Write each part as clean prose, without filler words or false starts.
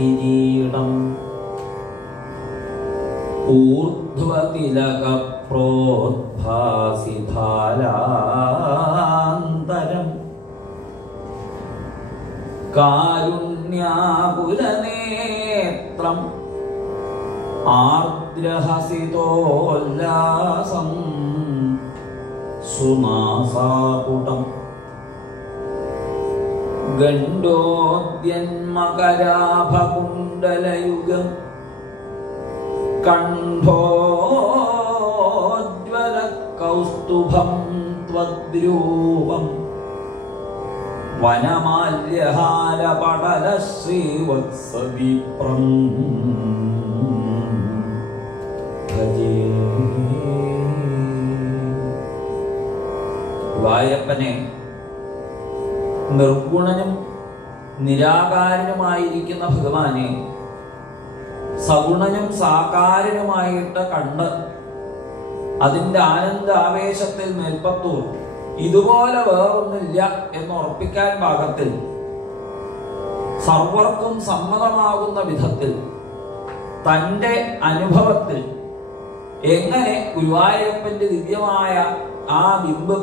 കിരീടം ഊർധ്വതിലകപ്രോദ്ഭാസിധാരാന്തരം കാരുണ്യാകുലനേത്രം ആർദ്രഹസിതോല്ലാസം സുനാസാപുടം ഗണ്ഡോദ്യന്മകരാഭകുണ്ടലയുഗം കണ്ഠോജ്വല കൗസ്തുഭം ത്വദ്രൂപം വനമാല്യഹാരപടല ശ്രീവത്സവിപ്രം ഭജേ. ഗുരുവായൂരപ്പനെ നിർഗുണനും നിരാകാരനുമായിരിക്കുന്ന ഭഗവാനെ സഗുണനും സാകാരനുമായിട്ട് കണ്ട് അതിൻ്റെ ആനന്ദാവേശത്തിൽ മേൽപ്പത്തൂർ ഇതുപോലെ വേറൊന്നില്ല എന്ന് ഉറപ്പിക്കാൻ പാകത്തിൽ സർവർക്കും സമ്മതമാകുന്ന വിധത്തിൽ തൻ്റെ അനുഭവത്തിൽ എങ്ങനെ ഗുരുവായൂരപ്പന്റെ ദിവ്യമായ ആ ബിംബം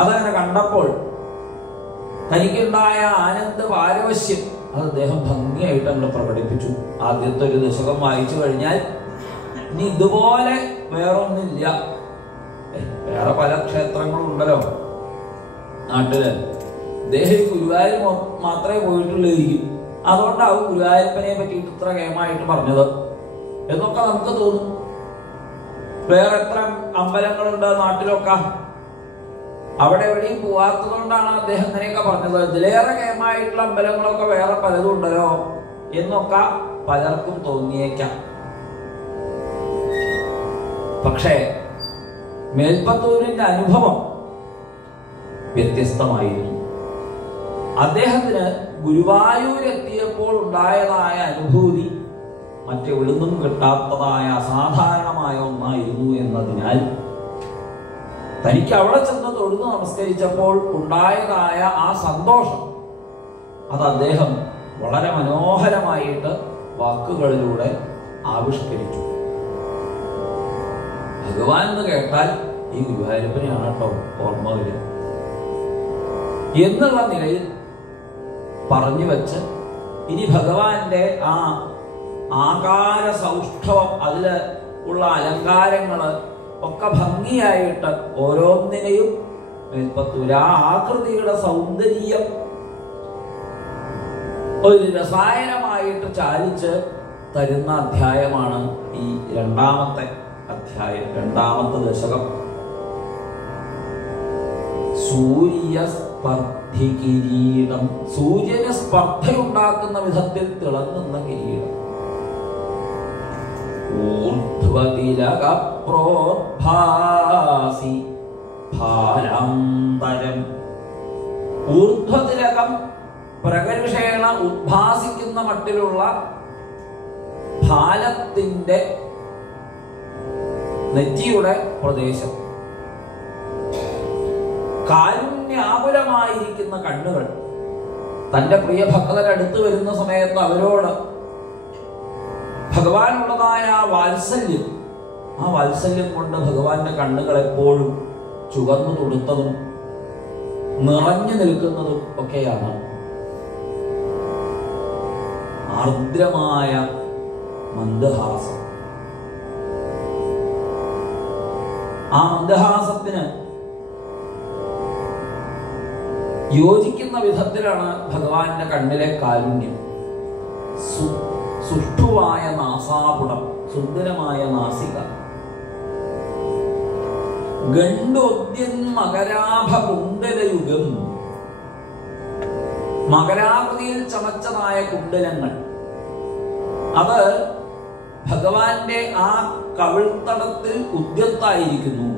അതങ്ങനെ കണ്ടപ്പോൾ തനിക്കുണ്ടായ ആനന്ദ പാരവശ്യം അത് അദ്ദേഹം ഭംഗിയായിട്ട് അങ്ങ് പ്രകടിപ്പിച്ചു. ആദ്യത്തെ ഒരു ദശകം വായിച്ചു കഴിഞ്ഞാൽ ഇനി ഇതുപോലെ വേറൊന്നില്ല. വേറെ പല ക്ഷേത്രങ്ങളും ഉണ്ടല്ലോ നാട്ടില്. അദ്ദേഹം ഗുരുവായൂർ മാത്രമേ പോയിട്ടുള്ളായിരിക്കും. അതുകൊണ്ടാവും ഗുരുവായൂരപ്പനെ പറ്റിയിട്ട് ഇത്ര കേമായിട്ട് പറഞ്ഞത് എന്നൊക്കെ നമുക്ക് തോന്നും. വേറെ എത്ര അമ്പലങ്ങളുണ്ട് നാട്ടിലൊക്കെ, അവിടെ എവിടെയും പോവാത്തത് കൊണ്ടാണ് അദ്ദേഹം ഇങ്ങനെയൊക്കെ പറഞ്ഞത്. ഇതിലേറെ കേമായിട്ടുള്ള അമ്പലങ്ങളൊക്കെ വേറെ പലതും ഉണ്ടല്ലോ എന്നൊക്കെ പലർക്കും തോന്നിയേക്കാം. പക്ഷേ മേൽപ്പത്തൂരിന്റെ അനുഭവം വ്യത്യസ്തമായിരുന്നു. അദ്ദേഹത്തിന് ഗുരുവായൂരെത്തിയപ്പോൾ ഉണ്ടായതായ അനുഭൂതി മറ്റെവിടുന്നും കിട്ടാത്തതായ അസാധാരണമായ ഒന്നായിരുന്നു എന്നതിനാൽ തനിക്ക് അവിടെ ചെന്ന് തൊഴുത് നമസ്കരിച്ചപ്പോൾ ഉണ്ടായതായ ആ സന്തോഷം അത് അദ്ദേഹം വളരെ മനോഹരമായിട്ട് വാക്കുകളിലൂടെ ആവിഷ്കരിച്ചു. ഭഗവാൻ എന്ന് കേട്ടാൽ ഈ ഗുരുവായൂരപ്പനെയാണ് കേട്ടോ ഓർമ്മ വരിക എന്നുള്ള നിലയിൽ പറഞ്ഞു വെച്ച് ഇനി ഭഗവാന്റെ ആ ആകാര സൗഷ്ഠവം, അതില് ഉള്ള അലങ്കാരങ്ങള് ഒക്കെ ഭംഗിയായിട്ട് ഓരോന്നിനെയും മേൽപ്പത്തൂർ ആ ആകൃതിയുടെ സൗന്ദര്യം ഒരു രസായനമായിട്ട് ചാലിച്ച് തരുന്ന അധ്യായമാണ് ഈ രണ്ടാമത്തെ അധ്യായം, രണ്ടാമത്തെ ദശകം. സൂര്യസ്പർദ്ധി കിരീടം, സൂര്യന് സ്പർദ്ധയുണ്ടാക്കുന്ന വിധത്തിൽ തിളങ്ങുന്ന കിരീടം. ഊർധ്വതിലകപ്രോദ്ഭാസി ഭാരാന്തരം, ഊർധ്വതിലകം പ്രകർഷേണ ഉദ്ഭാസിക്കുന്ന മട്ടിലുള്ള ഭാലത്തിന്റെ നെറ്റിയുടെ പ്രദേശം. കാരുണ്യാകുലമായിരിക്കുന്ന കണ്ണുകൾ. തന്റെ പ്രിയ ഭക്തരടുത്ത് വരുന്ന സമയത്ത് അവരോട് ഭഗവാനുള്ളതായ ആ വാത്സല്യം, ആ വാത്സല്യം കൊണ്ട് ഭഗവാന്റെ കണ്ണുകൾ എപ്പോഴും ചുവന്നു തുടുത്തതും നിറഞ്ഞു നിൽക്കുന്നതും ഒക്കെയാണ്. ആർദ്രമായ മന്ദഹാസം. ആ മന്ദഹാസത്തിന് യോജിക്കുന്ന വിധത്തിലാണ് ഭഗവാന്റെ കണ്ണിലെ കാരുണ്യം. സുഷ്ഠുവായ നാസാപുടം, സുന്ദരമായ നാസിക. ഗണ്ഡോദ്യൻ മകരാഭ കുണ്ടലയുഗം, മകരാകൃതിയിൽ ചമച്ചതായ കുണ്ടലങ്ങൾ. അത് ഭഗവാന്റെ ആ കവിൾത്തടത്തിൽ ഉദ്യത്തായിരിക്കുന്നു.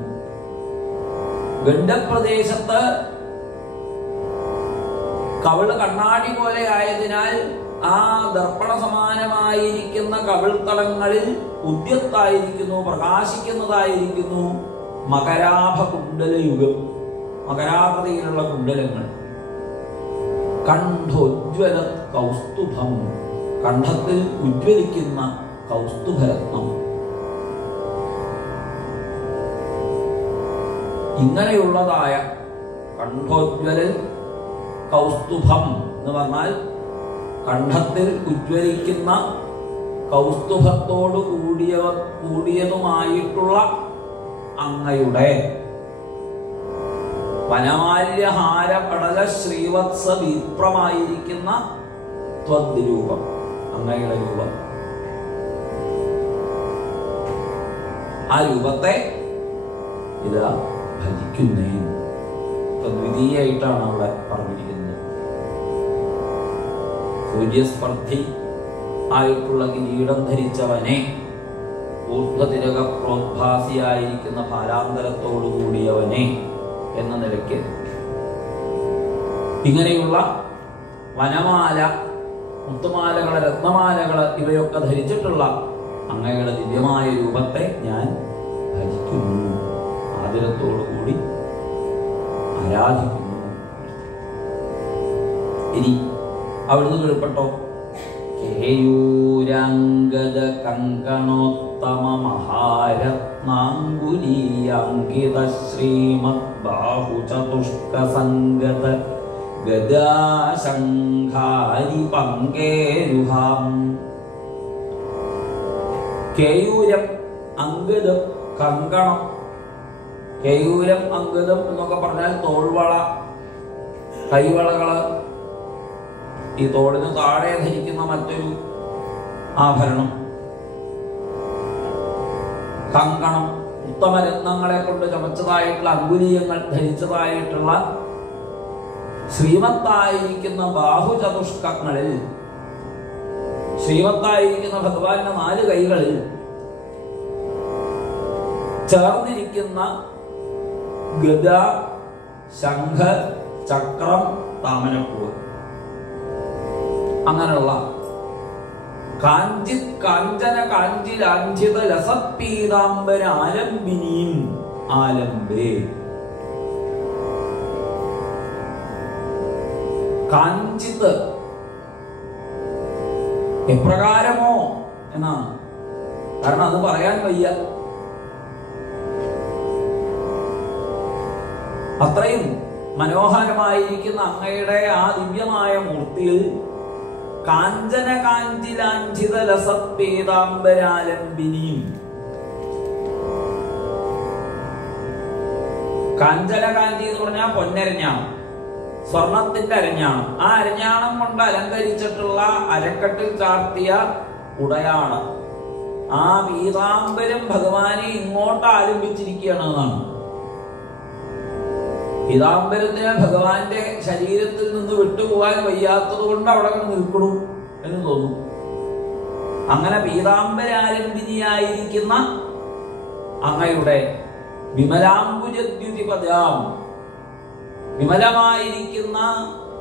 ഗണ്ഡപ്രദേശത്ത് കവിള് കണ്ണാടി പോലെ ആയതിനാൽ ആ ദർപ്പണ സമാനമായിരിക്കുന്ന കവിൾത്തടങ്ങളിൽ ഉദ്യത്തായിരിക്കുന്നു, പ്രകാശിക്കുന്നതായിരിക്കുന്നു മകരാഭ കുണ്ടലയുഗം, മകരാകൃതിയിലുള്ള കുണ്ടലങ്ങൾ. കണ്ഠോജ്വല കൗസ്തുഭം, കണ്ഠത്തിൽ ഉജ്ജ്വലിക്കുന്ന കൗസ്തുഭരത്നം. ഇങ്ങനെയുള്ളതായ കണ്ഠോജ്വലൽ കൗസ്തുഭം എന്ന് പറഞ്ഞാൽ കണ്ഠത്തിൽ ഉജ്ജ്വലിക്കുന്ന കൗസ്തുഭത്തോട് കൂടിയതുമായിട്ടുള്ള അങ്ങയുടെ വനമാല്യഹാരപടല ശ്രീവത്സ വിപ്രമായിരിക്കുന്ന ത്വദ്രൂപം, അങ്ങയുടെ രൂപം, ആ രൂപത്തെ ഇതാ ഭജിക്കുന്നേ. ദ്വിതീയായിട്ടാണ് അവിടെ പറഞ്ഞിരിക്കുന്നത്. സൂര്യസ്പർദ്ധി ആയിട്ടുള്ള കിരീടം ധരിച്ചവനെ, ഊർധ്വതിരക പ്രോദ്ഭാസിയായിരിക്കുന്ന ഭാരാന്തരത്തോടു കൂടിയവനെ എന്ന നിലയ്ക്ക് ഇങ്ങനെയുള്ള വനമാല, മുത്തുമാലകള്, രത്നമാലകള് ഇവയൊക്കെ ധരിച്ചിട്ടുള്ള അങ്ങയുടെ ദിവ്യമായ രൂപത്തെ ഞാൻ ഭജിക്കുന്നു, ആദരത്തോടുകൂടി ആരാധിക്കുന്നു. ഇനി അവിടുന്ന് കേൾപ്പെട്ടോ. കേയൂരാംഗദ കങ്കണോത്തമ മഹാരത്നാങ്കുലീയാങ്കിത ശ്രീമദ് ബാഹുചതുഷ്ക സംഗത ഗദാശംഖാരി പങ്കേരുഹാം. കേയൂരം, അങ്കദം, കങ്കണം. കേയൂരം, അങ്കദം എന്നൊക്കെ പറഞ്ഞാൽ തോൾവള, കൈവളകള്, ഈ തോളിന് താഴെ ധരിക്കുന്ന മറ്റൊരു ആഭരണം. കങ്കണം, ഉത്തമരത്നങ്ങളെ കൊണ്ട് ചമച്ചതായിട്ടുള്ള അങ്കുലീയങ്ങൾ ധരിച്ചതായിട്ടുള്ള ശ്രീമത്തായിരിക്കുന്ന ബാഹുചതുഷ്കങ്ങളിൽ, ശ്രീമത്തായിരിക്കുന്ന ഭഗവാന്റെ 4 കൈകളിൽ ചേർന്നിരിക്കുന്ന ഗദ, ശംഖ, ചക്രം, താമരപ്പൂവ്, അങ്ങനെയുള്ള കാഞ്ചന കാഞ്ചിലാഞ്ചിത രസപീതാംബര ആലംബിനീം ആലംബേ. കാഞ്ചിത് എപ്രകാരമോ എന്നാണ്. കാരണം അത് പറയാൻ വയ്യ. അത്രയും മനോഹരമായിരിക്കുന്ന അങ്ങയുടെ ആ ദിവ്യമായ മൂർത്തിയിൽ കാഞ്ചന കാഞ്ചിലാഞ്ചിത രസപീതാംബരാലംബിനിയും. കാഞ്ചന കാഞ്ചി എന്ന് പറഞ്ഞാൽ പൊന്നരഞ്ഞാണ്, സ്വർണത്തിന്റെ അരഞ്ഞാണം. ആ അരഞ്ഞാണം കൊണ്ട് അലങ്കരിച്ചിട്ടുള്ള അരക്കെട്ടിൽ ചാർത്തിയ ഉടയാണ്. ആ പീതാംബരം ഭഗവാനെ ഇങ്ങോട്ട് ആലംബിച്ചിരിക്കുകയാണ് എന്നാണ്. പീതാംബരത്തിന് ഭഗവാന്റെ ശരീരത്തിൽ നിന്ന് വിട്ടുപോകാൻ വയ്യാത്തത് കൊണ്ട് അവിടെ നിൽക്കണു എന്ന് തോന്നും. അങ്ങനെ പീതാംബരാലംബിനിയായിരിക്കുന്ന അങ്ങയുടെ വിമലാംബുജദ്യുതിപദാം, വിമലമായിരിക്കുന്ന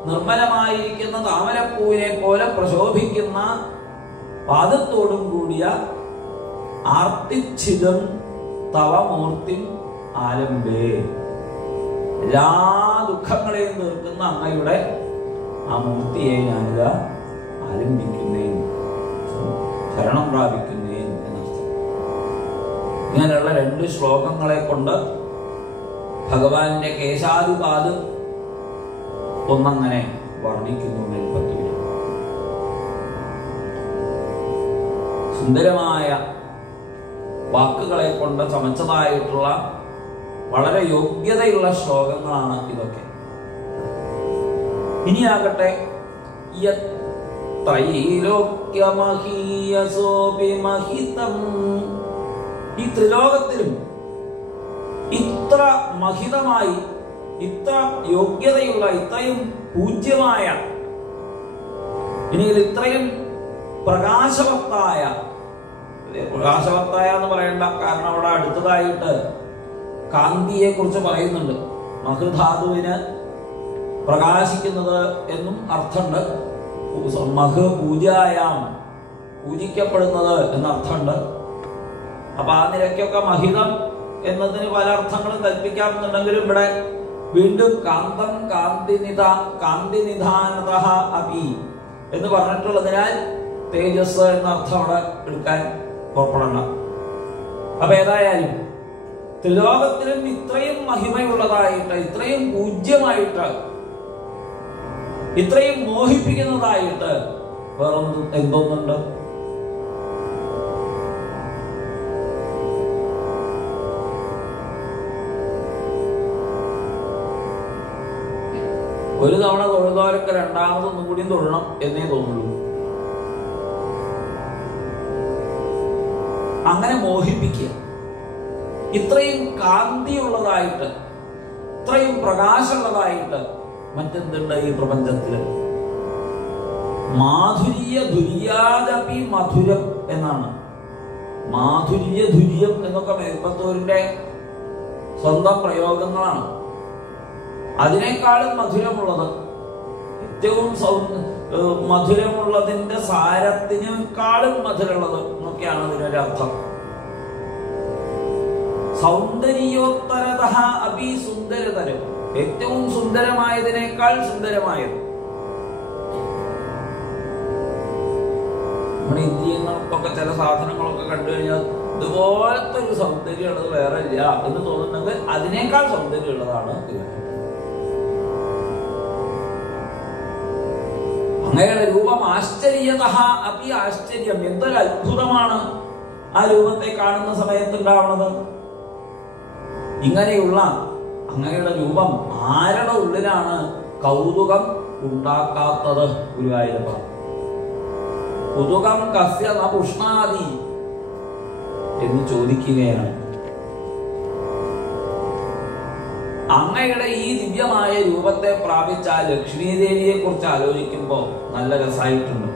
നിർമ്മലമായിരിക്കുന്ന താമരപ്പൂവിനെ പോലെ പ്രശോഭിക്കുന്ന പാദത്തോടും കൂടിയ ആർത്തിച്ഛിതം തവ മൂർത്തി ആലംബേ. എല്ലാ ദുഃഖങ്ങളെയും തീർക്കുന്ന അങ്ങയുടെ ആ മൂർത്തിയെ ഞാനിതാ ആലംബിക്കുന്നേ, ശരണം പ്രാപിക്കുന്നേ എന്നർത്ഥം. ഇങ്ങനെയുള്ള 2 ശ്ലോകങ്ങളെ കൊണ്ട് ഭഗവാന്റെ കേശാദിപാദ് ഒന്നങ്ങനെ വർണ്ണിക്കുന്നു. മേൽപ്പത്തൂര് സുന്ദരമായ വാക്കുകളെ കൊണ്ട് ചമച്ചതായിട്ടുള്ള വളരെ യോഗ്യതയുള്ള ശ്ലോകങ്ങളാണ് ഇതൊക്കെ. ഇനിയാകട്ടെ, ഈ ത്രിലോകത്തിലും ഇത്ര മഹിതമായി, ഇത്ര യോഗ്യതയുള്ള, ഇത്രയും പൂജ്യമായ, ഇനി ഇത്രയും പ്രകാശവത്തായ എന്ന് പറയേണ്ട, കാരണം അവിടെ അടുത്തതായിട്ട് കാന്തിയെ കുറിച്ച് പറയുന്നുണ്ട്. മഹൃധാതുവിന് പ്രകാശിക്കുന്നത് എന്നും അർത്ഥമുണ്ട്. മഹ് പൂജായാം, പൂജിക്കപ്പെടുന്നത് എന്നർത്ഥമുണ്ട്. അപ്പൊ ആ നിലയ്ക്കൊക്കെ മഹിതം എന്നതിന് പല അർത്ഥങ്ങളും കൽപ്പിക്കാമെന്നുണ്ടെങ്കിലും ഇവിടെ വീണ്ടും കാന്തം കാന്തിനിധാനതഃ അപി എന്ന് പറഞ്ഞിട്ടുള്ളതിനാൽ തേജസ് എന്നർത്ഥം അവിടെ എടുക്കാൻ പുറപ്പെടണ്ട. അപ്പൊ ഏതായാലും ത്രിലോകത്തിലും ഇത്രയും മഹിമയുള്ളതായിട്ട്, ഇത്രയും പൂജ്യമായിട്ട്, ഇത്രയും മോഹിപ്പിക്കുന്നതായിട്ട് വേറൊന്നും എന്തൊന്നുണ്ട്? ഒരു തവണ തൊഴുതവരൊക്കെ രണ്ടാമതൊന്നും കൂടി തൊഴണം എന്നേ തോന്നുള്ളൂ. അങ്ങനെ മോഹിപ്പിക്കുക. ഇത്രയും കാന്തിയുള്ളതായിട്ട്, ഇത്രയും പ്രകാശമുള്ളതായിട്ട് മറ്റെന്തുണ്ട് ഈ പ്രപഞ്ചത്തില്? മാധുര്യ ദുര്യാദപി മധുരം എന്നാണ്. മാധുര്യ ദുര്യം എന്നൊക്കെ മേൽപ്പത്തൂരിന്റെ സ്വന്തം പ്രയോഗങ്ങളാണ്. അതിനേക്കാളും മധുരമുള്ളത്, ഏറ്റവും മധുരമുള്ളതിന്റെ സാരത്തിനേക്കാളും മധുരമുള്ളത് എന്നൊക്കെയാണ് അതിനൊരർത്ഥം. സൗന്ദര്യോത്തരതഃ അപി സുന്ദരതരം, ഏറ്റവും സുന്ദരമായതിനേക്കാൾ സുന്ദരമായത്. നമ്മുടെ ഇന്ദ്രിയങ്ങൾക്കൊക്കെ ചില സാധനങ്ങളൊക്കെ കണ്ടു കഴിഞ്ഞാൽ ഇതുപോലത്തെ ഒരു സൗന്ദര്യം ഉള്ളത് വേറെ ഇല്ല എന്ന് തോന്നുന്നെങ്കിൽ അതിനേക്കാൾ സൗന്ദര്യം ഉള്ളതാണ് വിഗ്രഹം. അങ്ങയുടെ രൂപം ആശ്ചര്യതഃ അപി ആശ്ചര്യം, എന്തൊരു അത്ഭുതമാണ് ആ രൂപത്തെ കാണുന്ന സമയത്തുണ്ടാവുന്നത്. ഇങ്ങനെയുള്ള അങ്ങയുടെ രൂപം ആരുടെ ഉള്ളിലാണ് കൗതുകം ഉണ്ടാക്കാത്തത്? ഗുരുവായൂരപ്പ, കുതുകം കസ്യ ന പുഷ്ണാദി എന്ന് ചോദിക്കുകയാണ്. അങ്ങയുടെ ഈ ദിവ്യമായ രൂപത്തെ പ്രാപിച്ച ലക്ഷ്മി ദേവിയെ കുറിച്ച് ആലോചിക്കുമ്പോ നല്ല രസമായിട്ടുണ്ട്.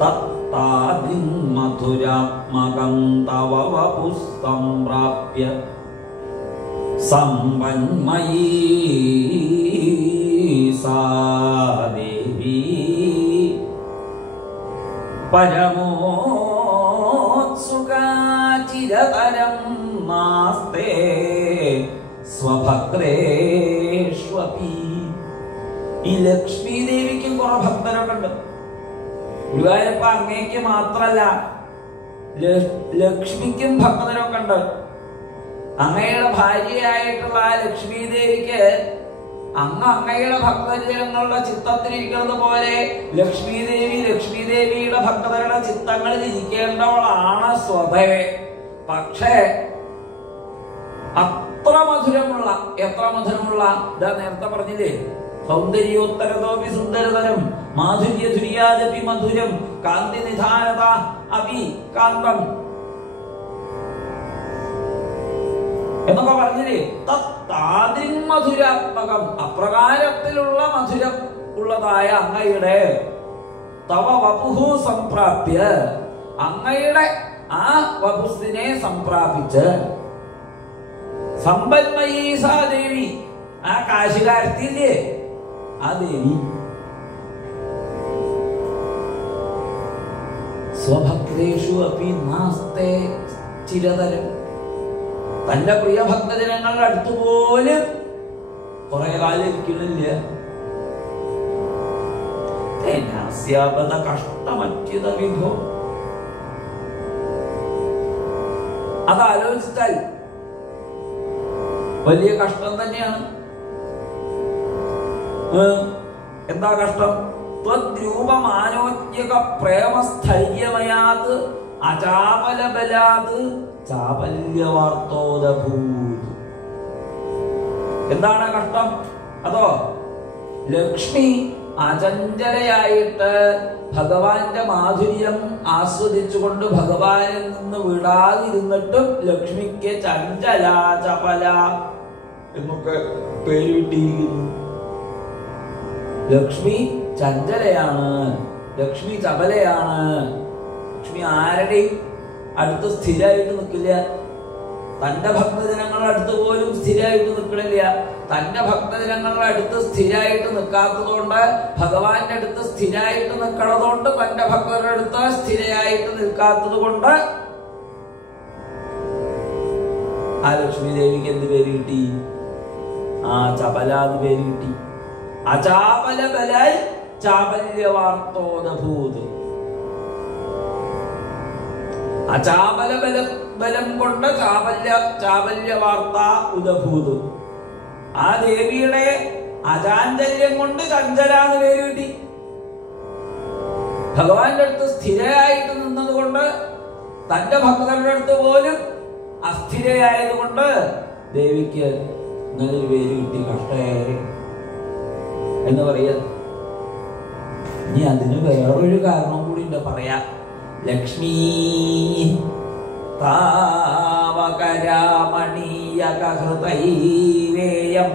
തത്താദിം മധുരാത്മകം തവ വപുസ്തം പ്രാപ്യ സമ്പന്മയീ സാ ദേവി പരമോത്സുകാചിരതരം മാസ്തേ സ്വഭക്തേഷ്വപി. ഈ ലക്ഷ്മി ദേവിക്കും കുറെ ഭക്തരൊക്കെ ഉണ്ട്. ഗുരുവായൂരപ്പ അങ്ങേക്ക് മാത്രല്ല, ലക്ഷ്മിക്കും ഭക്തരൊക്കെ ഉണ്ട്. അങ്ങയുടെ ഭാര്യയായിട്ടുള്ള ആ ലക്ഷ്മി ദേവിക്ക് അങ്ങയുടെ ഭക്തജനങ്ങളുടെ ചിത്തത്തിലിരിക്കുന്നത് പോലെ ലക്ഷ്മി ദേവിയുടെ ഭക്തരുടെ ചിത്തങ്ങളിൽ ഇരിക്കേണ്ടവളാണ് സ്വതവേ. പക്ഷേ അത്ര മധുരമുള്ള, എത്ര മധുരമുള്ള, ഇതാ നേരത്തെ പറഞ്ഞില്ലേ, സൗന്ദര്യോത്തരതോപി സുന്ദരതരം മാധുര്യ ദുര്യാദപി മധുരം കാന്തി നിധാനത അപി കാന്തം എന്നൊക്കെ പറഞ്ഞില്ലേ. തത്താദ്രിം മധുരാത്മകം, അപ്രകാരത്തിലുള്ള മധുരം ഉള്ളതായ അങ്ങയുടെ തവ വപുഹു സംപ്രാപ്യ, അങ്ങയുടെ ആ വപുസിനെ സംപ്രാപിച്ച് സമ്പന്മയീ സാ ദേവി, ആ കാശുകാരത്തില്ലേ ആ ദേവി, സ്വഭക്തേഷു അപി നാസ്തേ ചിരതരം, തന്റെ പ്രിയ ഭക്തജനങ്ങളുടെ അടുത്ത് പോലും കുറെ കാലം ഇരിക്കണില്ല. കഷ്ടമറ്റിത വിധോ. അതാലോചിച്ചാൽ വലിയ കഷ്ടം തന്നെയാണ്. എന്താ കഷ്ടം? ത്വദ്രൂപമാനോജ്യക പ്രേമസ്ഥൈര്യമയാത് അചാപലബലാത് ചാപല്യവാർത്തോദഭൂത്. എന്താണ് കഷ്ടം? അതോ ലക്ഷ്മി അചഞ്ചലയായിട്ട് ഭഗവാന്റെ മാധുര്യം ആസ്വദിച്ചുകൊണ്ട് ഭഗവാനിൽ നിന്ന് വിടാതിരുന്നിട്ടും ലക്ഷ്മിക്ക് ചഞ്ചല ചപല എന്നൊക്കെ പേര് കിട്ടിയിരിക്കുന്നു. ലക്ഷ്മി ചഞ്ചലയാണ്, ലക്ഷ്മി ചപലയാണ്. ലക്ഷ്മി ആരുടെയും അടുത്ത് സ്ഥിരമായിട്ട് നിൽക്കില്ല. തന്റെ ഭക്തജനങ്ങളുടെ അടുത്ത് പോലും സ്ഥിരമായിട്ട് നിൽക്കണില്ല. തന്റെ ഭക്തജനങ്ങളുടെ അടുത്ത് സ്ഥിരമായിട്ട് നിൽക്കാത്തത് കൊണ്ട്, ഭഗവാന്റെ അടുത്ത് സ്ഥിരമായിട്ട് നിൽക്കണതുകൊണ്ട്, തന്റെ ഭക്തരുടെ അടുത്ത് സ്ഥിരമായിട്ട് നിൽക്കാത്തത് കൊണ്ട് ആ ലക്ഷ്മി ദേവിക്ക് എന്ത് പേര് കിട്ടി? ആ ചപല എന്ന് പേര് കിട്ടി. അചാപല ബലാൽ ചാപല്യവാർത്തോദഭൂത്. അചാബല ബലം കൊണ്ട് ചാബല്യ വാർത്ത ഉദഭൂത്. ആ ദേവിയുടെ അചാഞ്ചല്യം കൊണ്ട് ചഞ്ചല എന്ന് പേര് കിട്ടി. ഭഗവാന്റെ അടുത്ത് സ്ഥിരയായിട്ട് നിന്നതുകൊണ്ട് തന്റെ ഭക്തരുടെ അടുത്ത് പോലും അസ്ഥിരയായതുകൊണ്ട് ദേവിക്ക് ഇങ്ങനൊരു പേര് കിട്ടി. കഷ്ടേ എന്ന് പറയാ. ഇനി അതിന് വേറൊരു കാരണം കൂടി ഉണ്ട് പറയാ. ലക്ഷ്മീ താവകരാമണീയകഹൃതൈവേയം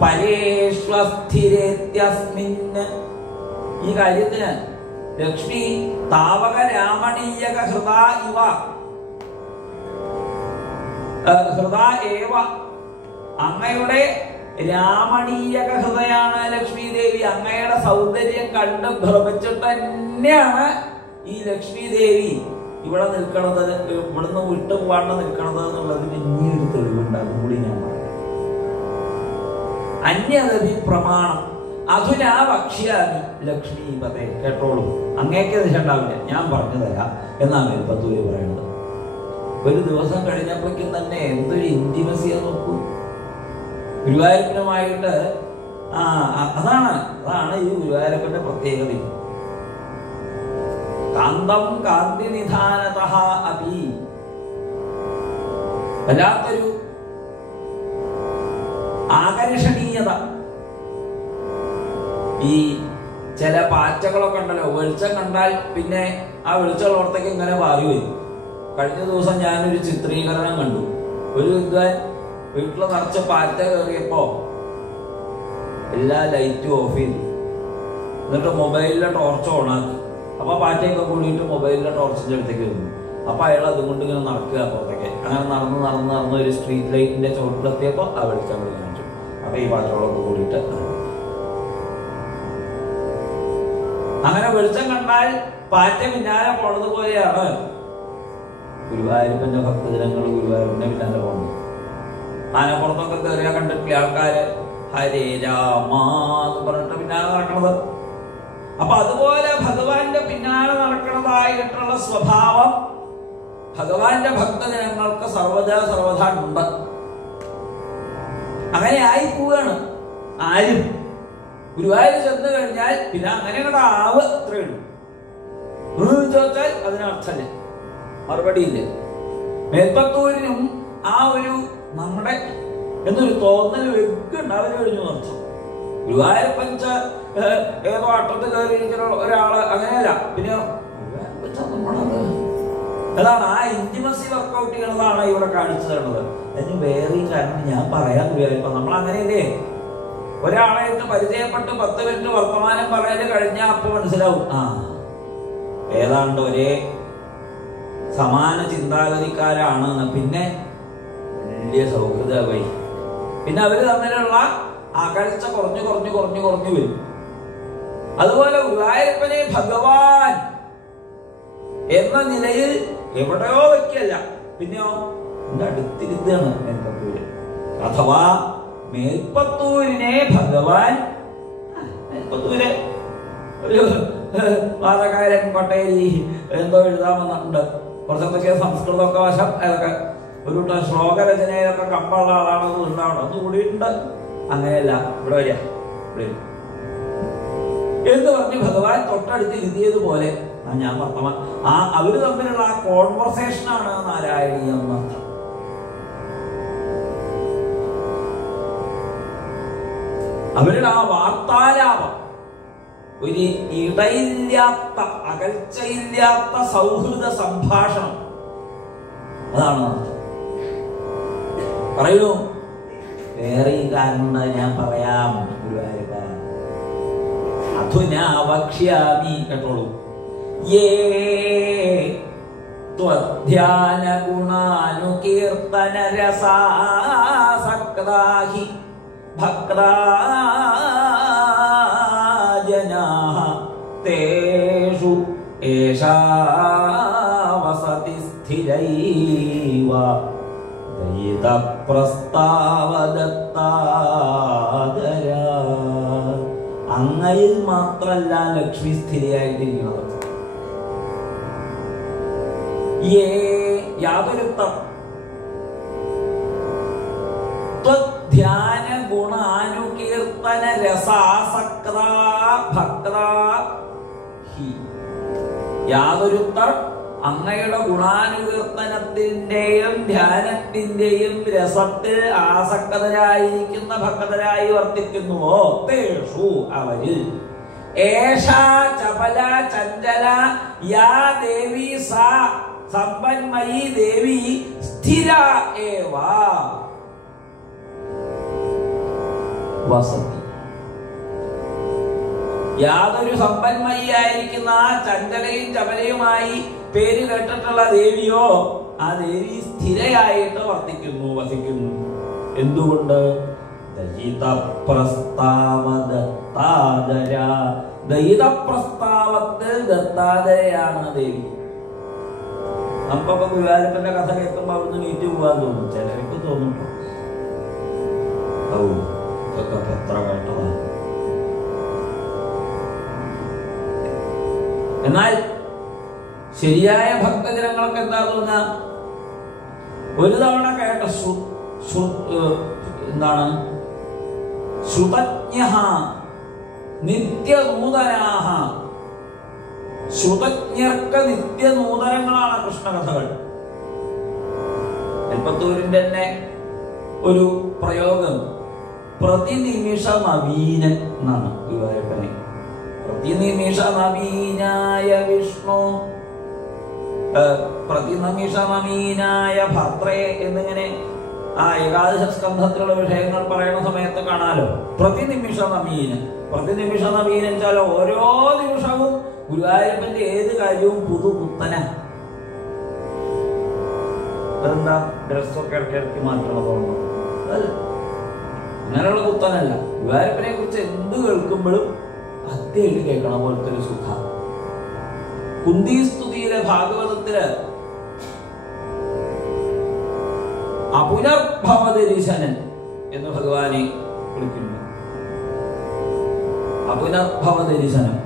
പരേഷ്വസ്ഥിരേത്യസ്മിൻ. ഈ കാര്യത്തിന് ലക്ഷ്മി താവകരാമണീയകഹൃത ഇവ ഹൃദ ഏവ, അങ്ങയുടെ രാമണീയക ഹൃദയാണ് ലക്ഷ്മി ദേവി. അങ്ങയുടെ സൗന്ദര്യം കണ്ട് ഭ്രമിച്ചിട്ട് തന്നെയാണ് ഈ ലക്ഷ്മി ദേവി ഇവിടെ നിൽക്കണത്, ഇവിടുന്ന് വിട്ടു പോകാണ്ട് നിൽക്കണത് എന്നുള്ളതിന് ഇനിയൊരു തെളിവുണ്ട്. അതും കൂടി ഞാൻ പറയാം. അന്യദപി പ്രമാണം അധുനാ വക്ഷ്യാമി ലക്ഷ്മീപതേ. കേട്ടോളൂ, അങ്ങേക്ക് ദിശണ്ടാവില്ല, ഞാൻ പറഞ്ഞു തരാം എന്നാണ് മേൽപ്പത്തൂര് പറയുന്നത്. ഒരു ദിവസം കഴിഞ്ഞപ്പോഴേക്കും തന്നെ എന്തൊരു ഇന്റിമസിയാ നോക്കൂ ഗുരുവായൂരപ്പനുമായിട്ട്. അതാണ് ഈ ഗുരുവായൂരപ്പന്റെ പ്രത്യേകത. കാന്തം കാന്തി നിധാനതഃ അപി, വല്ലാത്തൊരു ആകർഷണീയത. ഈ ചില പാറ്റകളൊക്കെ ഉണ്ടല്ലോ, വെളിച്ചം കണ്ടാൽ പിന്നെ ആ വെളിച്ചമുള്ളടത്തേക്ക് ഇങ്ങനെ പാറി വരും. കഴിഞ്ഞ ദിവസം ഞാനൊരു ചിത്രീകരണം കണ്ടു. ഒരു വിദ്വാൻ വീട്ടിൽ നിറച്ച് പാറ്റ കയറിയപ്പോ എല്ലാ ലൈറ്റും ഓഫ് ചെയ്തു. എന്നിട്ട് മൊബൈലിലെ ടോർച്ച് ഓണാക്കി. അപ്പൊ പാറ്റയൊക്കെ കൂടിയിട്ട് മൊബൈലിലെ ടോർച്ചിന്റെ അടുത്തേക്ക് വന്നു. അപ്പൊ അയാൾ അതുകൊണ്ട് ഇങ്ങനെ നടക്കുക പുറത്തേക്ക്. അങ്ങനെ നടന്ന് ഒരു സ്ട്രീറ്റ് ലൈറ്റിന്റെ ചോട്ടിലെത്തിയപ്പോ ആ വെളിച്ചം കാണിച്ചു. അപ്പൊ ഈ പാറ്റകളൊക്കെ കൂടിയിട്ട് അങ്ങനെ വെളിച്ചം കണ്ടാൽ പാറ്റ പിന്നാലെ പോണത് പോലെയാണ് ഗുരുവായൂരപ്പന്റെ ഭക്തജനങ്ങൾ ഗുരുവായൂരപ്പന്റെ പിന്നാലെ പോകുന്നത്. ആനപ്പുറത്തൊക്കെ കയറിയാ കണ്ടിട്ടില്ല ആൾക്കാര് ഹരേ രാമാന്ന് പറഞ്ഞിട്ട് പിന്നാലെ നടക്കണത്. അപ്പൊ അതുപോലെ ഭഗവാന്റെ പിന്നാലെ നടക്കണതായിട്ടുള്ള സ്വഭാവം ഭഗവാന്റെ ഭക്തജനങ്ങൾക്ക് സർവദാ ഉണ്ട്. അങ്ങനെ ആയി പോവുകയാണ്. ആരും ഗുരുവായൂർ ചെന്ന് കഴിഞ്ഞാൽ പിന്നെ അങ്ങനെ അങ്ങോട്ട് ആവ് അത്രേ ഉള്ളൂ. ചോദിച്ചാൽ അതിനർത്ഥമില്ല, മറുപടിയില്ല. മേൽപ്പത്തൂരിനും ആ ഒരു നമ്മുടെ എന്നൊരു തോന്നൽ വെക്കുണ്ട്. അവര് കഴിഞ്ഞു അർത്ഥം. ഗുരുവായൂരപ്പൻ ഏതോ അട്ടത്ത് കയറിയിരിക്കുന്ന ഒരാള് അങ്ങനെയല്ല. പിന്നെ അതാണ് ആ ഇന്റിമസി വർക്കൗട്ട് ചെയ്യണതാണ് ഇവിടെ കാണിച്ചു തരുന്നത്. അതിന് വേറെയും കാരണം ഞാൻ പറയാൻ ഗുരുവായൂരപ്പൻ നമ്മൾ അങ്ങനെയല്ലേ. ഒരാളായിട്ട് പരിചയപ്പെട്ട് 10 മിനിറ്റ് വർത്തമാനം പറയല് കഴിഞ്ഞാൽ അപ്പൊ മനസ്സിലാവും ഏതാണ്ട് ഒരേ സമാന ചിന്താഗതിക്കാരാണ്. പിന്നെ വലിയ സൗഹൃദമായി. പിന്നെ അവര് തമ്മിലുള്ള അകൽച്ച കുറഞ്ഞു വരും. അതുപോലെ ഗുരുവായൂരപ്പനെ ഭഗവാൻ എന്ന നിലയിൽ എവിടെയോ വെക്കല്ല, പിന്നെയോ എന്റെ അടുത്തിരുത്താണ് മേൽപ്പത്തൂര്. അഥവാ മേൽപ്പത്തൂരിനെ ഭഗവാൻ, മേൽപ്പത്തൂര് ഒരു വാദകാരൻ കൊട്ടേരി എന്തോ എഴുതാമെന്നുണ്ട്. കുറച്ചൊക്കെ സംസ്കൃതമൊക്കെ വശം അതൊക്കെ ഒരു ശ്ലോകരചനയിലൊക്കെ കമ്പുള്ള ആളാണെന്ന് ഉണ്ടാവണം. അത് കൂടിയിട്ടുണ്ട്. അങ്ങനെയല്ല, ഇവിടെ വരിക എന്ന് പറഞ്ഞ് ഭഗവാൻ തൊട്ടടുത്ത് ഇരുത്തിയതുപോലെ ഞാൻ വർത്തമാൻ അവര് തമ്മിലുള്ള ആ കോൺവെർസേഷനാണ് നാരായണീയം എന്നർത്ഥം. അവരുടെ ആ വാർത്താലാപം ഒരു ഇടയില്ലാത്ത അകൽച്ചയില്ലാത്ത സൗഹൃദ സംഭാഷണം, അതാണ് അർത്ഥം. പറയൂ, വേറെ ഈ കാരണം ഞാൻ പറയാം. ഗുരുവായൂരപ്പ അധുനാ വക്ഷ്യാമി, കേട്ടോളൂ. യേ ത്വധ്യാന ഗുണാനുകീർത്തന രസാസക്താഹി ഭക്താ ജനാഃ തേഷു ഏഷാ വസതി സ്ഥിരൈവ ദയിത പ്രസ്താവദത്താദരാ. അങ്ങയിൽ മാത്രല്ല ലക്ഷ്മി സ്ഥിരയായിട്ടിരിക്കുന്നത്. യാതൊരുത്തം ധ്യാന ഗുണാനുകീർത്തന രസാസക്ത ഭക്ത ഹി. യാതൊരുത്തർ അങ്ങയുടെ ഗുണാനുകീർത്തനത്തിന്റെയും ധ്യാനത്തിന്റെയും രസത്തിൽ ആസക്തരായിരിക്കുന്ന ഭക്തരായി വർത്തിക്കുന്നുവോ തേഷു അവരിൽ ഏഷാ ചപല ചഞ്ചല യാ ദേവി സാ സമ്പന്മയി ദേവി സ്ഥിര ഏവ വസതി. യാതൊരു സമ്പന്മയിയായിരിക്കുന്ന ആ ചഞ്ചലയും ചപലയുമായി പേര് കേട്ടിട്ടുള്ള ദേവിയോ ആ ദേവി സ്ഥിരയായിട്ട് വർത്തിക്കുന്നു, വസിക്കുന്നു. എന്തുകൊണ്ട്? ദയിതപ്രസ്താവത്തിൽ ദത്താദരയാണ് ദേവി. നമുക്കൊക്കെ ഗുരുവായൂരപ്പന്റെ കഥ കേൾക്കുമ്പോ അവിടുന്ന് നീറ്റ് പോകാൻ തോന്നും, ചിലർക്ക് തോന്നുന്നു ഇതൊക്കെ എത്ര കേട്ടതാണ്. എന്നാൽ ശരിയായ ഭക്തജനങ്ങൾക്ക് എന്താ തോന്നുക? ഒരു തവണ കേട്ട എന്താണ് ശ്രുതജ്ഞഃ നിത്യനൂതനാഹ. ശ്രുതജ്ഞർക്ക് നിത്യനൂതനങ്ങളാണ് കൃഷ്ണകഥകൾ. എൽപ്പത്തൂരിന്റെ തന്നെ ഒരു പ്രയോഗം പ്രതിനിമിഷ നവീനൻ എന്നാണ് ഗുരുവായൂരപ്പനെ. പ്രതിനിമിഷ നവീനായ വിഷ്ണു, പ്രതിനിമിഷ നവീനായ ഭദ്രേ എന്നിങ്ങനെ ആ ഏകാദശ സ്കന്ധത്തിലുള്ള വിഷയങ്ങൾ പറയുന്ന സമയത്ത് കാണാലോ. പ്രതിനിമിഷ നവീനൻ, പ്രതിനിമിഷ നവീനൻ വെച്ചാൽ ഓരോ നിമിഷവും ഗുരുവായൂരപ്പന്റെ ഏത് കാര്യവും പുതുപുത്തന. അതെന്താ ഡ്രസ്സൊക്കെ ഇടയ്ക്കിടയ്ക്ക് മാറ്റണതോന്നോ? അങ്ങനെയുള്ള പുത്തനല്ല. ഗുരുവായൂരപ്പനെ കുറിച്ച് എന്ത് കേൾക്കുമ്പോഴും അത്യമായിട്ട് കേൾക്കണ പോലത്തെ ഒരു സുഖ. കുന്തിസ്തുതിയിലെ ഭാഗവതത്തില് അപുനർഭവദരിശനൻ എന്ന് ഭഗവാനെ വിളിക്കുന്നു. അപുനർഭവദരിശനം,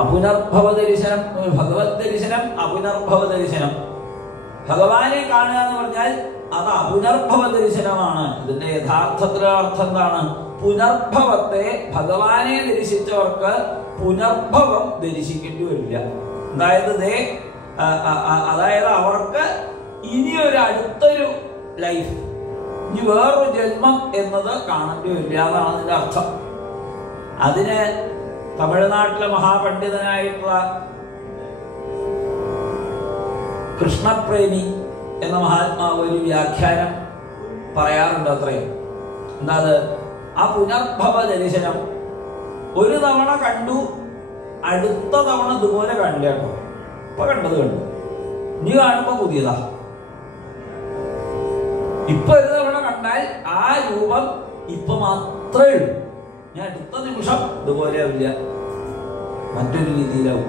അപുനർഭവദരിശനം, ഭഗവത് ദർശനം, അപുനർഭവദരിശനം. ഭഗവാനെ കാണുക എന്ന് പറഞ്ഞാൽ അത് അപുനർഭവ ദർശനമാണ്. ഇതിന്റെ യഥാർത്ഥത്തിലുള്ള അർത്ഥം എന്താണ്? പുനർഭവത്തെ, ഭഗവാനെ ദർശിച്ചവർക്ക് പുനർഭവം ദർശിക്കേണ്ടി വരില്ല. അതായത് അവർക്ക് ഇനിയൊരു അടുത്തൊരു ലൈഫ്, ഇനി വേറൊരു ജന്മം എന്നത് കാണേണ്ടി വരില്ല എന്നാണ് അതിന്റെ അർത്ഥം. അതിന് തമിഴ്നാട്ടിലെ മഹാപണ്ഡിതനായിട്ടുള്ള കൃഷ്ണപ്രേമി എന്ന മഹാത്മാവ് ഒരു വ്യാഖ്യാനം പറയാറുണ്ട്. അത്രയും എന്താ അത്? ആ പുനർഭവ ദർശനം ഒരു തവണ കണ്ടു, അടുത്ത തവണ ഇതുപോലെ കണ്ടില്ല കേട്ടോ. ഇപ്പൊ കണ്ടത് കണ്ടു, ഇനി കാണുമ്പോ പുതിയതാ. ഇപ്പൊ ഒരു തവണ കണ്ടാൽ ആ രൂപം ഇപ്പൊ മാത്രമേ ഉള്ളൂ. ഞാൻ അടുത്ത നിമിഷം ഇതുപോലെ ആവില്ല, മറ്റൊരു രീതിയിലാവും.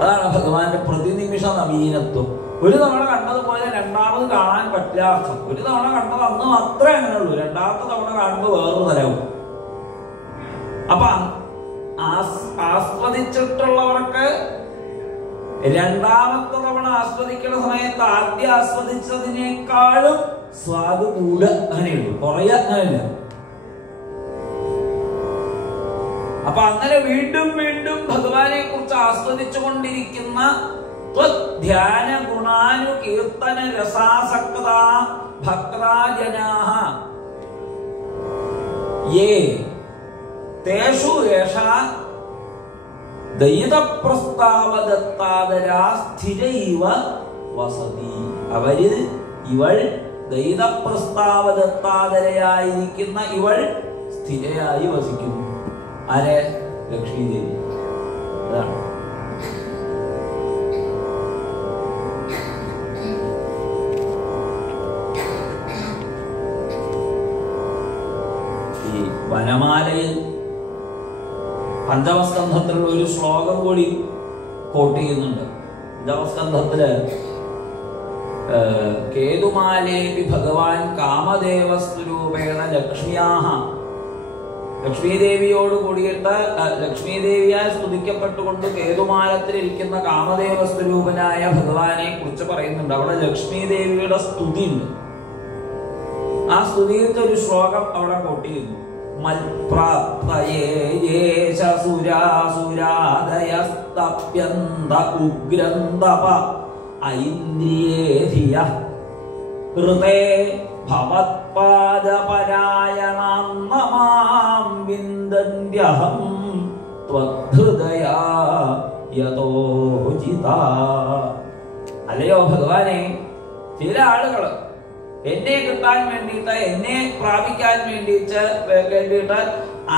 അതാണ് ഭഗവാന്റെ പ്രതിനിമിഷ നവീനത്വം. ഒരു തവണ കണ്ടതുപോലെ രണ്ടാമത് കാണാൻ പറ്റില്ല അർത്ഥം. ഒരു തവണ കണ്ടത് അന്ന് മാത്രമേ അങ്ങനെ ഉള്ളൂ, രണ്ടാമത്തെ തവണ കാണുമ്പോൾ വേറൊരു തരവും. അപ്പൊ ആസ്വദിച്ചിട്ടുള്ളവർക്ക് രണ്ടാമത്തെ തവണ ആസ്വദിക്കുന്ന സമയത്ത് ആദ്യം ആസ്വദിച്ചതിനേക്കാളും സ്വാദ് കൂടുക, അങ്ങനെയുള്ളൂ, കുറയ അങ്ങനെയല്ല. അപ്പൊ അങ്ങനെ വീണ്ടും വീണ്ടും ഭഗവാനെ കുറിച്ച് ആസ്വദിച്ചു കൊണ്ടിരിക്കുന്ന ധ്യാന ഗുണാനുകീർത്തന രസാസക്ത ഭക്തജനാഃ യേ തേഷു ഏഷാ ദയിതപ്രസ്താവദത്താദരാ സ്ഥിരൈവ വസതി. അവരിൽ ഇവൾ ദയിതപ്രസ്താവദത്താദരയായിരിക്കുന്ന ഇവൾ സ്ഥിരയായി വസിക്കുന്നു. ആരെ? ലക്ഷ്മീദേവി. അതാണ് ഈ വനമാലയിൽ പഞ്ചമസ്കന്ധത്തിലുള്ള ഒരു ശ്ലോകം കൂടി കോട്ട് ചെയ്യുന്നുണ്ട്. പഞ്ചമസ്കന്ധത്തില് കേതുമാലേപി ഭഗവാൻ കാമദേവസ്വരൂപേണ ലക്ഷ്മ്യാഃ ലക്ഷ്മീദേവിയോട് കൂടിയിട്ട് ലക്ഷ്മീദേവിയാൽ സ്തുതിക്കപ്പെട്ടുകൊണ്ട് കേതുമാലത്തിലിരിക്കുന്ന കാമദേവ സ്വരൂപനായ ഭഗവാനെ കുറിച്ച് പറയുന്നുണ്ട്. അവിടെ ലക്ഷ്മീദേവിയുടെ സ്തുതി ഉണ്ട്. ആ സ്തുതിയിലത്തെ ഒരു ശ്ലോകം അവിടെ കോട്ട് ചെയ്യുന്നു. മൽപ്രാപ്തയേശുരാസുരാദയസ്തപ്യന്ത ഉഗ്രന്തപ ഐന്ദ്രിയേധിയ ഹൃദേ ഭവത്പാദപരായണം നമാം വിന്ദന്ത്യഹം ത്വദ്ഹൃദയാ യതോചിതാ. അല്ലയോ ഭഗവാനെ, ചില ആളുകള് എന്നെ കിട്ടാൻ വേണ്ടിയിട്ട്, എന്നെ പ്രാപിക്കാൻ വേണ്ടിയിട്ട്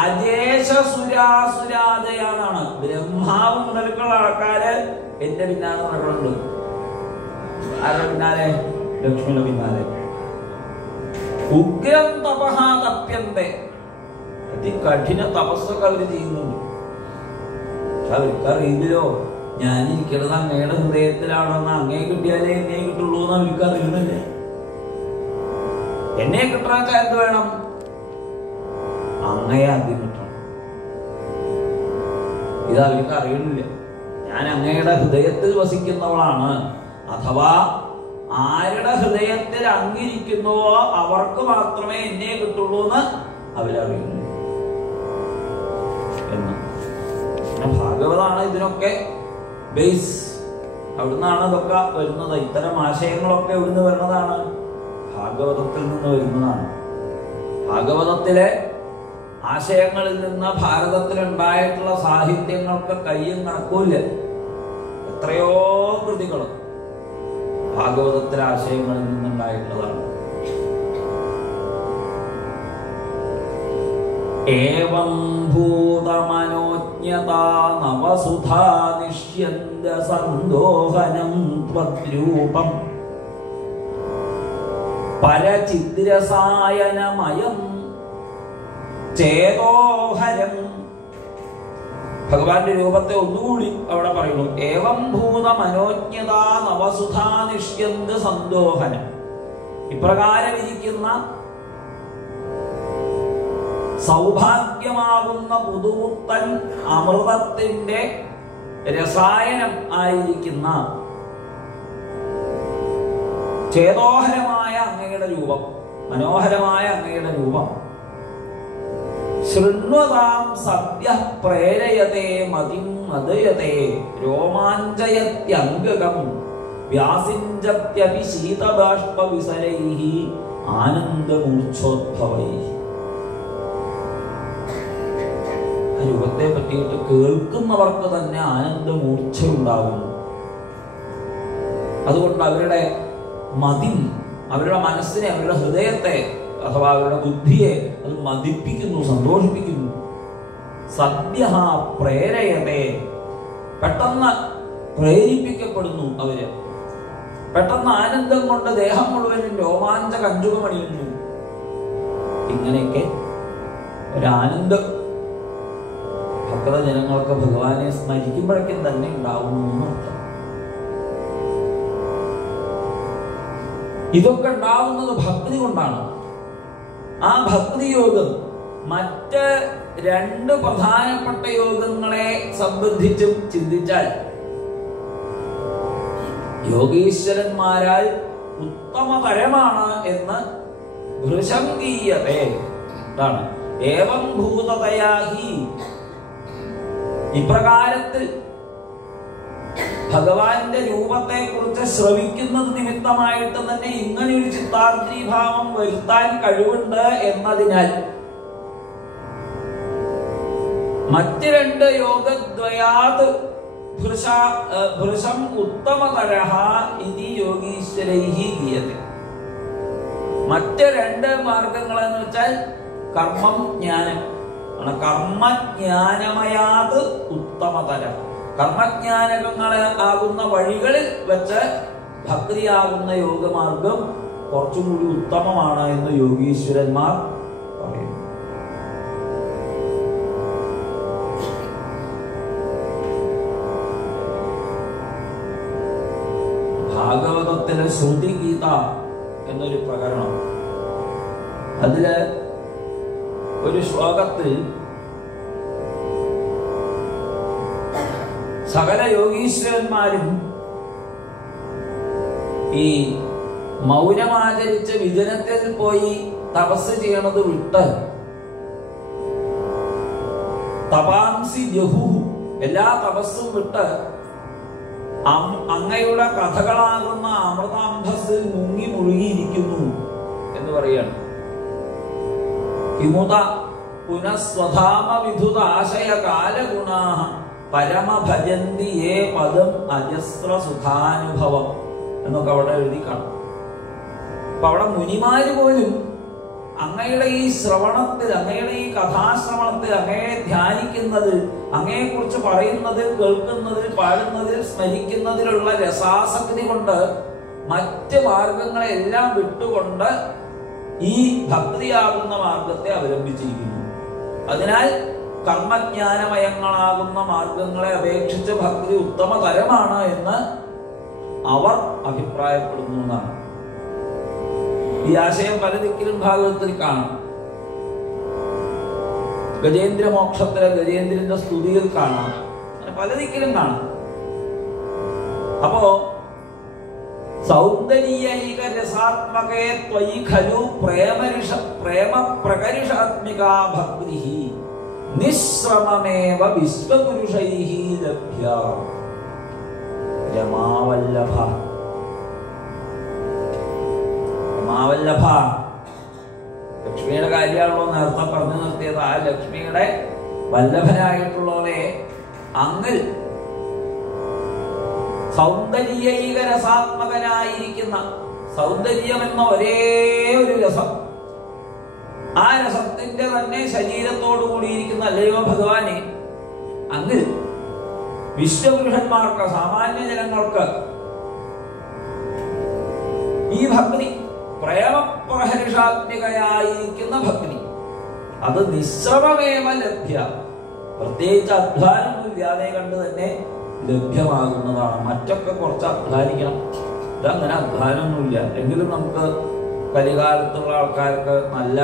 അജേശസുരാസുരാദയാന്നാണ്. ബ്രഹ്മാവ് മുതൽക്കുള്ള ആൾക്കാര് എന്റെ പിന്നാലെ നടക്കുന്നുണ്ട്. ആരുടെ പിന്നാലെ? ലക്ഷ്മിയുടെ പിന്നാലെ. ഉഗ്രം തപഹ തപ്യന്തേ, അതികഠിന തപസ്സൊക്കെ അവര് ചെയ്യുന്നുണ്ട്. അവർക്കറിയില്ലോ ഞാനിരിക്കുന്നത് അങ്ങയുടെ ഹൃദയത്തിലാണെന്ന്. അങ്ങേ കിട്ടിയാലേ എന്നെ കിട്ടുള്ളൂ എന്ന് അവർക്ക് അറിയുന്നില്ല. എന്നെ കിട്ടാൻ എന്ത് വേണം? അങ്ങയെ ആദ്യം കിട്ടണം. ഇത് അവർക്ക് അറിയണില്ല. ഞാൻ അങ്ങയുടെ ഹൃദയത്തിൽ വസിക്കുന്നവളാണ്. അഥവാ ആരുടെ ഹൃദയത്തിൽ അങ്ങിരിക്കുന്നുവോ അവർക്ക് മാത്രമേ എന്നെ കിട്ടുള്ളൂ എന്ന് അവരറിയുന്നു എന്ന്. ഭാഗവതാണ് ഇതിനൊക്കെ ബേസ്. അവിടുന്നാണ് ഇതൊക്കെ വരുന്നത്. ഇത്തരം ആശയങ്ങളൊക്കെ എവിടുന്ന് വരുന്നതാണ്? ഭാഗവതത്തിൽ നിന്ന് വരുന്നതാണ്. ഭാഗവതത്തിലെ ആശയങ്ങളിൽ നിന്ന് ഭാരതത്തിലുണ്ടായിട്ടുള്ള സാഹിത്യങ്ങൾക്ക് കയ്യും കണക്കൂല്ല. എത്രയോ കൃതികൾ ഭാഗവതത്തിലെ ആശയങ്ങളിൽ നിന്നുണ്ടായിട്ടുള്ളതാണ്. ഏവം ഭൂതമനോജ്ഞതാ നവസുധാ നിഷ്യന്ത സന്തോഹനം ത്വദ്രൂപം പരചിദ്രസായനമയം ചേതോഹരം. ഭഗവാന്റെ രൂപത്തെ ഒന്നുകൂടി അവിടെ പറയുന്നു. ഏവം ഭൂത മനോജ്ഞതാ നവസുധാ നിഷ്യന്ത സന്തോഹനം. ഇപ്രകാരം ഇരിക്കുന്ന സൗഭാഗ്യമാകുന്ന പുതുപുത്തൻ അമൃതത്തിന്റെ രസായനം ആയിരിക്കുന്ന ചേതോഹരമായ അങ്ങയുടെ രൂപം, മനോഹരമായ അങ്ങയുടെ രൂപം ശൃണ്വതാം സദ്യ പ്രേരയതേ മതിം മദയതേ രോമാഞ്ചയത്യംഗകം വ്യാസിഞ്ചത്യപി ശീതബാഷ്പവിസരൈഹി ആനന്ദമൂർച്ഛോദ്ഭവൈഹി. ആ രൂപത്തെ പറ്റിയിട്ട് കേൾക്കുന്നവർക്ക് തന്നെ ആനന്ദമൂർച്ഛയുണ്ടാകുന്നു. അതുകൊണ്ട് അവരുടെ മതി, അവരുടെ മനസ്സിനെ, അവരുടെ ഹൃദയത്തെ അഥവാ അവരുടെ ബുദ്ധിയെ അത് മതിപ്പിക്കുന്നു, സന്തോഷിപ്പിക്കുന്നു. സദ്യ പ്രേരയതേ, പെട്ടെന്ന് പ്രേരിപ്പിക്കപ്പെടുന്നു അവര്. പെട്ടെന്ന് ആനന്ദം കൊണ്ട് ദേഹം മുഴുവനും രോമാഞ്ച കഞ്ചുകമണിയുന്നു. ഇങ്ങനെയൊക്കെ ഒരാനന്ദം ഭക്തജനങ്ങൾക്ക് ഭഗവാനെ സ്മരിക്കുമ്പോഴേക്കും തന്നെ ഉണ്ടാവുന്നു എന്നർത്ഥം. ഇതൊക്കെ ഉണ്ടാവുന്നത് ഭക്തി കൊണ്ടാണ്. ആ ഭക്തി യോഗം മറ്റ് രണ്ട് പ്രധാനപ്പെട്ട യോഗങ്ങളെ സംബന്ധിച്ചും ചിന്തിച്ചാൽ യോഗീശ്വരന്മാരാൽ ഉത്തമതരമാണ് എന്ന് ഭൃശങ്കീയതേ. എന്താണ്? ഏവം ഭൂതതയാഹി, ഇപ്രകാരത്തിൽ ഭഗവാന്റെ രൂപത്തെ കുറിച്ച് ശ്രവിക്കുന്നത് നിമിത്തമായിട്ട് തന്നെ ഇങ്ങനെ ഒരു ചിത്താദ്രീഭാവം വരുത്താൻ കഴിവുണ്ട് എന്നതിനാൽ മറ്റ് രണ്ട് യോഗദ്വയാത് ഭൃശം ഉത്തമതരഃ ഇതി യോഗീശ്വരൈഹി ഗീയത്തെ. മറ്റ് രണ്ട് മാർഗങ്ങൾ എന്ന് വെച്ചാൽ കർമ്മം, ജ്ഞാനം ആണ്. കർമ്മജ്ഞാനമയാത് ഉത്തമതര. കർമ്മജ്ഞാനങ്ങളെ ആകുന്ന വഴികളിൽ വെച്ച് ഭക്തിയാകുന്ന യോഗമാർഗം കുറച്ചുകൂടി ഉത്തമമാണ് എന്ന് യോഗീശ്വരന്മാർ പറയുന്നു. ഭാഗവതത്തിലെ ശ്രുതി ഗീത എന്നൊരു പ്രകരണം, അതില് ഒരു ശ്ലോകത്തിൽ സകല യോഗീശ്വരന്മാരും ഈ മൗനമാചരിച്ച് വിജനത്തിൽ പോയി തപസ് ചെയ്യണത് വിട്ട് തപാംസി ജഹു എല്ലാ തപസ്സും വിട്ട് അങ്ങയുടെ കഥകളാകുന്ന അമൃതാംഭസിൽ മുങ്ങി മുഴുകിയിരിക്കുന്നു എന്ന് പറയാണ്. കിമുത പുനഃസ്വധാമ വിധുത ആശയ കാലഗുണാ പരമഭജന്തി യേ പദം അജസ്ര സുഖാനുഭവം എന്നൊക്കെ അവിടെ എഴുതി കാണും. അപ്പൊ അവിടെ മുനിമാര് പോലും അങ്ങയുടെ ഈ ശ്രവണത്തിൽ, അങ്ങയുടെ ഈ കഥാശ്രവണത്തിൽ, അങ്ങയെ ധ്യാനിക്കുന്നതിൽ, അങ്ങയെ കുറിച്ച് പറയുന്നതിൽ, കേൾക്കുന്നതിൽ, പാടുന്നതിൽ, സ്മരിക്കുന്നതിലുള്ള രസാസക്തി കൊണ്ട് മറ്റ് മാർഗങ്ങളെല്ലാം വിട്ടുകൊണ്ട് ഈ ഭക്തിയാകുന്ന മാർഗത്തെ അവലംബിച്ചിരിക്കുന്നു. അതിനാൽ കർമ്മജ്ഞാനമയങ്ങളാകുന്ന മാർഗങ്ങളെ അപേക്ഷിച്ച് ഭക്തി ഉത്തമ തരമാണ് എന്ന് അവർ അഭിപ്രായപ്പെടുന്നു എന്നാണ്. ഈ ആശയം പല ദിക്കിലും ഭാഗവതത്തിൽ കാണാം. ഗജേന്ദ്രമോക്ഷത്തിലെ ഗജേന്ദ്രന്റെ സ്തുതിയിൽ കാണാം, പല ദിക്കിലും കാണാം. അപ്പോ സൗന്ദര്യൈക രസാത്മകേ ത്വയി ഖലു പ്രേമ പ്രകരിഷാത്മികാ ഭക്തിഃ നിശ്രമമേവ വിശ്വപുരുഷൈഃ ലഭ്യ രമാവല്ലഭ. രമാവല്ലഭ ലക്ഷ്മിയുടെ കാര്യമാണല്ലോ നേരത്തെ പറഞ്ഞു നിർത്തിയത്. ആ ലക്ഷ്മിയുടെ വല്ലഭനായിട്ടുള്ളവരെ അങ്ങിൽ സൗന്ദര്യൈക രസാത്മകനായിരിക്കുന്ന, സൗന്ദര്യം എന്ന ഒരേ ഒരു രസം, ആ രസത്തിന്റെ തന്നെ ശരീരത്തോടു കൂടിയിരിക്കുന്ന അല്ലയോ ഭഗവാനെ, അങ്ങിൽ വിശ്വപുരുഷന്മാർക്ക്, സാമാന്യ ജനങ്ങൾക്ക് ഈ ഭക്തി, പ്രേമപ്രഹരിഷാത്മികയായിരിക്കുന്ന ഭക്തി, അത് നിശ്രമമേവ ലഭ്യ, പ്രത്യേകിച്ച് അധ്വാനമില്ലാതെ കണ്ട് തന്നെ ലഭ്യമാകുന്നതാണ്. മറ്റൊക്കെ കുറച്ച് അധ്വാനിക്കണം, ഇതങ്ങനെ അധ്വാനമൊന്നുമില്ല. എങ്കിലും നമുക്ക് കലികാലത്തുള്ള ആൾക്കാർക്ക് നല്ല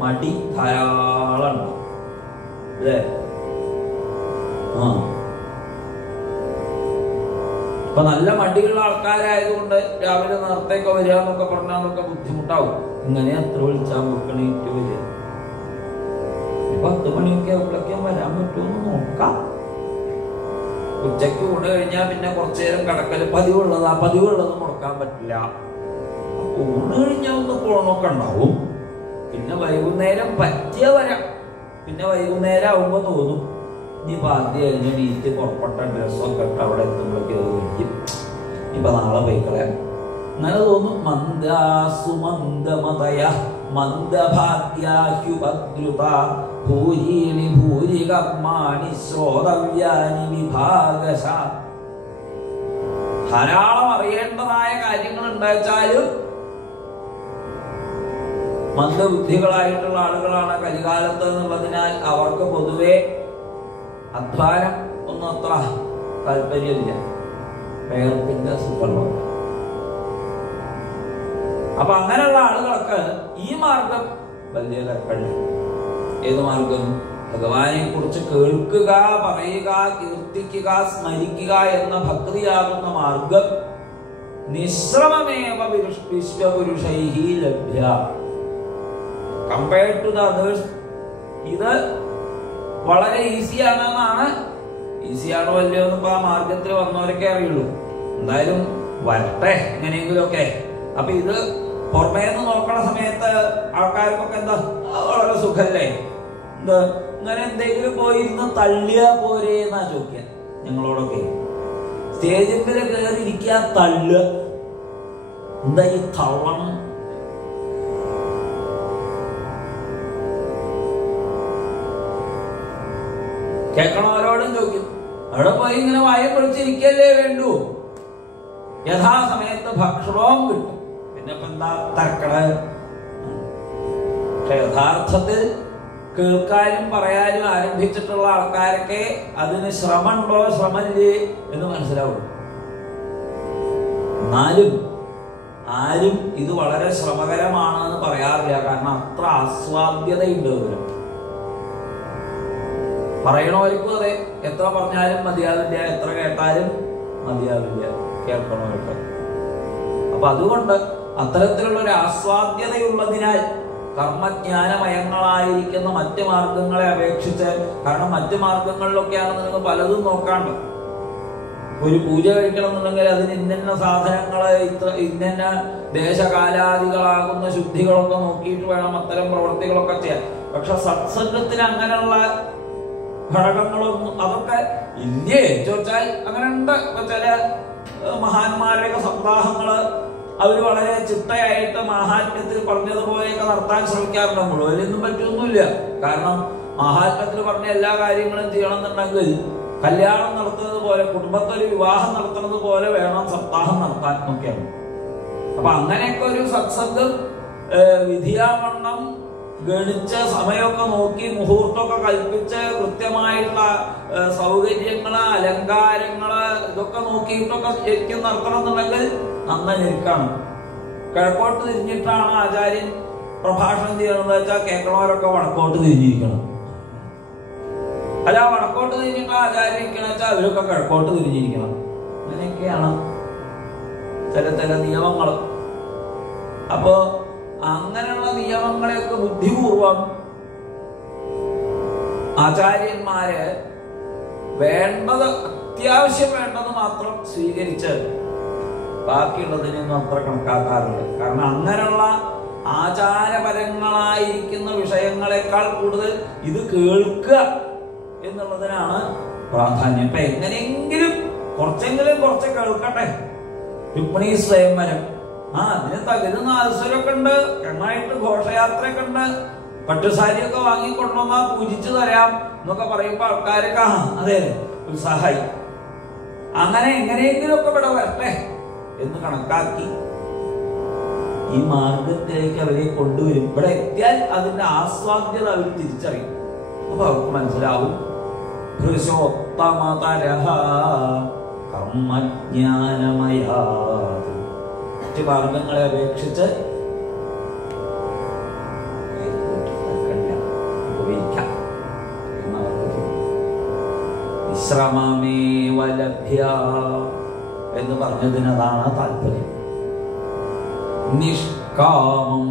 മടി ധാരാളം ഉണ്ട് അല്ലേ? അപ്പൊ നല്ല മടിയുള്ള ആൾക്കാരായതുകൊണ്ട് രാവിലെ നേരത്തേക്ക് വരിക എന്നൊക്കെ പറഞ്ഞാൽ നമുക്ക് ബുദ്ധിമുട്ടാവും. ഇങ്ങനെ എത്ര വിളിച്ചാൽ മുക്കണീറ്റ് വരിക, 10 മണിയൊക്കെ എവിടേക്കും വരാൻ പറ്റുമെന്ന് നോക്കാം. ഉച്ചയ്ക്ക് ഊണ് കഴിഞ്ഞാൽ പിന്നെ കുറച്ചു നേരം കിടക്കൽ പതിവുള്ളത് മുടക്കാൻ പറ്റില്ല. ഊണ് കഴിഞ്ഞാൽ ഒന്ന് പോണൊക്കെ ഉണ്ടാവും. പിന്നെ വൈകുന്നേരം പറ്റിയ വരാം. പിന്നെ വൈകുന്നേരം ആവുമ്പോ തോന്നും ഇനിയിപ്പോ ആദ്യം കഴിഞ്ഞ് വീട്ടിൽ പുറപ്പെട്ട ഡ്രസ്സൊക്കെ ഇട്ട് അവിടെ എത്തുമ്പോഴേക്ക് അത് കഴിക്കും, ഇപ്പൊ നാളെ പോയിക്കളയാം, അങ്ങനെ തോന്നും. മന്ദാസു മന്ദമതയ മന്ദഭാഗ്യാഹ്യുപദ്രുത ഭൂരീണി ഭൂരി കർമാണി ശ്രോതവ്യാനി വിഭാഗശ. ധാരാളം അറിയേണ്ടതായ കാര്യങ്ങൾ ഉണ്ടാച്ചാലും മന്ദബുദ്ധികളായിട്ടുള്ള ആളുകളാണ് കലികാലത്ത് എന്നുള്ളതിനാൽ അവർക്ക് പൊതുവെ അധ്വാനം ഒന്നും അത്ര താല്പര്യമില്ല, വേർപ്പിന്റെ സുഖമുള്ള. അപ്പൊ അങ്ങനെയുള്ള ആളുകൾക്ക് ഈ മാർഗം വലിയ തരക്കല്ല. ഏത് മാർഗം? ഭഗവാനെ കുറിച്ച് കേൾക്കുക, പറയുക, കീർത്തിക്കുക, സ്മരിക്കുക എന്ന ഭക്തിയാകുന്ന മാർഗം നിശ്രമമേവ വിശ്വപുരുഷൈഃ ലഭ്യ. കമ്പയർഡ് ടു ദ അതേഴ്സ് ഇത് വളരെ ഈസിയാണെന്നാണ്. ഈസിയാണോ അല്ലയോ എന്ന് ഇപ്പൊ ആ മാർഗത്തിൽ വന്നവരൊക്കെ അറിയുള്ളൂ. എന്തായാലും വരട്ടെ എങ്ങനെയെങ്കിലും ഒക്കെ. അപ്പൊ ഇത് പുറമേന്ന് നോക്കണ സമയത്ത് ആൾക്കാർക്കൊക്കെ എന്താ വളരെ സുഖല്ലേ, എന്താ ഇങ്ങനെ എന്തെങ്കിലും പോയി ഇരുന്ന് തള്ളിയാ പോരേ എന്നാ ചോദിക്കാൻ ഞങ്ങളോടൊക്കെ. സ്റ്റേജിൽ കയറി ഇരിക്കുക, തള്ളുക, എന്താ ഈ തള്ളം? കേൾക്കണവരോടും ചോദിക്കും, അവിടെ പോയി ഇങ്ങനെ വായം പൊളിച്ചിരിക്കല്ലേ വേണ്ടു. യഥാസമയത്ത് ഭക്ഷണവും കിട്ടും, പിന്നെ ഇപ്പൊ എന്താ തർക്കട? പക്ഷെ യഥാർത്ഥത്തിൽ കേൾക്കാനും പറയാനും ആരംഭിച്ചിട്ടുള്ള ആൾക്കാരൊക്കെ അതിന് ശ്രമമുണ്ടോ ശ്രമമില്ലേ എന്ന് മനസ്സിലാവുള്ളൂ. എന്നാലും ആരും ഇത് വളരെ ശ്രമകരമാണെന്ന് പറയാറില്ല. കാരണം അത്ര ആസ്വാദ്യതയുണ്ട് അതിന്. പറയണവർക്കും അതെ, എത്ര പറഞ്ഞാലും മതിയാവില്ല, എത്ര കേട്ടാലും മതിയാവില്ല കേൾക്കണവർക്ക്. അപ്പൊ അതുകൊണ്ട് അത്തരത്തിലുള്ള ഒരു ആസ്വാദ്യതയുള്ളതിനാൽ കർമ്മജ്ഞാനമയങ്ങളായിരിക്കുന്ന മറ്റ് മാർഗങ്ങളെ അപേക്ഷിച്ച്, കാരണം മറ്റ് മാർഗങ്ങളിലൊക്കെയാണെന്നുണ്ടെങ്കിൽ പലതും നോക്കാണ്ട്. ഒരു പൂജ കഴിക്കണം എന്നുണ്ടെങ്കിൽ അതിന് ഇന്ന സാധനങ്ങള്, ഇന്ന ദേശകാലാദികളാകുന്ന ശുദ്ധികളൊക്കെ നോക്കിയിട്ട് വേണം അത്തരം പ്രവൃത്തികളൊക്കെ ചെയ്യാൻ. പക്ഷെ സത്സംഗത്തിന് അങ്ങനെയുള്ള ഘടകങ്ങളൊന്നും അതൊക്കെ ഇല്ലേ ചോദിച്ചാൽ അങ്ങനെ ഉണ്ട്. ചില മഹാന്മാരുടെയൊക്കെ സപ്താഹങ്ങള് അവര് വളരെ ചിട്ടയായിട്ട് മഹാത്മ്യത്തിൽ പറഞ്ഞതുപോലെയൊക്കെ നടത്താൻ ശ്രമിക്കാറുണ്ട്. മുഴുവനൊന്നും പറ്റൊന്നുമില്ല. കാരണം മഹാത്മ്യത്തിൽ പറഞ്ഞ എല്ലാ കാര്യങ്ങളും ചെയ്യണമെന്നുണ്ടെങ്കിൽ കല്യാണം നടത്തുന്നത് പോലെ, കുടുംബത്തൊരു വിവാഹം നടത്തുന്നത് പോലെ വേണം സപ്താഹം നടത്താൻ നോക്കിയാണ്. അപ്പൊ അങ്ങനെയൊക്കെ ഒരു സത്സംഗം വിധിയാവണ്ണം ഗണിച്ച് സമയമൊക്കെ നോക്കി മുഹൂർത്തമൊക്കെ കൽപ്പിച്ച് കൃത്യമായിട്ടുള്ള സൗകര്യങ്ങള്, അലങ്കാരങ്ങള് ഇതൊക്കെ നോക്കിയിട്ടൊക്കെ ശരിക്കും നടത്തണം എന്നുണ്ടെങ്കിൽ നന്നായി നിൽക്കാണ്. കിഴക്കോട്ട് തിരിഞ്ഞിട്ടാണ് ആചാര്യൻ പ്രഭാഷണം ചെയ്യണമെന്ന് വെച്ചാൽ കേൾക്കണവരൊക്കെ വടക്കോട്ട് തിരിഞ്ഞിരിക്കണം. അല്ല, വടക്കോട്ട് തിരിഞ്ഞിട്ട് ആചാര്യൻ ഇരിക്കണ വെച്ചാൽ അവരൊക്കെ കിഴക്കോട്ട് തിരിഞ്ഞിരിക്കണം. അങ്ങനെയൊക്കെയാണ് ചില നിയമങ്ങൾ. അപ്പോ അങ്ങനെയുള്ള നിയമങ്ങളെയൊക്കെ ബുദ്ധിപൂർവം ആചാര്യന്മാര് വേണ്ടത്, അത്യാവശ്യം വേണ്ടത് മാത്രം സ്വീകരിച്ച് ബാക്കിയുള്ളതിനൊന്നും അത്ര കണക്കാക്കാറുണ്ട്. കാരണം അങ്ങനെയുള്ള ആചാരപരങ്ങളായിരിക്കുന്ന വിഷയങ്ങളെക്കാൾ കൂടുതൽ ഇത് കേൾക്കുക എന്നുള്ളതിനാണ് പ്രാധാന്യം. ഇപ്പൊ എങ്ങനെയെങ്കിലും കുറച്ച് കേൾക്കട്ടെ. രുക്മിണി സ്വയംവരം, അതിന് തകരുന്ന അവസരമൊക്കെ ഉണ്ട്. നന്നായിട്ട് ഘോഷയാത്രയൊക്കെ ഉണ്ട്. പട്ടുസാരിയൊക്കെ വാങ്ങിക്കൊണ്ടുവന്നാ പൂജിച്ചു തരാം എന്നൊക്കെ പറയുമ്പോ ആൾക്കാരൊക്കെ അതെ ഉത്സാഹമായി. അങ്ങനെ എങ്ങനെയെങ്കിലും ഒക്കെ ഇവിടെ വരട്ടെ എന്ന് കണക്കാക്കി ഈ മാർഗത്തിലേക്ക് അവരെ കൊണ്ടുവരും. ഇവിടെ എത്തിയാൽ അതിന്റെ ആസ്വാദ്യത അവർ തിരിച്ചറിയും. അപ്പൊ അവർക്ക് മനസ്സിലാവും പുരുഷോത്തമതരഃ കർമ്മജ്ഞാനമയാത്. മറ്റ് മാർഗങ്ങളെ അപേക്ഷിച്ച് ഉപയോഗിക്കാം എന്നവർക്ക് തോന്നും. വിശ്രമമേവ ലഭ്യ എന്ന് പറഞ്ഞതിന് അതാണ് താല്പര്യം. നിഷ്കാമം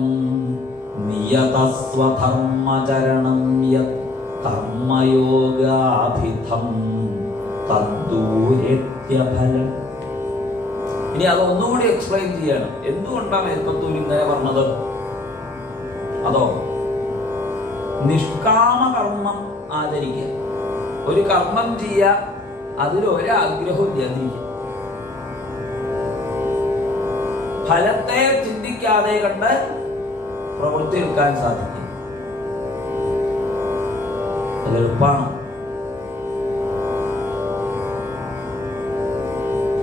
നിയതസ്വധർമ്മചരണം യത് കർമ്മയോഗാഭിധം തദ്ദൂരേത്യഫലം. ഇനി അതൊന്നുകൂടി എക്സ്പ്ലെയിൻ ചെയ്യണം. എന്തുകൊണ്ടാണ് മേൽപ്പത്തൂർ ഇങ്ങനെ പറഞ്ഞത്? അതോ നിഷ്കാമ കർമ്മം ആചരിക്കുക, ഒരു കർമ്മം ചെയ്യുക, അതിലൊരാഗ്രഹവും ഇല്ലാതിരിക്കുക, ഫലത്തെ ചിന്തിക്കാതെ കണ്ട് പ്രവൃത്തി എടുക്കാൻ സാധിക്കും. അത് എളുപ്പമാണ്.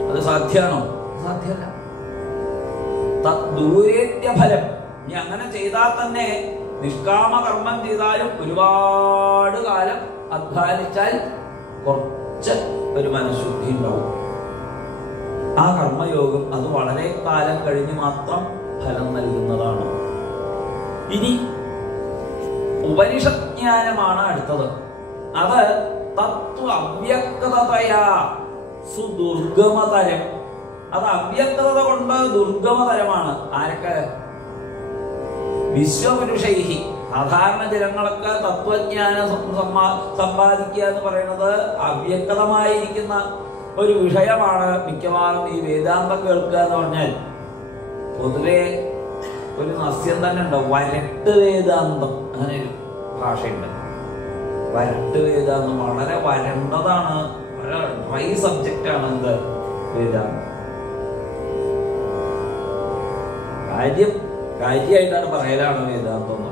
അത് സാധ്യമാണോ? സാധ്യമല്ല. തദ്ദൂരേത്യഫലം. ഇനി അങ്ങനെ ചെയ്താൽ തന്നെ നിഷ്കാമ കർമ്മം ചെയ്താലും ഒരുപാട് കാലം അധ്വാനിച്ചാൽ കുറച്ച് ഒരു മനഃശുദ്ധി ഉണ്ടാവും. ആ കർമ്മയോഗം അത് വളരെ കാലം കഴിഞ്ഞ് മാത്രം ഫലം നൽകുന്നതാണ്. ഇനി ഉപനിഷജ്ഞാനമാണ് അടുത്തത്. അത് തത്വ അവ്യക്തതയാ സുദുർഗമതരം. അത് അവ്യക്തത കൊണ്ട് ദുർഗമതരമാണ്. ആരൊക്കെ? വിശ്വപുരുഷൈഹി. സാധാരണ ജനങ്ങളൊക്കെ തത്വജ്ഞാനം സമ്പാദിക്കുക എന്ന് പറയുന്നത് അവ്യക്തമായിരിക്കുന്ന ഒരു വിഷയമാണ്. മിക്കവാറും ഈ വേദാന്തം കേൾക്കുക എന്ന് പറഞ്ഞാൽ പൊതുവെ ഒരു നസ്യം തന്നെ ഉണ്ട്. വരട്ട് വേദാന്തം, അങ്ങനെ ഒരു ഭാഷയുണ്ട്. വരട്ട് വേദാന്തം വളരെ വരണ്ടതാണ്, വളരെ ഡ്രൈ സബ്ജക്റ്റാണ്. എന്ത് വേദാന്തം കാര്യമായിട്ടാണ് പറയലാണ് വേദാന്തം.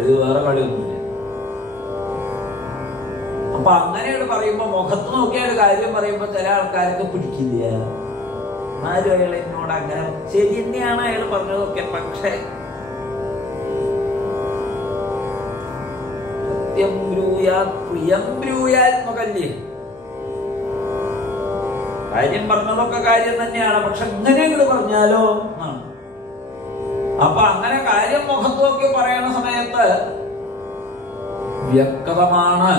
ഇത് വേറെ കളിയൊന്നുമില്ല. അപ്പൊ അങ്ങനെയാണ് പറയുമ്പോ മുഖത്ത് നോക്കിയാണ് കാര്യം പറയുമ്പോ ചില ആൾക്കാർക്ക് പിടിക്കില്ല. ആരും അയാൾ എന്നോട് അങ്ങനെ ശരി തന്നെയാണ് അയാൾ പറഞ്ഞതൊക്കെ, പക്ഷേ സത്യം ബ്രൂയാൽ പ്രിയം ബ്രൂയാൽ എന്നൊക്കെ കാര്യം പറഞ്ഞതൊക്കെ കാര്യം തന്നെയാണ്, പക്ഷെ ഇങ്ങനെ ഇങ്ങോട്ട് പറഞ്ഞാലോ എന്നാണ്. അപ്പൊ അങ്ങനെ കാര്യം മുഖത്ത് നോക്കി പറയുന്ന സമയത്ത് വ്യക്തമാണ്.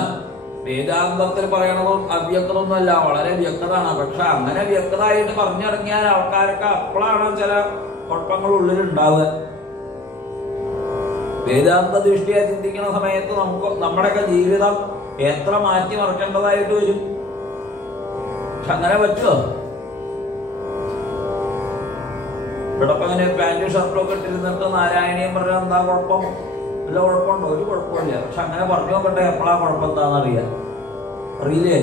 വേദാന്തത്തിൽ പറയണതും അവ്യക്തമൊന്നുമല്ല, വളരെ വ്യക്തതാണ്. പക്ഷെ അങ്ങനെ വ്യക്തമായിട്ട് പറഞ്ഞിറങ്ങിയാൽ ആൾക്കാരൊക്കെ അപ്പോഴാണ് ചില കുഴപ്പങ്ങൾ ഉള്ളിലുണ്ടാവുക. വേദാന്ത ദൃഷ്ടിയെ ചിന്തിക്കുന്ന സമയത്ത് നമ്മുടെയൊക്കെ ജീവിതം എത്ര മാറ്റി മറിക്കേണ്ടതായിട്ട് വരും. പക്ഷെ അങ്ങനെ പറ്റുമോ? ഇവിടെ ഇപ്പൊ അങ്ങനെ പാന്റും ഷർട്ടും ഒക്കെ ഇട്ടിരുന്നിട്ട് നാരായണീയം പറഞ്ഞാൽ എന്താ കുഴപ്പം? വല്ല കുഴപ്പമുണ്ടോ? ഒരു കുഴപ്പമില്ല. പക്ഷെ അങ്ങനെ പറഞ്ഞു നോക്കട്ടെ, എപ്പോഴാ കുഴപ്പം എന്താന്ന് അറിയില്ലേ?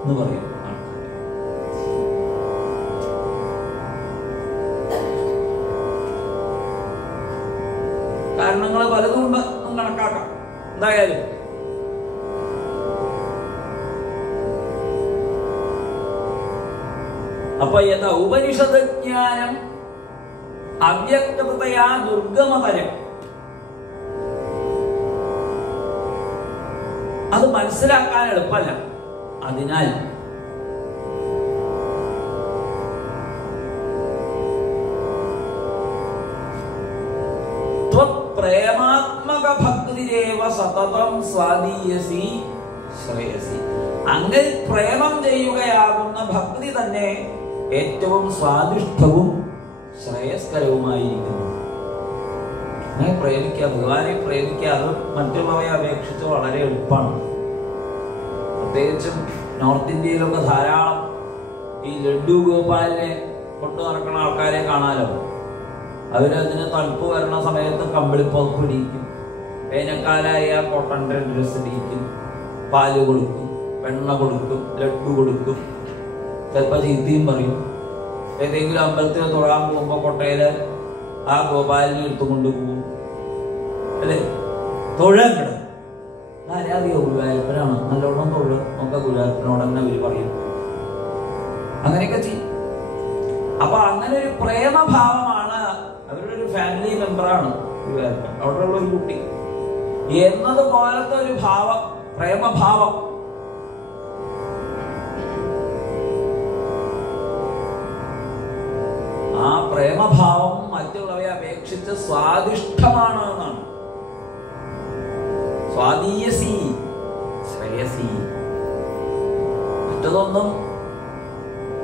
എന്ന് പറയും. കാരണങ്ങൾ പലതും ഉണ്ട്, കണക്കാക്കാം. എന്തായാലും അപ്പൊ യഥാ ഉപനിഷത് ജ്ഞാനം അവ്യക്തതയാ ദുർഗമതരം, അത് മനസ്സിലാക്കാൻ എളുപ്പമല്ല. അതിനാൽ പ്രേമാത്മക ഭക്തിരേവ സതതം സ്വാധീയസി ശ്രേയസി. അങ്ങനെ പ്രേമം ചെയ്യുകയാകുന്ന ഭക്തി തന്നെ ഏറ്റവും സ്വാദിഷ്ടവും ശ്രേയസ്കരവുമായിരിക്കുന്നു. അങ്ങനെ പ്രേമിക്കുക, ഭഗവാനെ പ്രേമിക്കുക, അത് മറ്റുള്ളവയെ അപേക്ഷിച്ച് വളരെ എളുപ്പമാണ്. പ്രത്യേകിച്ചും നോർത്ത് ഇന്ത്യയിലൊക്കെ ധാരാളം ഈ ലഡ്ഡു ഗോപാലിനെ കൊണ്ടു നടക്കുന്ന ആൾക്കാരെ കാണാലോ. അവരതിന് തണുപ്പ് വരണ സമയത്ത് കമ്പിളിപ്പുറപ്പ് ഇടിക്കും, വേനൽക്കാലായ കോട്ടൺ ഡ്രസ് ഇടിക്കും, പാല് കൊടുക്കും, വെണ്ണ കൊടുക്കും, ലഡ്ഡു കൊടുക്കും, ചിലപ്പോൾ ചീത്തയും പറയും. ഏതെങ്കിലും അമ്പലത്തിൽ തൊഴാൻ പോകുമ്പോൾ കൊട്ടയില് ആ ഗോപാലിനെ എടുത്തുകൊണ്ട് പോകും, അല്ലേ? തൊഴാൻ കിടക്കും. ആരാധിയോ? ഗുരുവായൂരപ്പനാണ്, നല്ലോണം തൊഴു നോക്ക, ഗുരുവായൂരപ്പനോട് തന്നെ അവർ പറയും. അങ്ങനെയൊക്കെ ചെയ്യും. അപ്പൊ അങ്ങനെ ഒരു പ്രേമഭാവമാണ്, അവരുടെ ഒരു ഫാമിലി മെമ്പറാണ് ഗുരുവായൂരപ്പൻ, അവിടെയുള്ള ഒരു കുട്ടി എന്നതുപോലത്തെ ഒരു ഭാവം, പ്രേമഭാവം. ആ പ്രേമഭാവം മറ്റുള്ളവയെ അപേക്ഷിച്ച് സ്വാദിഷ്ടമാണ് എന്നാണ്. സ്വാധീയസി ശ്രേയസി. മറ്റതൊന്നും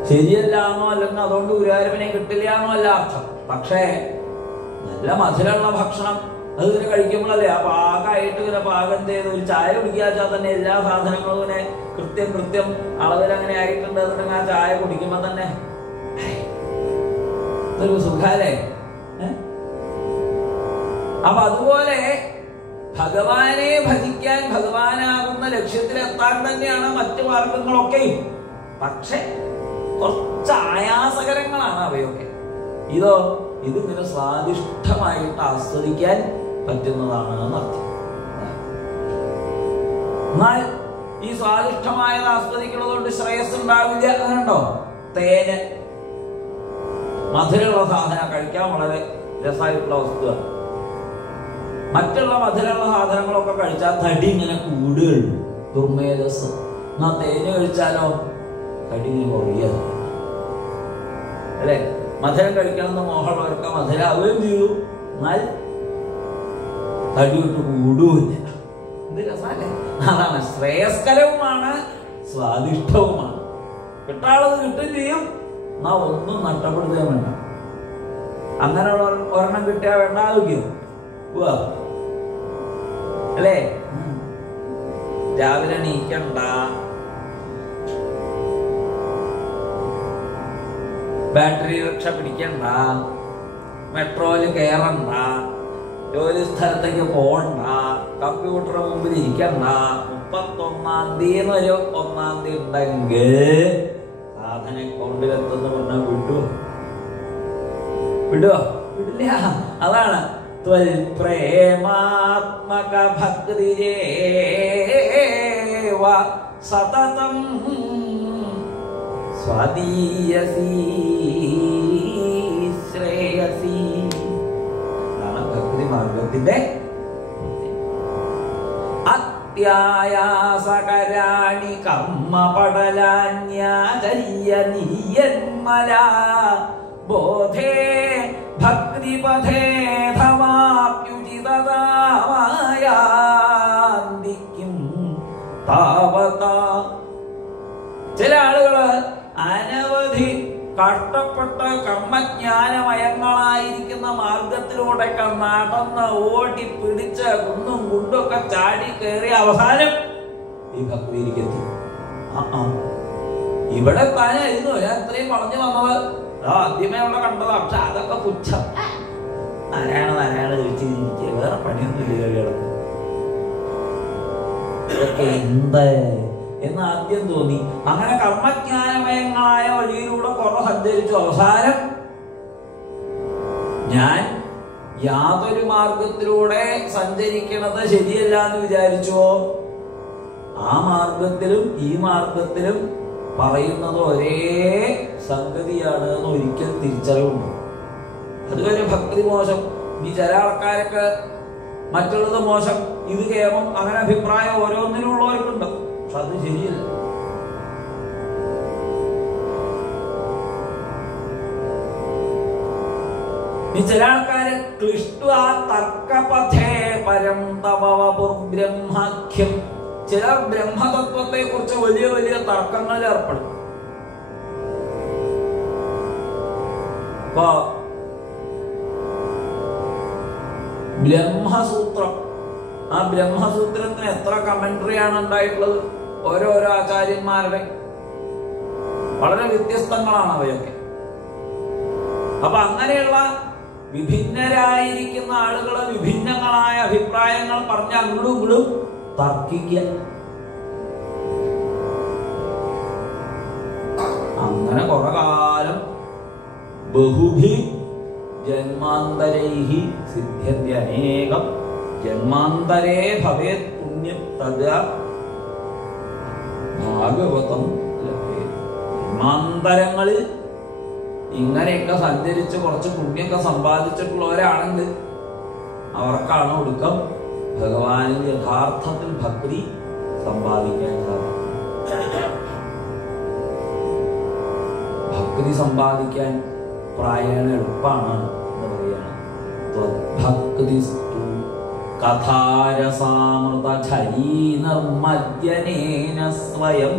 ശരിയല്ലാന്നോ അല്ലെങ്കിൽ അതുകൊണ്ട് ഗുരുവായൂരപ്പനെ കിട്ടില്ലാന്നോ അല്ല അർത്ഥം. പക്ഷേ നല്ല മധുരമുള്ള ഭക്ഷണം അത് ഇങ്ങനെ കഴിക്കുമ്പോഴല്ലേ ആ പാകമായിട്ട് ഇങ്ങനെ പാകം ചെയ്ത് ഒരു ചായ കുടിക്കാച്ചാൽ തന്നെ എല്ലാ സാധനങ്ങളും ഇങ്ങനെ കൃത്യം അളവിൽ അങ്ങനെ ആയിട്ടുണ്ട്. അതുണ്ടെങ്കിൽ ആ ചായ കുടിക്കുമ്പോ തന്നെ ഒരു സുഖാലേ. അപ്പൊ അതുപോലെ ഭഗവാനെ ഭജിക്കാൻ, ഭഗവാനാകുന്ന ലക്ഷ്യത്തിലെത്താൻ തന്നെയാണ് മറ്റു മാർഗങ്ങളൊക്കെയും. പക്ഷെ കുറച്ച് ആയാസകരങ്ങളാണ് അവയൊക്കെ. ഇതിങ്ങനെ സ്വാദിഷ്ടമായിട്ട് ആസ്വദിക്കാൻ പറ്റുന്നതാണ് എന്നർത്ഥം. എന്നാൽ ഈ സ്വാദിഷ്ടമായത് ആസ്വദിക്കുന്നതുകൊണ്ട് ശ്രേയസ് ഉണ്ടാവില്ല. അങ്ങനെയുണ്ടോ? തേന് മധുരമുള്ള സാധനം കഴിക്കാൻ വളരെ രസമായിട്ടുള്ള വസ്തുവാണ്. മറ്റുള്ള മധുരമുള്ള സാധനങ്ങളൊക്കെ കഴിച്ചാൽ തടി ഇങ്ങനെ കൂടുകയുള്ളൂ, ദുർമേധസ്. എന്നാ തേന് കഴിച്ചാലോ തടി ഇങ്ങനെ കുറയാതെ, അല്ലെ? മധുരം കഴിക്കണമെന്ന് മോഹമുള്ളവർക്ക് മധുരം ആവുകയും ചെയ്തു, എന്നാൽ തടി കൊണ്ട് കൂടുമില്ല. ഇത് രസമല്ലേ? അതാണ് ശ്രേയസ്കരവുമാണ് സ്വാദിഷ്ടവുമാണ്. കിട്ടാളത് കിട്ടുകയും ചെയ്യും, എന്നാ ഒന്നും നഷ്ടപ്പെടുത്തുക വേണ്ട. അങ്ങനെയുള്ള ഒരെണ്ണം കിട്ടിയാൽ വേണ്ടാതിരിക്കും, അല്ലേ? രാവിലെ എണീക്കണ്ട, ബാറ്ററി റിക്ഷ പിടിക്കണ്ട, മെട്രോയില് കയറണ്ട, ജോലി സ്ഥലത്തേക്ക് പോകണ്ട, കമ്പ്യൂട്ടറിന് മുമ്പിൽ ഇരിക്കണ്ട. 31-ാം തീയതി ഒരു 1-ാം തീയതി ഉണ്ടെങ്കിൽ സാധന അക്കൗണ്ടിലെത്തുന്ന പറഞ്ഞാൽ വിടുവോ? വിടില്ല. അതാണ് പ്രേമാത്മക ഭക്തിരേവ സതതം സ്വാധീയസി ശ്രേയസി. അതാണ് ഭക്തി മാർഗത്തിന്റെ അത്യായാസകരാണി കർമ്മപടലാന്യാചര്യ നിയന്മല ബോധേ ഭക്തിപഥേ ധമാപ്യ കഷ്ടപ്പെട്ട് കർമ്മജ്ഞാനമയങ്ങളായിരിക്കുന്ന മാർഗത്തിലൂടെ നടന്ന് ഓടി പിടിച്ച് കുന്നും കുണ്ടൊക്കെ ചാടി കയറി അവസാനം ഈ ഭക്തിയിലേക്ക് എത്തി. ഇവിടെ താനായിരുന്നു ഞാൻ ഇത്രയും പറഞ്ഞു വന്നത്. ആദ്യമേ അവിടെ കണ്ടതാ. പക്ഷെ അതൊക്കെ പുച്ഛം. നാരായണ നാരായണ ചോദിച്ചിരിക്കുക, വേറെ പണിയൊന്നും ഇല്ല. ഇതൊക്കെ എന്ത് എന്ന് ആദ്യം തോന്നി. അങ്ങനെ കർമ്മജ്ഞാനമയങ്ങളായ വഴിയിലൂടെ കുറെ സഞ്ചരിച്ചു. അവസാനം ഞാൻ യാതൊരു മാർഗത്തിലൂടെ സഞ്ചരിക്കണത് ശരിയല്ല എന്ന് വിചാരിച്ചോ, ആ മാർഗത്തിലും ഈ മാർഗത്തിലും പറയുന്നത് ഒരേ സംഗതിയാണ് എന്ന് ഒരിക്കൽ തിരിച്ചറിവുണ്ട്. അതുവരെ ഭക്തി മോശം, ഈ ചില ആൾക്കാരൊക്കെ മറ്റുള്ളത് മോശം, ഇത് കേമം, അങ്ങനെ അഭിപ്രായം ഓരോന്നിനുള്ളവർക്കുണ്ട്. പക്ഷെ അത് ശരിയല്ല. ഈ ചില ആൾക്കാര് ക്ലിഷ്ട്വാ തർക്കപഥേ പരം തവ ബ്രഹ്മാഖ്യം, ചിലർ ബ്രഹ്മതത്വത്തെ കുറിച്ച് വലിയ വലിയ തർക്കങ്ങളിൽ ഏർപ്പെടും. ബ്രഹ്മസൂത്രം, ആ ബ്രഹ്മസൂത്രത്തിന് എത്ര കമന്ററിയാണ് ഉണ്ടായിട്ടുള്ളത് ഓരോരോ ആചാര്യന്മാരുടെ. വളരെ വ്യത്യസ്തങ്ങളാണ് അവയൊക്കെ. അപ്പൊ അങ്ങനെയുള്ള വിഭിന്നരായിരിക്കുന്ന ആളുകള് വിഭിന്നങ്ങളായ അഭിപ്രായങ്ങൾ പറഞ്ഞ് അങ്ങോട്ടും ഇങ്ങോട്ടും തർക്കിക്കുക. അങ്ങനെ കുറെ കാലം ബഹുഭി ജന്മാന്തരൈഹി സിദ്ധ്യന്തി അനേകം ജന്മാന്തരേ ഭവേത് പുണ്യം തദാ ഭാഗവതം ലഭേത്. ജന്മാന്തരങ്ങളിൽ ഇങ്ങനെയൊക്കെ സഞ്ചരിച്ച് കുറച്ച് പുണ്യമൊക്കെ സമ്പാദിച്ചിട്ടുള്ളവരാണെങ്കിൽ അവർക്കാണ് ഒടുക്കം ഭഗവാനിൽ യഥാർത്ഥത്തിൽ ഭക്തി സമ്പാദിക്കാൻ സാധിക്കും. ഭക്തി സമ്പാദിക്കാൻ പ്രായേണ എളുപ്പമാണ് എന്ന് പറയാണ്. ഭക്തിസ്തു കഥാരസാമൃതചരീനർമദ്യനേന സ്വയം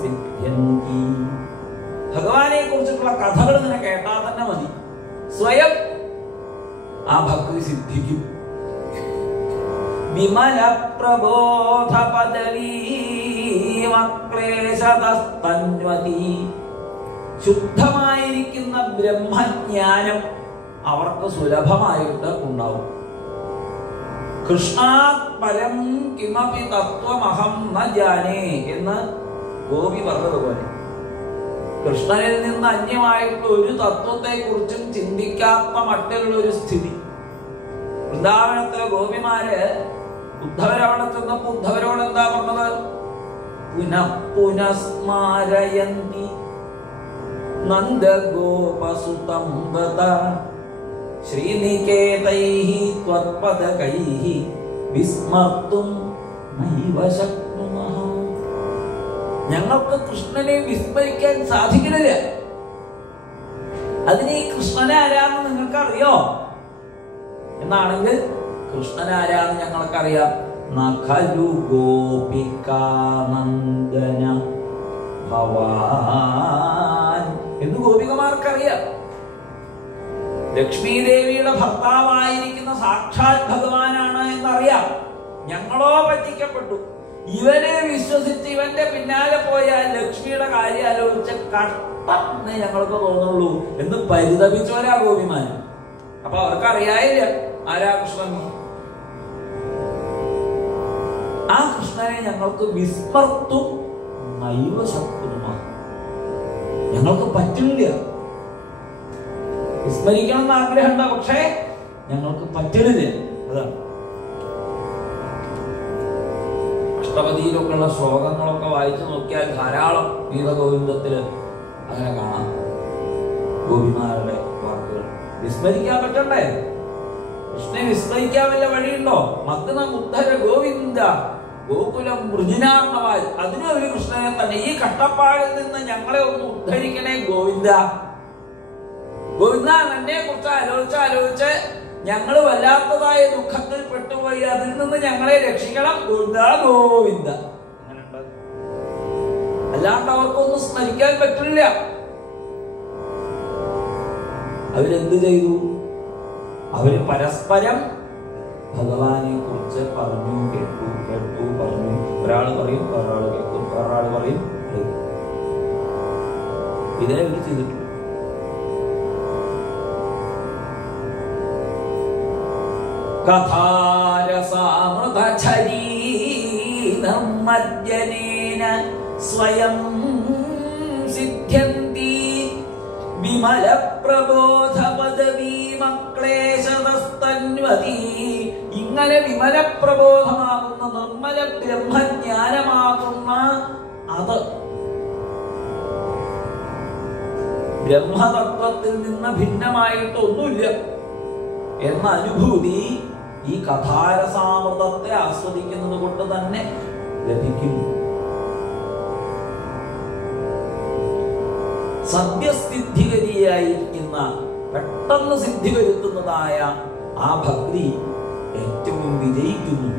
സിദ്ധ്യന്തി. ഭഗവാനെ കുറിച്ചിട്ടുള്ള കഥകൾ ഇങ്ങനെ കേട്ടാൽ തന്നെ മതി, സ്വയം ആ ഭക്തി സിദ്ധിക്കും. വിമല പ്രബോധ പദവീമക്ലേശതസ്തന്വതി. ശുദ്ധമായിരിക്കുന്ന ബ്രഹ്മജ്ഞാനം അവർക്ക് സുലഭമായിട്ട് ഉണ്ടാവും. കൃഷ്ണാത് പരം കിമപി തത്വമഹം ന ജാനേ എന്ന് ഗോപി പറഞ്ഞതുപോലെ കൃഷ്ണനിൽ നിന്ന് അന്യമായിട്ടുള്ള ഒരു തത്വത്തെ കുറിച്ചും ചിന്തിക്കാത്ത മട്ടിലുള്ള ഒരു സ്ഥിതി. വൃന്ദാവനത്തിലെ ഗോപിമാര് ഉദ്ധവരവിടെ ചെന്നപ്പോ ഉദ്ധവരോട് എന്താ പറഞ്ഞത്? പുനഃപുനഃസ്മാരയന്തി നന്ദഗോപസുതം വദ ശ്രീനികേതൈഹി ത്വത്പദകൈഹി വിസ്മർത്തും നൈവ ശക്നുമഃ. ഞങ്ങൾക്ക് കൃഷ്ണനെ വിസ്മരിക്കാൻ സാധിക്കുന്നില്ല. അതിന് ഈ കൃഷ്ണനെ ആരാന്ന് നിങ്ങൾക്ക് അറിയോ എന്നാണെങ്കിൽ കൃഷ്ണൻ ആരാന്ന് ഞങ്ങൾക്കറിയാം. നഖലു ഗോപികാനന്ദന ഭവാൻ എന്ന് ഗോപികമാർക്കറിയാം. ലക്ഷ്മി ദേവിയുടെ ഭർത്താവായിരിക്കുന്ന സാക്ഷാത് ഭഗവാനാണ് എന്നറിയാം. ഞങ്ങളോ പറ്റിക്കപ്പെട്ടു. ഇവനെ വിശ്വസിച്ച് ഇവന്റെ പിന്നാലെ പോയാൽ ലക്ഷ്മിയുടെ കാര്യം ആലോചിച്ച കഷ്ടം എന്നേ ഞങ്ങൾക്ക് തോന്നുള്ളൂ എന്ന് പരിതപിച്ചവരാ ഗോപിമാര്. അപ്പൊ അവർക്കറിയായില്ല ആരാ കൃഷ്ണൻ. ആ കൃഷ്ണനെ ഞങ്ങൾക്ക് വിസ്മർത്തും നൈവ ശക്നുമഃ, ഞങ്ങൾക്ക് പറ്റില്ല. വിസ്മരിക്കണം എന്ന് ആഗ്രഹമുണ്ട്, പക്ഷേ ഞങ്ങൾക്ക് പറ്റില്ല. അതാണ് അഷ്ടപതിയിലൊക്കെയുള്ള ശ്ലോകങ്ങളൊക്കെ വായിച്ചു നോക്കിയാൽ ധാരാളം ഗീതഗോവിന്ദത്തില് അങ്ങനെ കാണാം. ഗോപിമാരുടെ വാക്കുകൾ വിസ്മരിക്കാൻ പറ്റണ്ടേ? കൃഷ്ണനെ വിസ്മരിക്കാൻ വല്ല വഴിയുണ്ടോ? മഗ്ന മുദ്ധര ഗോവിന്ദ ഗോകുലം മൃജിനാർണവാൽ. അതിനും ഒരു കൃഷ്ണനെ തന്നെ. ഈ കഷ്ടപ്പാടിൽ നിന്ന് ഞങ്ങളെ ഒന്ന് ഉദ്ധരിക്കണേ ഗോവിന്ദ. ഗോവിന്ദ, എന്നെ കുറിച്ച് ആലോചിച്ച് ഞങ്ങൾ വല്ലാത്തതായ ദുഃഖത്തിൽ പെട്ടുപോയി, അതിൽ നിന്ന് ഞങ്ങളെ രക്ഷിക്കണം ഗോവിന്ദ ഗോവിന്ദ. അങ്ങനെയുണ്ട്. അല്ലാണ്ട് അവർക്കൊന്നും സ്മരിക്കാൻ പറ്റില്ല. അവരെന്ത് ചെയ്തു? അവര് പരസ്പരം ഭഗവാനെ കുറിച്ച് പറഞ്ഞു, കേട്ടു പറഞ്ഞു. ഒരാൾ പറയും, ഒരാൾ കേൾക്കും, ഒരാൾ പറയും. ഇതേ അവർ ചെയ്തിട്ടുള്ളൂ. കഥാരസാമൃതചരീനർമജ്ജനേന സ്വയം സിദ്ധ്യന്തി വിമല പ്രബോധ പദവീമക്ലേശതസ്തന്വതി. ഇങ്ങനെ വിമല പ്രബോധമാകുന്ന നിർമ്മല ബ്രഹ്മജ്ഞാനമാകുന്ന അത് ബ്രഹ്മതത്വത്തിൽ നിന്ന് ഭിന്നമായിട്ടൊന്നുമില്ല എന്ന അനുഭൂതി ഈ കഥാരസാമൃതത്തെ ആസ്വദിക്കുന്നത് കൊണ്ട് തന്നെ ലഭിക്കുന്നു. സദ്യസിദ്ധികരിയായിരിക്കുന്ന, പെട്ടെന്ന് സിദ്ധി വരുത്തുന്നതായ ആ ഭക്തി ഏറ്റവും വിജയിക്കുന്നു.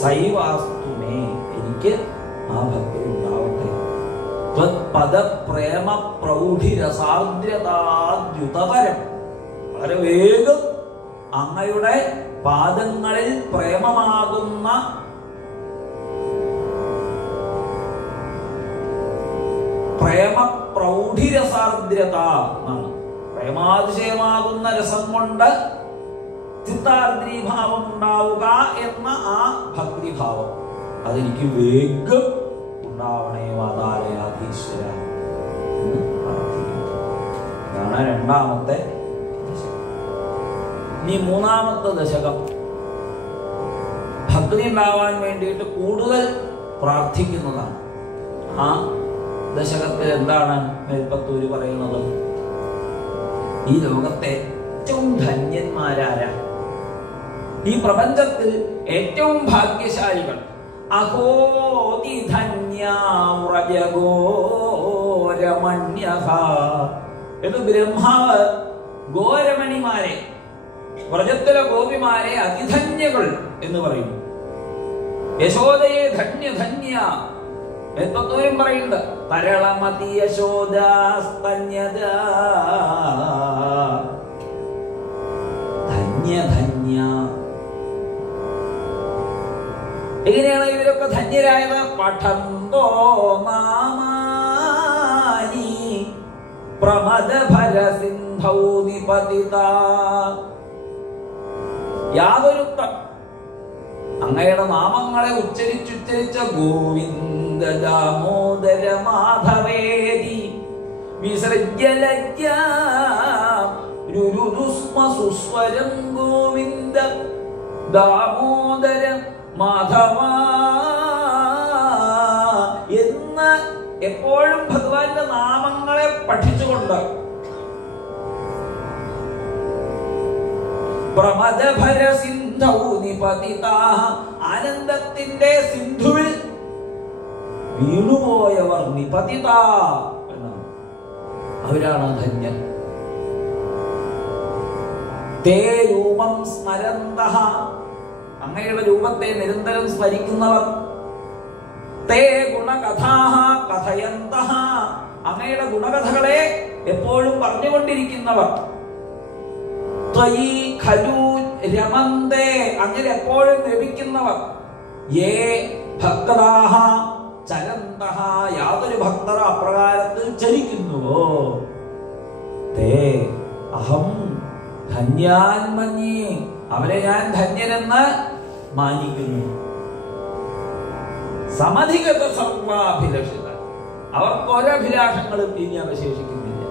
സൈവാസ്തുമേ, എനിക്ക് ആ ഭക്തി ഉണ്ടാവട്ടെ. പദപ്രേമ പ്രൗഢിരസാർദ്രതാദ്യുതപരം, വളരെ വേഗം അങ്ങയുടെ പാദങ്ങളിൽ പ്രേമമാകുന്ന പ്രേമ പ്രൗഢിരസാർദ്രത എന്നാണ്. പ്രേമാതിശയമാകുന്ന രസം കൊണ്ട് ചിത്താർദ്രീഭാവം ഉണ്ടാവുക എന്ന ആ ഭക്തിഭാവം അതെനിക്ക് വേഗം ഉണ്ടാവണേ വാതാലയാധീശ്വര എന്ന് പ്രാർത്ഥിക്കുന്നു. ഇതാണ് രണ്ടാമത്തെ ദശകം. ഇനി മൂന്നാമത്തെ ദശകം ഭക്തി ഉണ്ടാവാൻ വേണ്ടിയിട്ട് കൂടുതൽ പ്രാർത്ഥിക്കുന്നതാണ്. ആ ദശകത്തിൽ എന്താണ് മേൽപ്പത്തൂര് പറയുന്നത്? ഈ ലോകത്തെ ഏറ്റവും ധന്യന്മാരാരാ? ഈ പ്രപഞ്ചത്തിൽ ഏറ്റവും ഭാഗ്യശാലികൾ. അഹോതി ധന്യാജഗോരമണ്യഹ എന്ന് ബ്രഹ്മാവ് ഗോരമണിമാരെ, വ്രജത്തിലെ ഗോപിമാരെ അതിധന്യകൾ എന്ന് പറയുന്നു. യശോദയെ ധന്യ ധന്യ എന്തോരും പറയുന്നുണ്ട്. തരളമതി യശോദാസ്തന്യത ധന്യ ധന്യ. എങ്ങനെയാണ് ഇവരൊക്കെ ധന്യരായത്? പഠന്തോ നാമാനി പ്രമദഭര സിന്ധൗ നിപതിത. യാതൊരുത്തം അങ്ങയുടെ നാമങ്ങളെ ഉച്ചരിച്ചുച്ചരിച്ച ഗോവിന്ദ ദാമോദര മാധവേരി വിസർജ്യലജ്ഞാരുരുദുസ്മ സുസ്വരം ഗോവിന്ദ ദാമോദര മാധവ എന്ന് എപ്പോഴും ഭഗവാന്റെ നാമങ്ങളെ പഠിച്ചുകൊണ്ട് പ്രമദഭര സിന്ധൗ നിപതിതാഃ, ആനന്ദത്തിന്റെ സിന്ധുവിൽ വീണുപോയവർ നിപതിത എന്നാണ്. അവരാണ് ധന്യൻ. തേ രൂപം സ്മരന്തഃ, അങ്ങയുടെ രൂപത്തെ നിരന്തരം സ്മരിക്കുന്നവർ. തേ ഗുണകഥാഃ കഥയന്തഃ, അങ്ങയുടെ ഗുണകഥകളെ എപ്പോഴും പറഞ്ഞുകൊണ്ടിരിക്കുന്നവർ. ത്വയി ഖലു രമന്തേ, അങ്ങനെ എപ്പോഴും ലഭിക്കുന്നവർ. യേ ഭക്താഃ ചരന്തഃ, യാതൊരു ഭക്തർ അപ്രകാരത്തിൽ ചരിക്കുന്നുവോ. തേ അഹം ധന്യാൻ മന്യേ, അവരെ ഞാൻ ധന്യനെന്ന് മാനിക്കുന്നു. സമധിഗത സർവാഭിലഷിത, അവർക്ക് ഒരഭിലാഷങ്ങളും ഇനി അവശേഷിക്കുന്നില്ല.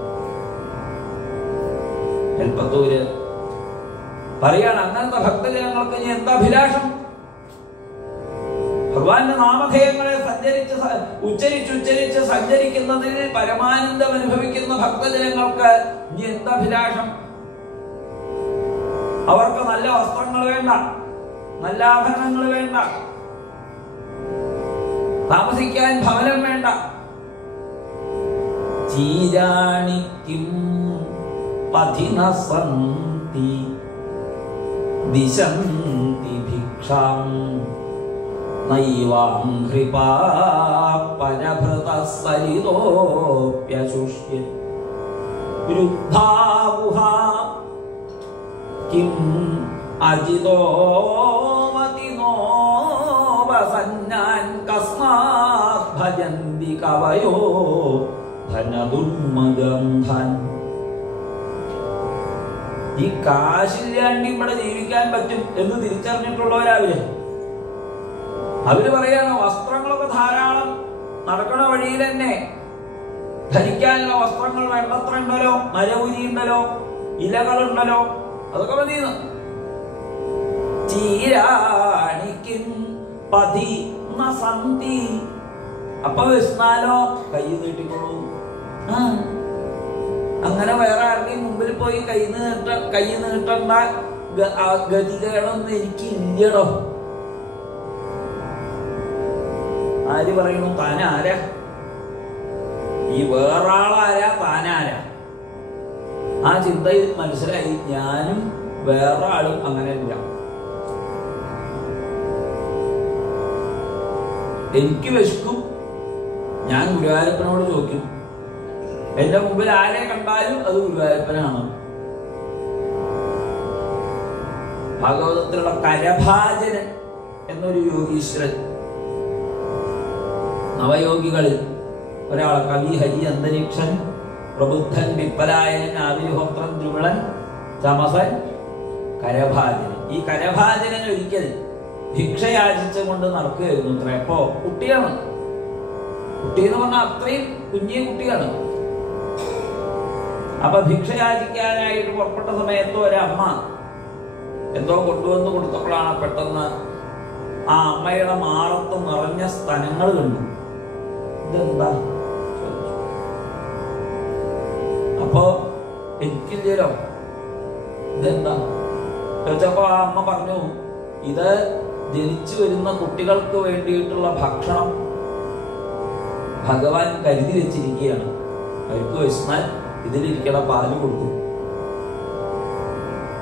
എൽപ്പത്തൂര് പറയാണ്, അങ്ങനത്തെ ഭക്തജനങ്ങൾക്ക് ഇനി എന്താ അഭിലാഷം? ഭഗവാന്റെ നാമധേയങ്ങളെ ഉച്ചരിച്ച് സഞ്ചരിക്കുന്നതിൽ പരമാനന്ദം അനുഭവിക്കുന്ന ഭക്തജനങ്ങൾക്ക് ഇനി എന്താ അഭിലാഷം? അവർക്ക് നല്ല വസ്ത്രങ്ങൾ വേണ്ട, നല്ല ആഭരണങ്ങൾ വേണ്ട, താമസിക്കാൻ ഭവനം വേണ്ട. ചീരാണിക്കും പഥിന സന്തി ദിശന്തി ഭിക്ഷാം നൈവാം കൃപാ പരഭൃത സരിതോപ്യശുഷ്യ വൃദ്ധാ ഗുഹാ കിം അജിതോവതിനോ വസന്നാൻ കസ്മാത് ഭജന്തി കവയോ ധനദുർമദന്ധൻ. ഈ കാശില്ലാണ്ട് ഇവിടെ ജീവിക്കാൻ പറ്റും എന്ന് തിരിച്ചറിഞ്ഞിട്ടുള്ളവരാവില്ലേ? അവര് പറയാണ് വസ്ത്രങ്ങളൊക്കെ ധാരാളം, നടക്കണ വഴിയിൽ തന്നെ ധരിക്കാനുള്ള വസ്ത്രങ്ങൾ വേണ്ടത്ര ഉണ്ടല്ലോ, മരവുരി ഉണ്ടല്ലോ, ഇലകളുണ്ടല്ലോ, അതൊക്കെ മതിയെന്ന്. ചീരാണിക്കും പതി നസന്തി. അപ്പൊ വിസ്നാലോ കൈ നീട്ടിക്കൊള്ളൂ. അങ്ങനെ വേറെ ആരുടെയും മുമ്പിൽ പോയി കൈ നീട്ടണ്ട ഗതികളൊന്നും എനിക്ക് ഇല്ലടോ. ആര് പറയുന്നു? താനാരാ? ഈ വേറാളാരാ? താനാരാ? ആ ചിന്തയിൽ മനസ്സിലായി ഞാനും വേറെ ആളും അങ്ങനെയല്ല. എനിക്ക് വിശക്കും, ഞാൻ ഗുരുവായൂരപ്പനോട് ചോദിക്കും. എന്റെ മുമ്പിൽ ആരെ കണ്ടാലും അത് ഗുരുവായൂരപ്പനാണ്. ഭാഗവതത്തിലുള്ള കരഭാജനൻ എന്നൊരു യോഗീശ്വരൻ, നവയോഗികളിൽ ഒരാൾ, കവി, ഹരി, അന്തരീക്ഷൻ, പ്രബുദ്ധൻ, വിപ്പലായനൻ, ആവിർഹോത്രൻ, ദ്രുവിളൻ, ചമസൻ, കരഭാജനൻ. ഈ കരഭാജനൻ ഒരിക്കൽ ഭിക്ഷയാചിച്ചുകൊണ്ട് നടക്കുകയായിരുന്നു അത്ര. അപ്പോ കുട്ടിയാണ്, കുട്ടി എന്ന് പറഞ്ഞാൽ അത്രയും കുഞ്ഞി കുട്ടിയാണ്. അപ്പൊ ഭിക്ഷയാചിക്കാനായിട്ട് പുറപ്പെട്ട സമയത്ത് ഒരമ്മ എന്തോ കൊണ്ടുവന്ന് കൊടുത്തപ്പോഴാണ് പെട്ടെന്ന് ആ അമ്മയുടെ മാറത്ത് നിറഞ്ഞ സ്തനങ്ങൾ കണ്ടു. ഇതെന്താ ചോദിച്ചു. അപ്പോ എനിക്കില്ലല്ലോ, ഇതെന്താ ചോദിച്ചപ്പോ ആ അമ്മ പറഞ്ഞു, ഇത് ജനിച്ചു വരുന്ന കുട്ടികൾക്ക് വേണ്ടിയിട്ടുള്ള ഭക്ഷണം ഭഗവാൻ കരുതി വെച്ചിരിക്കുകയാണ്. അവർക്ക് വിശന്നാൽ ഇതിലിരിക്കണ പാല് കൊടുത്തു.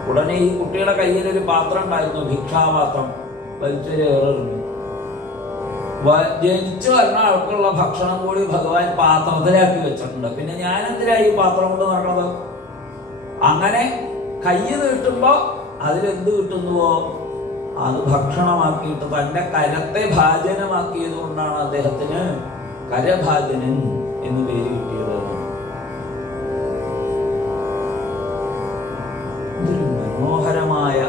ഉടനെ ഈ കുട്ടിയുടെ കയ്യിൽ ഒരു പാത്രം ഉണ്ടായിരുന്നു, ഭിക്ഷാപാത്രം, വലിച്ചൊരേറുന്നു. ജനിച്ചു വരുന്ന ആൾക്കുള്ള ഭക്ഷണം കൂടി ഭഗവാൻ പാത്രത്തിലാക്കി വെച്ചിട്ടുണ്ട്. പിന്നെ ഞാൻ എന്തിനാ ഈ പാത്രം കൊണ്ട് നടക്കുന്നത്? അങ്ങനെ കൈ നീട്ടുമ്പോ അതിലെന്ത് കിട്ടുന്നുവോ അത് ഭക്ഷണമാക്കിയിട്ട് തന്റെ കരത്തെ ഭാജനമാക്കിയത് കൊണ്ടാണ് അദ്ദേഹത്തിന് കരഭാജനൻ എന്ന് പേര് കിട്ടിയത്. ഇതൊരു മനോഹരമായ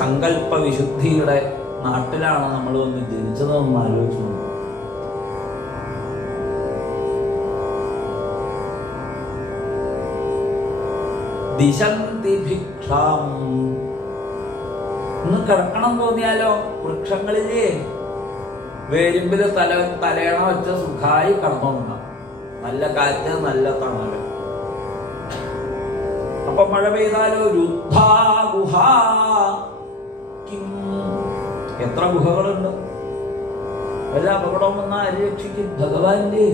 സങ്കല്പ വിശുദ്ധിയുടെ നാട്ടിലാണ് നമ്മൾ വന്ന് ജനിച്ചതെന്ന് ആലോചിച്ചു. ദിശന്തി ഭിക്ഷാം. ഒന്ന് കിടക്കണം തോന്നിയാലോ വൃക്ഷങ്ങളിലേ വേരുമ്പില് തലയണ വെച്ച സുഖായി കടന്നുണ്ടാവും. നല്ല കാറ്റ്, നല്ല തണല്. അപ്പൊ മഴ പെയ്താലോ രുദ്ധാ ഗുഹാ. എത്ര ഗുഹകളുണ്ട്! വല്ല അപകടം വന്നാൽ ആര് രക്ഷിക്കും? ഭഗവാന്റെ.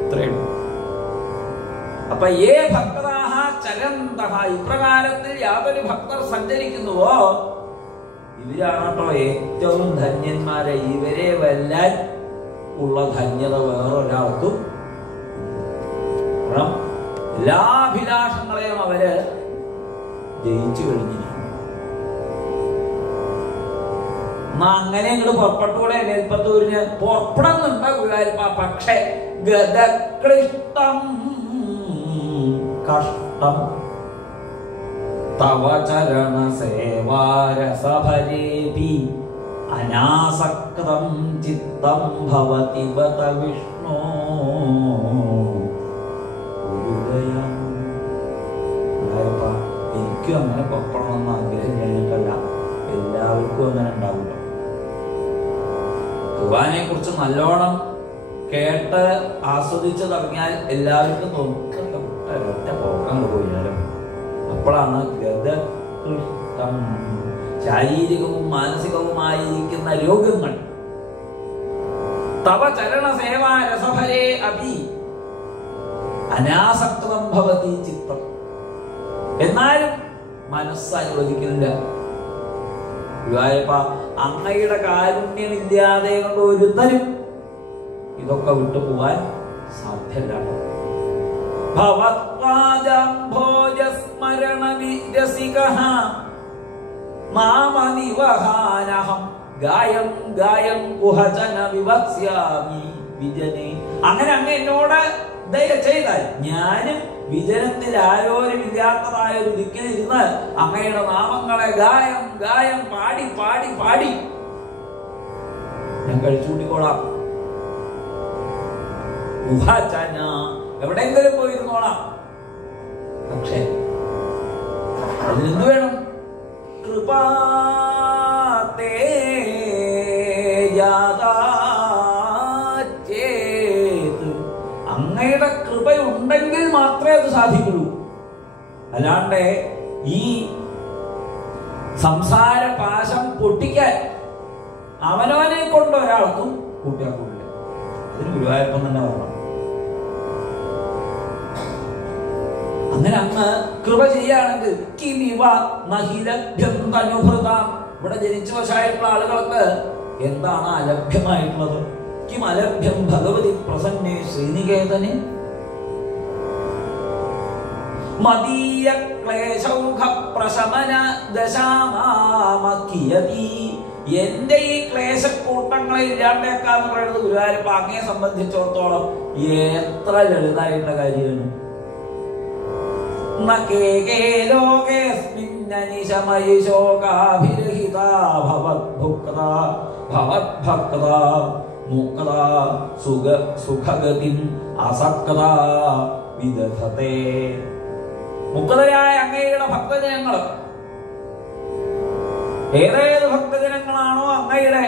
ഇത്രയുള്ളൂ. അപ്പൊ ഏ ഭക്തരാഹ ചരന്തഹ, ഇപ്രകാരത്തിൽ യാതൊരു ഭക്തർ സഞ്ചരിക്കുന്നുവോ ഇവരാണ് കേട്ടോ ഏറ്റവും ധന്യന്മാരെ. ഇവരെ വെല്ലാൻ ഉള്ള ധന്യത വേറൊരാൾക്കും. കാരണം എല്ലാ അഭിലാഷങ്ങളെയും അവര് ജയിച്ചു കഴിഞ്ഞിരിക്കുന്നു. എന്നാ അങ്ങനെ ഇങ്ങോട്ട് പുറപ്പെട്ടൂടെ? മേൽപ്പത്തൂരിന് പുറപ്പെടുന്നുണ്ട് ഗുരുവായൂരപ്പ. പക്ഷെ ഗതക്ലിഷ്ടം കഷ്ടം തവ ചരണ സേവാരസഭരേപി അനാസക്തം ചിത്തം ഭവതി ബത വിഷ്ണോ. എനിക്കും അങ്ങനെ പുറപ്പെടണമെന്ന് ആഗ്രഹം കഴിഞ്ഞിട്ടല്ല, എല്ലാവർക്കും അങ്ങനെ ഉണ്ടാവില്ല. ഭഗവാനെ കുറിച്ച് നല്ലോണം കേട്ട് ആസ്വദിച്ച് തുടങ്ങിയാൽ എല്ലാവർക്കും തോന്നും ഒറ്റ പോക്കങ്ങൾ പോയാലും. അപ്പോഴാണ് ഗതകൃഷ്ടം, ശാരീരികവും മാനസികവുമായിരിക്കുന്ന രോഗങ്ങൾ. തവ ചരണ സേവാ രസഫലേ അപി അനാസക്തം ഭവതി ചിത്തം. എന്നാലും മനസ്സ് അനുവദിക്കുന്നില്ല. ഗുരുവായൂരപ്പ, അങ്ങയുടെ കാരുണ്യമില്ലാതെ കൊണ്ട് ഒരുത്തരും ഇതൊക്കെ വിട്ടുപോവാൻ സാധ്യമല്ല. ഭവത്പാദംഭോജസ്മരണ വിരസികഃ മാമനിവഹാനഹം ഗായം ഗായം കുഹചന വിവക്സ്യാമി വിജനേ. അങ്ങനെ അങ്ങ് എന്നോട് ദയ ചെയ്താൽ ഞാനും വിജനത്തിൽ ആരോരും ഇല്ലാത്തതായ ഒരു ദിക്കിലിരുന്ന് അങ്ങയുടെ നാമങ്ങളെ ഗായം ഗായം പാടി പാടി പാടി ഞാൻ കഴിച്ചുകൂട്ടിക്കോളാം. കുഹചന എവിടെയെങ്കിലും പോയിരുന്നോളാം. പക്ഷേ അതിനെന്ത് വേണം? കൃപാതേ ജാതാചേത്. അങ്ങയുടെ കൃപയുണ്ടെങ്കിൽ മാത്രമേ അത് സാധിക്കുള്ളൂ. അല്ലാണ്ട് ഈ സംസാര പാശം പൊട്ടിക്കാൻ അവനവനെ കൊണ്ട് ഒരാൾക്കും കൂട്ടിയാക്കൂടില്ല. അതിന് ഗുരുവായൂരപ്പൻ തന്നെ പറഞ്ഞു. അങ്ങനെ അങ്ങ് കൃപ ചെയ്യുകയാണെങ്കിൽ കിമിവ നഹിലഭ്യം തനുഭൃത. ഇവിടെ ജനിച്ചു വശായിട്ടുള്ള ആളുകൾക്ക് എന്താണ് അലഭ്യമായിട്ടുള്ളത്? കിം അലഭ്യം ഭഗവതി പ്രസന്നേ ശ്രീനികേതനെ. മദീയ ക്ലേശൗഘ പ്രശമന ദശാമാമകിയതി. എന്റെ ഈ ക്ലേശക്കൂട്ടങ്ങളെ ഇല്ലാണ്ടേക്കാന്ന് പറയുന്നത് ഗുരുവായൂരപ്പ അങ്ങയെ സംബന്ധിച്ചിടത്തോളം എത്ര ലളിതമായിട്ടുള്ള കാര്യമാണ്. മുക്തരായ അങ്ങയുടെ ഭക്തജനങ്ങൾ, ഏതേത് ഭക്തജനങ്ങളാണോ അങ്ങയുടെ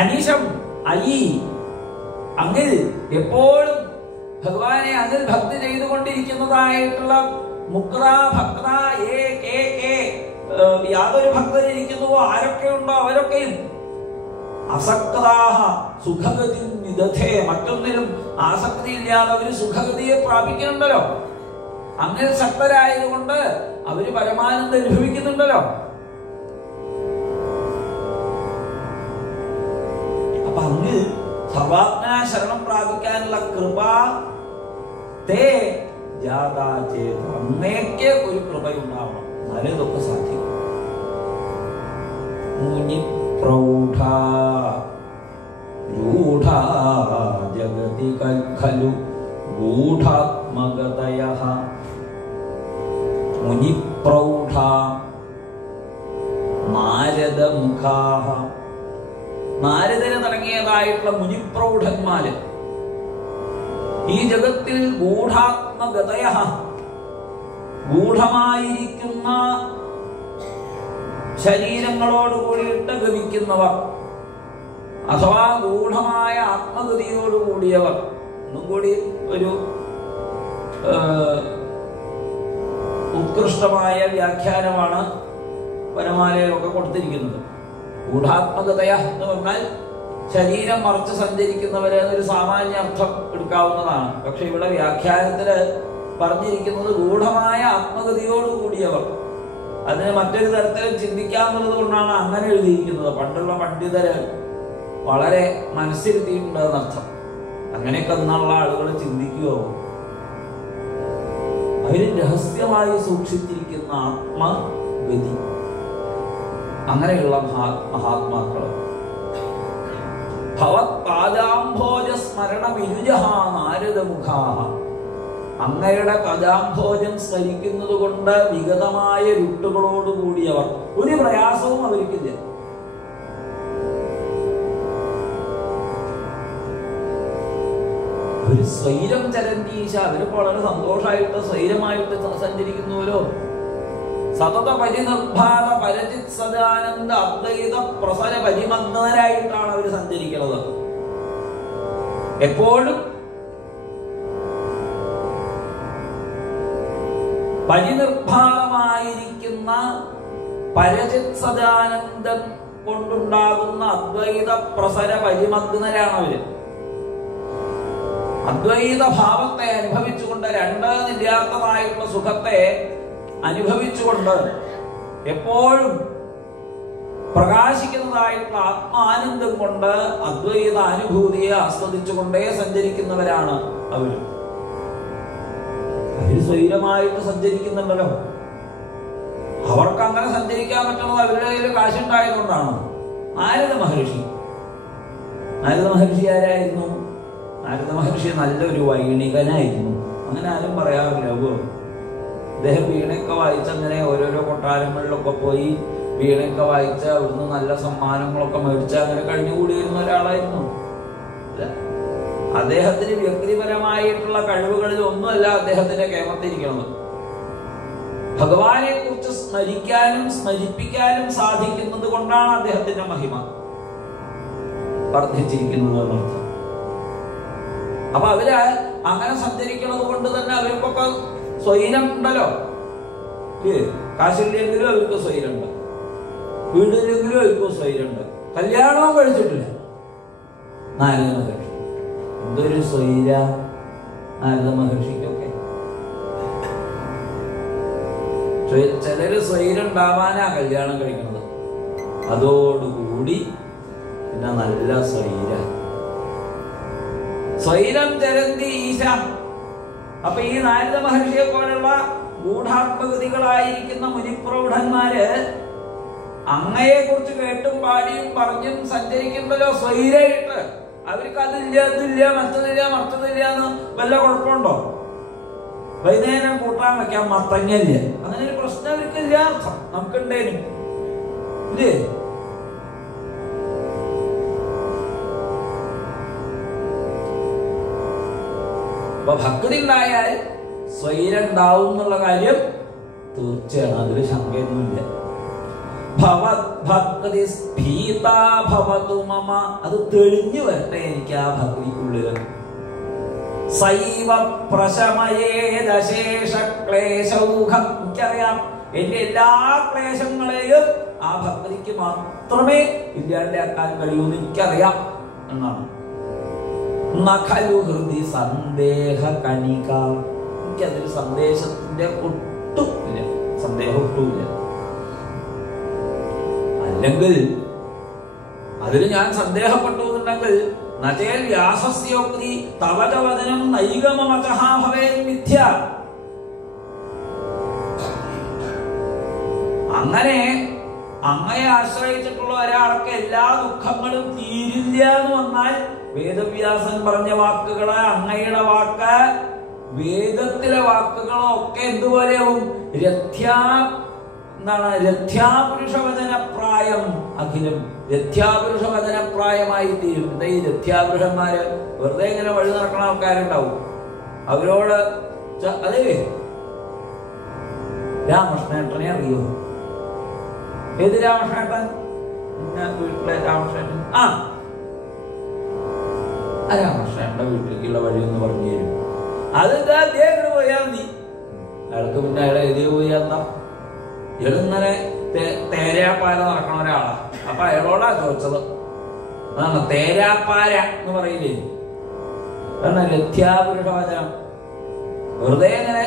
അനീശം അയി അങ്ങിൽ എപ്പോഴും ഭഗവാനെ അങ്ങിൽ ഭക്തി ചെയ്തുകൊണ്ടിരിക്കുന്നതായിട്ടുള്ള മുക്ത ഭക്ത യാതൊരു ഭക്തരിയ്ക്കുന്നുവോ ആരൊക്കെ ഉണ്ടോ അവരൊക്കെയും അസക്താഹ സുഖഗതി വിദധേ. മറ്റൊന്നിലും ആസക്തി ഇല്ലാതെ അവര് സുഖഗതിയെ പ്രാപിക്കുന്നുണ്ടല്ലോ. അങ്ങനെ ശക്തരായതുകൊണ്ട് അവര് പരമാനന്ദം അനുഭവിക്കുന്നുണ്ടല്ലോ. അപ്പൊ അങ്ങ് സർവാത്മന ശരണം പ്രാപിക്കാനുള്ള കൃപ തേ ജാതാചേത്. അങ്ങേക്ക് ഒരു കൃപയുണ്ടാവണം, എന്നാലേ ഇതൊക്കെ സാധിക്കും. മുനിപ്രൗഢ രൂഢ ജഗതി ഖലു ഗൂഢാത്മഗതയഃ. മുനിപ്രൗഢ നാരദമുഖാഃ. നാരദന് തുടങ്ങിയതായിട്ടുള്ള മുനിപ്രൗഢന്മാര് ഈ ജഗത്തിൽ ഗൂഢാത്മഗതയഃ ഗൂഢമായിരിക്കുന്ന ശരീരങ്ങളോടുകൂടിയിട്ട് ഗമിക്കുന്നവർ, അഥവാ ഗൂഢമായ ആത്മഗതിയോടുകൂടിയവർ. ഒന്നും കൂടി ഒരു ഉത്കൃഷ്ടമായ വ്യാഖ്യാനമാണ് വനമാലയിലൊക്കെ കൊടുത്തിരിക്കുന്നത്. ഗൂഢാത്മകതയ എന്ന് പറഞ്ഞാൽ ശരീരം മറച്ച് സഞ്ചരിക്കുന്നവര് എന്നൊരു സാമാന്യ അർത്ഥം എടുക്കാവുന്നതാണ്. പക്ഷെ ഇവിടെ വ്യാഖ്യാനത്തില് പറഞ്ഞിരിക്കുന്നത് ഗൂഢമായ ആത്മഗതിയോടുകൂടിയവർ. അതിന് മറ്റൊരു തരത്തിൽ ചിന്തിക്കാമെന്നുള്ളത് കൊണ്ടാണ് അങ്ങനെ എഴുതിയിരിക്കുന്നത്. പണ്ടുള്ള പണ്ഡിതര് വളരെ മനസ്സിരുത്തിയിട്ടുണ്ട് എന്നർത്ഥം. അങ്ങനെയൊക്കെ എന്നുള്ള ആളുകൾ ചിന്തിക്കുമോ? അവര് രഹസ്യമായി സൂക്ഷിച്ചിരിക്കുന്ന ആത്മഗതി, അങ്ങനെയുള്ള മഹാത്മാക്കള്. ഭവത്പാദാംഭോജ സ്മരണ വിരുജഹ നാരദമുഖാഃ. അങ്ങയുടെ പദാംഭോജം സ്മരിക്കുന്നത് കൊണ്ട് വിഗതമായ രുട്ടുകളോടുകൂടിയവർ. ഒരു പ്രയാസവും അവർക്കില്ല. അവര് സ്വൈരം ചരന്തീശ. അവര് വളരെ സന്തോഷമായിട്ട് സ്വൈരമായിട്ട് സഞ്ചരിക്കുന്നവരോ. സതത പരിനിർഭാത പരജിത് സദാനന്ദ അദ്വൈത പ്രസര പരിമഗ്നരായിട്ടാണ് അവർ സഞ്ചരിക്കുന്നത്. എപ്പോഴും പരിനിർഭാതമായിരിക്കുന്ന പരജിത് സദാനന്ദം കൊണ്ടുണ്ടാകുന്ന അദ്വൈത പ്രസര പരിമഗ്നരാണ് അവര്. അദ്വൈത ഭാവത്തെ അനുഭവിച്ചുകൊണ്ട്, രണ്ടാമതില്ലാത്തതായിട്ടുള്ള സുഖത്തെ അനുഭവിച്ചുകൊണ്ട് എപ്പോഴും പ്രകാശിക്കുന്നതായിട്ടുള്ള ആത്മാനന്ദം കൊണ്ട് അദ്വൈത അനുഭൂതിയെ ആസ്വദിച്ചുകൊണ്ടേ സഞ്ചരിക്കുന്നവരാണ് അവര്. അവര് സ്വൈരമായിട്ട് സഞ്ചരിക്കുന്നുണ്ടല്ലോ. അവർക്ക് അങ്ങനെ സഞ്ചരിക്കാൻ പറ്റുന്നത് അവരുടെ കയ്യിൽ കാശുണ്ടായതുകൊണ്ടാണ്. നാരദ മഹർഷി ആരായിരുന്നു? നാരദ മഹർഷി നല്ലൊരു വൈണികനായിരുന്നു. അങ്ങനെ ആരും പറയാറില്ല. അദ്ദേഹം വീണയൊക്കെ വായിച്ച് അങ്ങനെ ഓരോരോ കൊട്ടാരങ്ങളിലൊക്കെ പോയി വീണയൊക്കെ വായിച്ച് അവിടുന്ന് നല്ല സമ്മാനങ്ങളൊക്കെ മേടിച്ച് അങ്ങനെ കഴിഞ്ഞുകൂടിയിരുന്ന ഒരാളായിരുന്നു. അദ്ദേഹത്തിന് വ്യക്തിപരമായിട്ടുള്ള കഴിവുകളിൽ ഒന്നുമല്ല അദ്ദേഹത്തിന്റെ കേമത്തിരിക്കുന്നത്. ഭഗവാനെ കുറിച്ച് സ്മരിക്കാനും സ്മരിപ്പിക്കാനും സാധിക്കുന്നത് കൊണ്ടാണ് അദ്ദേഹത്തിന്റെ മഹിമ വർദ്ധിച്ചിരിക്കുന്നത് എന്നർത്ഥം. അപ്പൊ അവര് അങ്ങനെ സഞ്ചരിക്കുന്നത് കൊണ്ട് തന്നെ അവർക്കൊക്കെ സ്വൈരം ഉണ്ടല്ലോ. കാശില്ലെങ്കിലും അവർക്ക് സ്വൈരമുണ്ട്, വീടില്ലെങ്കിലും അവർക്ക് സ്വൈരമുണ്ട്. കല്യാണവും കഴിച്ചിട്ടില്ല നാരദ മഹർഷി. എന്തൊരു സ്വൈര നാരദ മഹർഷിക്കൊക്കെ. ചിലര് സ്വൈരുണ്ടാവാനാ കല്യാണം കഴിക്കുന്നത്. അതോടുകൂടി പിന്നെ നല്ല സ്വൈരം ചരന്തി ഈശ. അപ്പൊ ഈ നാരദ മഹർഷിയെ പോലുള്ള ഗൂഢാത്മഗതികളായിരിക്കുന്ന മുനിപ്രൗഢന്മാര് അങ്ങയെ കുറിച്ച് കേട്ടും പാടിയും പറഞ്ഞും സഞ്ചരിക്കുമ്പല്ലോ സ്വൈരായിട്ട്. അവർക്ക് അതില്ല, അതില്ല, മറ്റതില്ല എന്ന് വല്ല കുഴപ്പമുണ്ടോ? വൈകുന്നേരം കൂട്ടാൻ വെക്കാൻ മത്തങ്ങല്ല, അങ്ങനെ ഒരു പ്രശ്നം അവർക്കില്ല. അർത്ഥം നമുക്കുണ്ടേനും ഇല്ലേ? അപ്പൊ ഭക്തി ഉണ്ടായാൽ സ്വൈരുണ്ടാവും എന്നുള്ള കാര്യം തീർച്ചയാണ്, അതിൽ ശങ്കയൊന്നുമില്ല. ഭക്തി സ്ഫീതാ ഭവതു മമ, അത് തെളിഞ്ഞു വരട്ടെ എനിക്ക് ആ ഭക്തിക്കുള്ളിൽ. സൈവ പ്രശമയേദശേഷ ക്ലേശൗഘം, എനിക്കറിയാം എന്റെ എല്ലാ ക്ലേശങ്ങളെയും ആ ഭക്തിക്ക് മാത്രമേ ഇല്ലാണ്ടാക്കാൻ കഴിയൂന്ന് എനിക്കറിയാം എന്നാണ്. നഖലു ഹൃദി സന്ദേഹ കണിക, എനിക്കതിൽ സന്ദേശത്തിന്റെ ഒട്ടുമില്ല, സന്ദേഹം ഒട്ടുമില്ല. അല്ലെങ്കിൽ അതിൽ ഞാൻ സന്ദേഹപ്പെട്ടു എന്നുണ്ടെങ്കിൽ നചേൽ വ്യാസസ്യോക്തി തവചവദനം നൈഗമമചഃ ഭവേത് മിഥ്യ. അങ്ങനെ അങ്ങയെ ആശ്രയിച്ചിട്ടുള്ള ഒരാൾക്ക് എല്ലാ ദുഃഖങ്ങളും തീരില്ല എന്ന് വന്നാൽ വേദവ്യാസൻ പറഞ്ഞ വാക്കുകള്, അങ്ങയുടെ വാക്ക്, വേദത്തിലെ വാക്കുകളോ ഒക്കെ എന്തുപോലെയാവും? രഥ്യാപുരുഷവചനപ്രായം അഖിലം, രഥ്യാപുരുഷവചനപ്രായമായി തീരും. എന്താ ഈ രഥ്യാപുരുഷന്മാര്? വെറുതെ ഇങ്ങനെ വഴി നടക്കുന്ന ആൾക്കാരുണ്ടാവും. അവരോട് അതേ രാമകൃഷ്ണേട്ടനെ അറിയോ? ഏത് രാമകൃഷ്ണേട്ടൻ? വീട്ടിലെ രാമകൃഷ്ണേട്ടൻ. ആ രാമകൃഷ്ണേട്ടന്റെ വീട്ടിലേക്കുള്ള വഴി ഒന്ന് പറഞ്ഞു തരും. അത് അദ്ദേഹം പോയാൽ മതി. അയാൾക്ക് പിന്നെ അയാളെ എതിരെ പോയാ ഇയാളിങ്ങനെ തേരാപ്പാര നടക്കണ ഒരാളാ. അപ്പൊ അയാളോടാ ചോദിച്ചത്. അതാണ് തേരാപ്പാര എന്ന് പറയില്ലേ, അതാണ് രഥ്യാപുരുഷവചനം. വെറുതെ ഇങ്ങനെ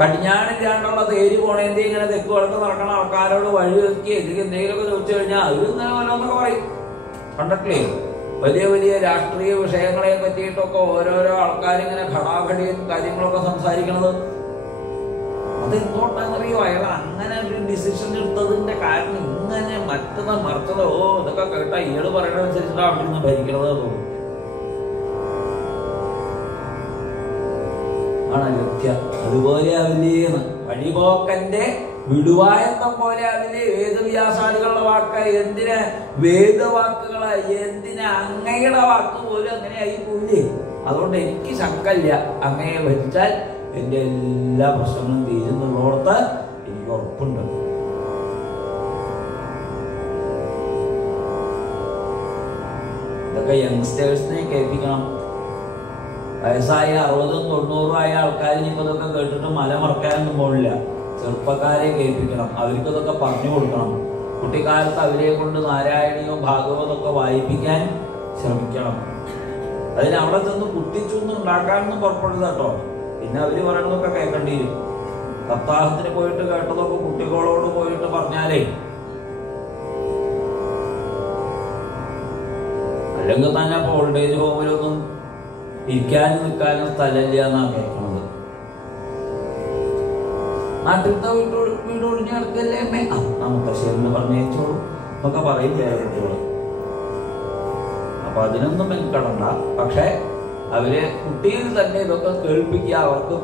കടിഞ്ഞാണില്ലാണ്ടുള്ള തേര് പോണേന്തി ഇങ്ങനെ തെക്ക് വടക്ക് നടക്കണ ആൾക്കാരോട് വഴി വെക്കി എതിരെ എന്തെങ്കിലുമൊക്കെ ചോദിച്ചു കഴിഞ്ഞാൽ അവർ ഇങ്ങനെ ഓരോന്നൊക്കെ പറയും. കണ്ടിട്ടില്ലേ? വലിയ വലിയ രാഷ്ട്രീയ വിഷയങ്ങളെ പറ്റിയിട്ടൊക്കെ ഓരോരോ ആൾക്കാരിങ്ങനെ ഘടാഘടിയും കാര്യങ്ങളൊക്കെ സംസാരിക്കണത്. അതെന്തുകൊണ്ടാണെന്നറിയോ? അയാൾ അങ്ങനെ ഒരു ഡിസിഷൻ എടുത്തതിന്റെ കാരണം ഇങ്ങനെ മറ്റത് മറിച്ചത്. ഇതൊക്കെ കേട്ടാ ഇയാള് പറയണതനുസരിച്ചിട്ടാണ് അവിടെ നിന്ന് ഭരിക്കണത് തോന്നും. അതുപോലെ ആവില്ലേന്ന് വഴിപോക്കന്റെ വിടുവായത്തം പോലെ ആവില്ലേ വേദവ്യാസാദികളുടെ വാക്ക്? എന്തിന് വേദവാക്കുകള്, എന്തിന് അങ്ങയുടെ വാക്ക് പോലും അങ്ങനെ ആയി പോയില്ലേ? അതുകൊണ്ട് എനിക്ക് ശങ്കല്ല, അങ്ങയെ ഭരിച്ചാൽ എന്റെ എല്ലാ പ്രശ്നങ്ങളും തീരുന്നുള്ളോടത്ത് എനിക്ക് ഉറപ്പുണ്ട്. ഇതൊക്കെ യങ്സ്റ്റേഴ്സിനെ കേൾപ്പിക്കണം. വയസ്സായ 60ഉം 90ഉം ആയ ആൾക്കാർ ഇനിയിപ്പോ ഇതൊക്കെ കേട്ടിട്ട് മലമറക്കാനൊന്നും പോകില്ല. ചെറുപ്പക്കാരെ കേൾപ്പിക്കണം, അവർക്ക് ഇതൊക്കെ പറഞ്ഞു കൊടുക്കണം. കുട്ടിക്കാലത്ത് അവരെ കൊണ്ട് നാരായണീയവും ഭാഗവതമൊക്കെ വായിപ്പിക്കാൻ ശ്രമിക്കണം. അതിന് അവിടെ ചെന്ന് കുട്ടിച്ചൊന്നും ഉണ്ടാക്കാനൊന്നും പുറപ്പെടുന്നത് കേട്ടോ. പിന്നെ അവര് പറയണതൊക്കെ കേൾക്കേണ്ടി വരും. സപ്താഹത്തിന് പോയിട്ട് കേട്ടതൊക്കെ കുട്ടികളോട് പോയിട്ട് പറഞ്ഞാലേ, അല്ലെങ്കിൽ തന്നെ ഇപ്പൊ ഓൾഡ് ഏജ് ഹോമിലൊന്നും ഇരിക്കാനും നിൽക്കാനും സ്ഥലമില്ല എന്നാണ് കേൾക്കുന്നത്. നാട്ടിലത്തെ വീട് ഒഴിഞ്ഞ് കിടക്കല്ലേ അമ്മേ, നമുക്ക് ശരിയെന്ന് പറഞ്ഞേച്ചോളൂ എന്നൊക്കെ പറയും വേറെ കുട്ടികള്. അപ്പൊ അതിനൊന്നും മെനക്കെടണ്ട. പക്ഷെ അവര് കുട്ടിയിൽ തന്നെ ഇതൊക്കെ കേൾപ്പിക്കുക. അവർക്ക്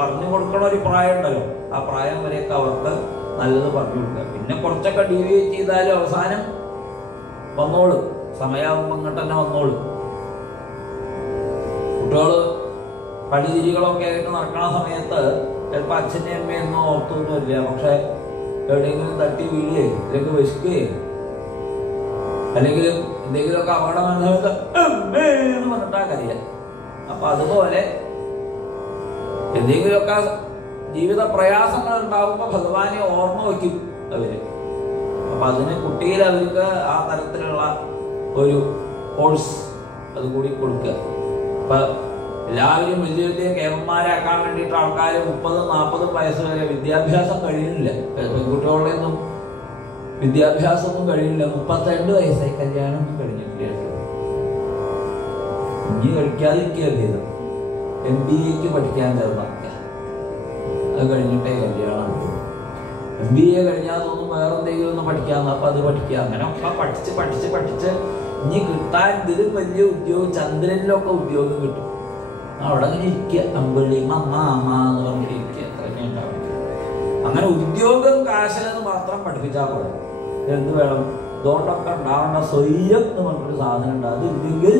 പറഞ്ഞു കൊടുക്കണ ഒരു പ്രായം ഉണ്ടല്ലോ, ആ പ്രായം വരെയൊക്കെ അവർക്ക് നല്ലത് പറഞ്ഞു കൊടുക്കുക. പിന്നെ കുറച്ചൊക്കെ ഡീവിയേറ്റ് ചെയ്താലും അവസാനം വന്നോളൂ, സമയമാകുമ്പോൾ ഇങ്ങോട്ട് തന്നെ വന്നോളൂ. കുട്ടികള് കളിതിരികളൊക്കെ ആയിട്ട് നടക്കണ സമയത്ത് ചിലപ്പോൾ അച്ഛൻ്റെ അമ്മയൊന്നും ഓർത്തൊന്നുമില്ല. പക്ഷെ എവിടെയെങ്കിലും തട്ടി വീഴുകയെ അല്ലെങ്കിൽ വിശക്കുകയെ അല്ലെങ്കിൽ എന്തെങ്കിലുമൊക്കെ അപകടം വന്ന സമയത്ത് എന്ന് പറഞ്ഞിട്ടാ കരയാ. അപ്പൊ അതുപോലെ എന്തെങ്കിലുമൊക്കെ ജീവിത പ്രയാസങ്ങൾ ഉണ്ടാകുമ്പോൾ ഭഗവാനെ ഓർമ്മ വയ്ക്കും അവര്. അപ്പൊ അതിന് കുട്ടിയിൽ അവർക്ക് ആ തരത്തിലുള്ള ഒരു കോഴ്സ് അത് കൂടി കൊടുക്കുക. അപ്പൊ എല്ലാവരും വലിയ വലിയ കേമന്മാരാക്കാൻ വേണ്ടിയിട്ട് ആൾക്കാർ 30-40 വയസ്സ് വരെ വിദ്യാഭ്യാസം കഴിയുന്നില്ല. പെൺകുട്ടികളുടെ ഒന്നും വിദ്യാഭ്യാസമൊന്നും കഴിയില്ല. 32 വയസ്സായി കല്യാണമൊന്നും കഴിഞ്ഞിട്ടില്ല. ഇനി കഴിക്കാതിരിക്കുകയല്ലേ ഇത്. MBA പഠിക്കാൻ ചേർന്നാക്ക, അത് കഴിഞ്ഞിട്ടേ കല്യാണം. MBA കഴിഞ്ഞാൽ തോന്നും വേറെ എന്തെങ്കിലും ഒന്ന് പഠിക്കാന്ന്. അപ്പൊ അത് പഠിക്കുക. അങ്ങനെ ഒക്കെ പഠിച്ച് പഠിച്ച് പഠിച്ച് ഇനി കിട്ടാൻ ഇതിലും വലിയ ഉദ്യോഗം, ചന്ദ്രനിലൊക്കെ ഉദ്യോഗം കിട്ടും. അവിടെ അങ്ങനെ ഇരിക്കുക, അമ്പിളി അമ്മ അമ്മ എന്ന് പറഞ്ഞിട്ട് ഇരിക്കുക. അത്രയൊക്കെ ഉണ്ടാവും. അങ്ങനെ ഉദ്യോഗം കാശലെന്ന് മാത്രം പഠിപ്പിച്ചാൽ പോലെ. എന്ത് വേണം? ഇതുകൊണ്ടൊക്കെ ഉണ്ടാവേണ്ട സ്വൈര്യം എന്ന് പറഞ്ഞൊരു സാധനം ഉണ്ട്. അത് ഇല്ലെങ്കിൽ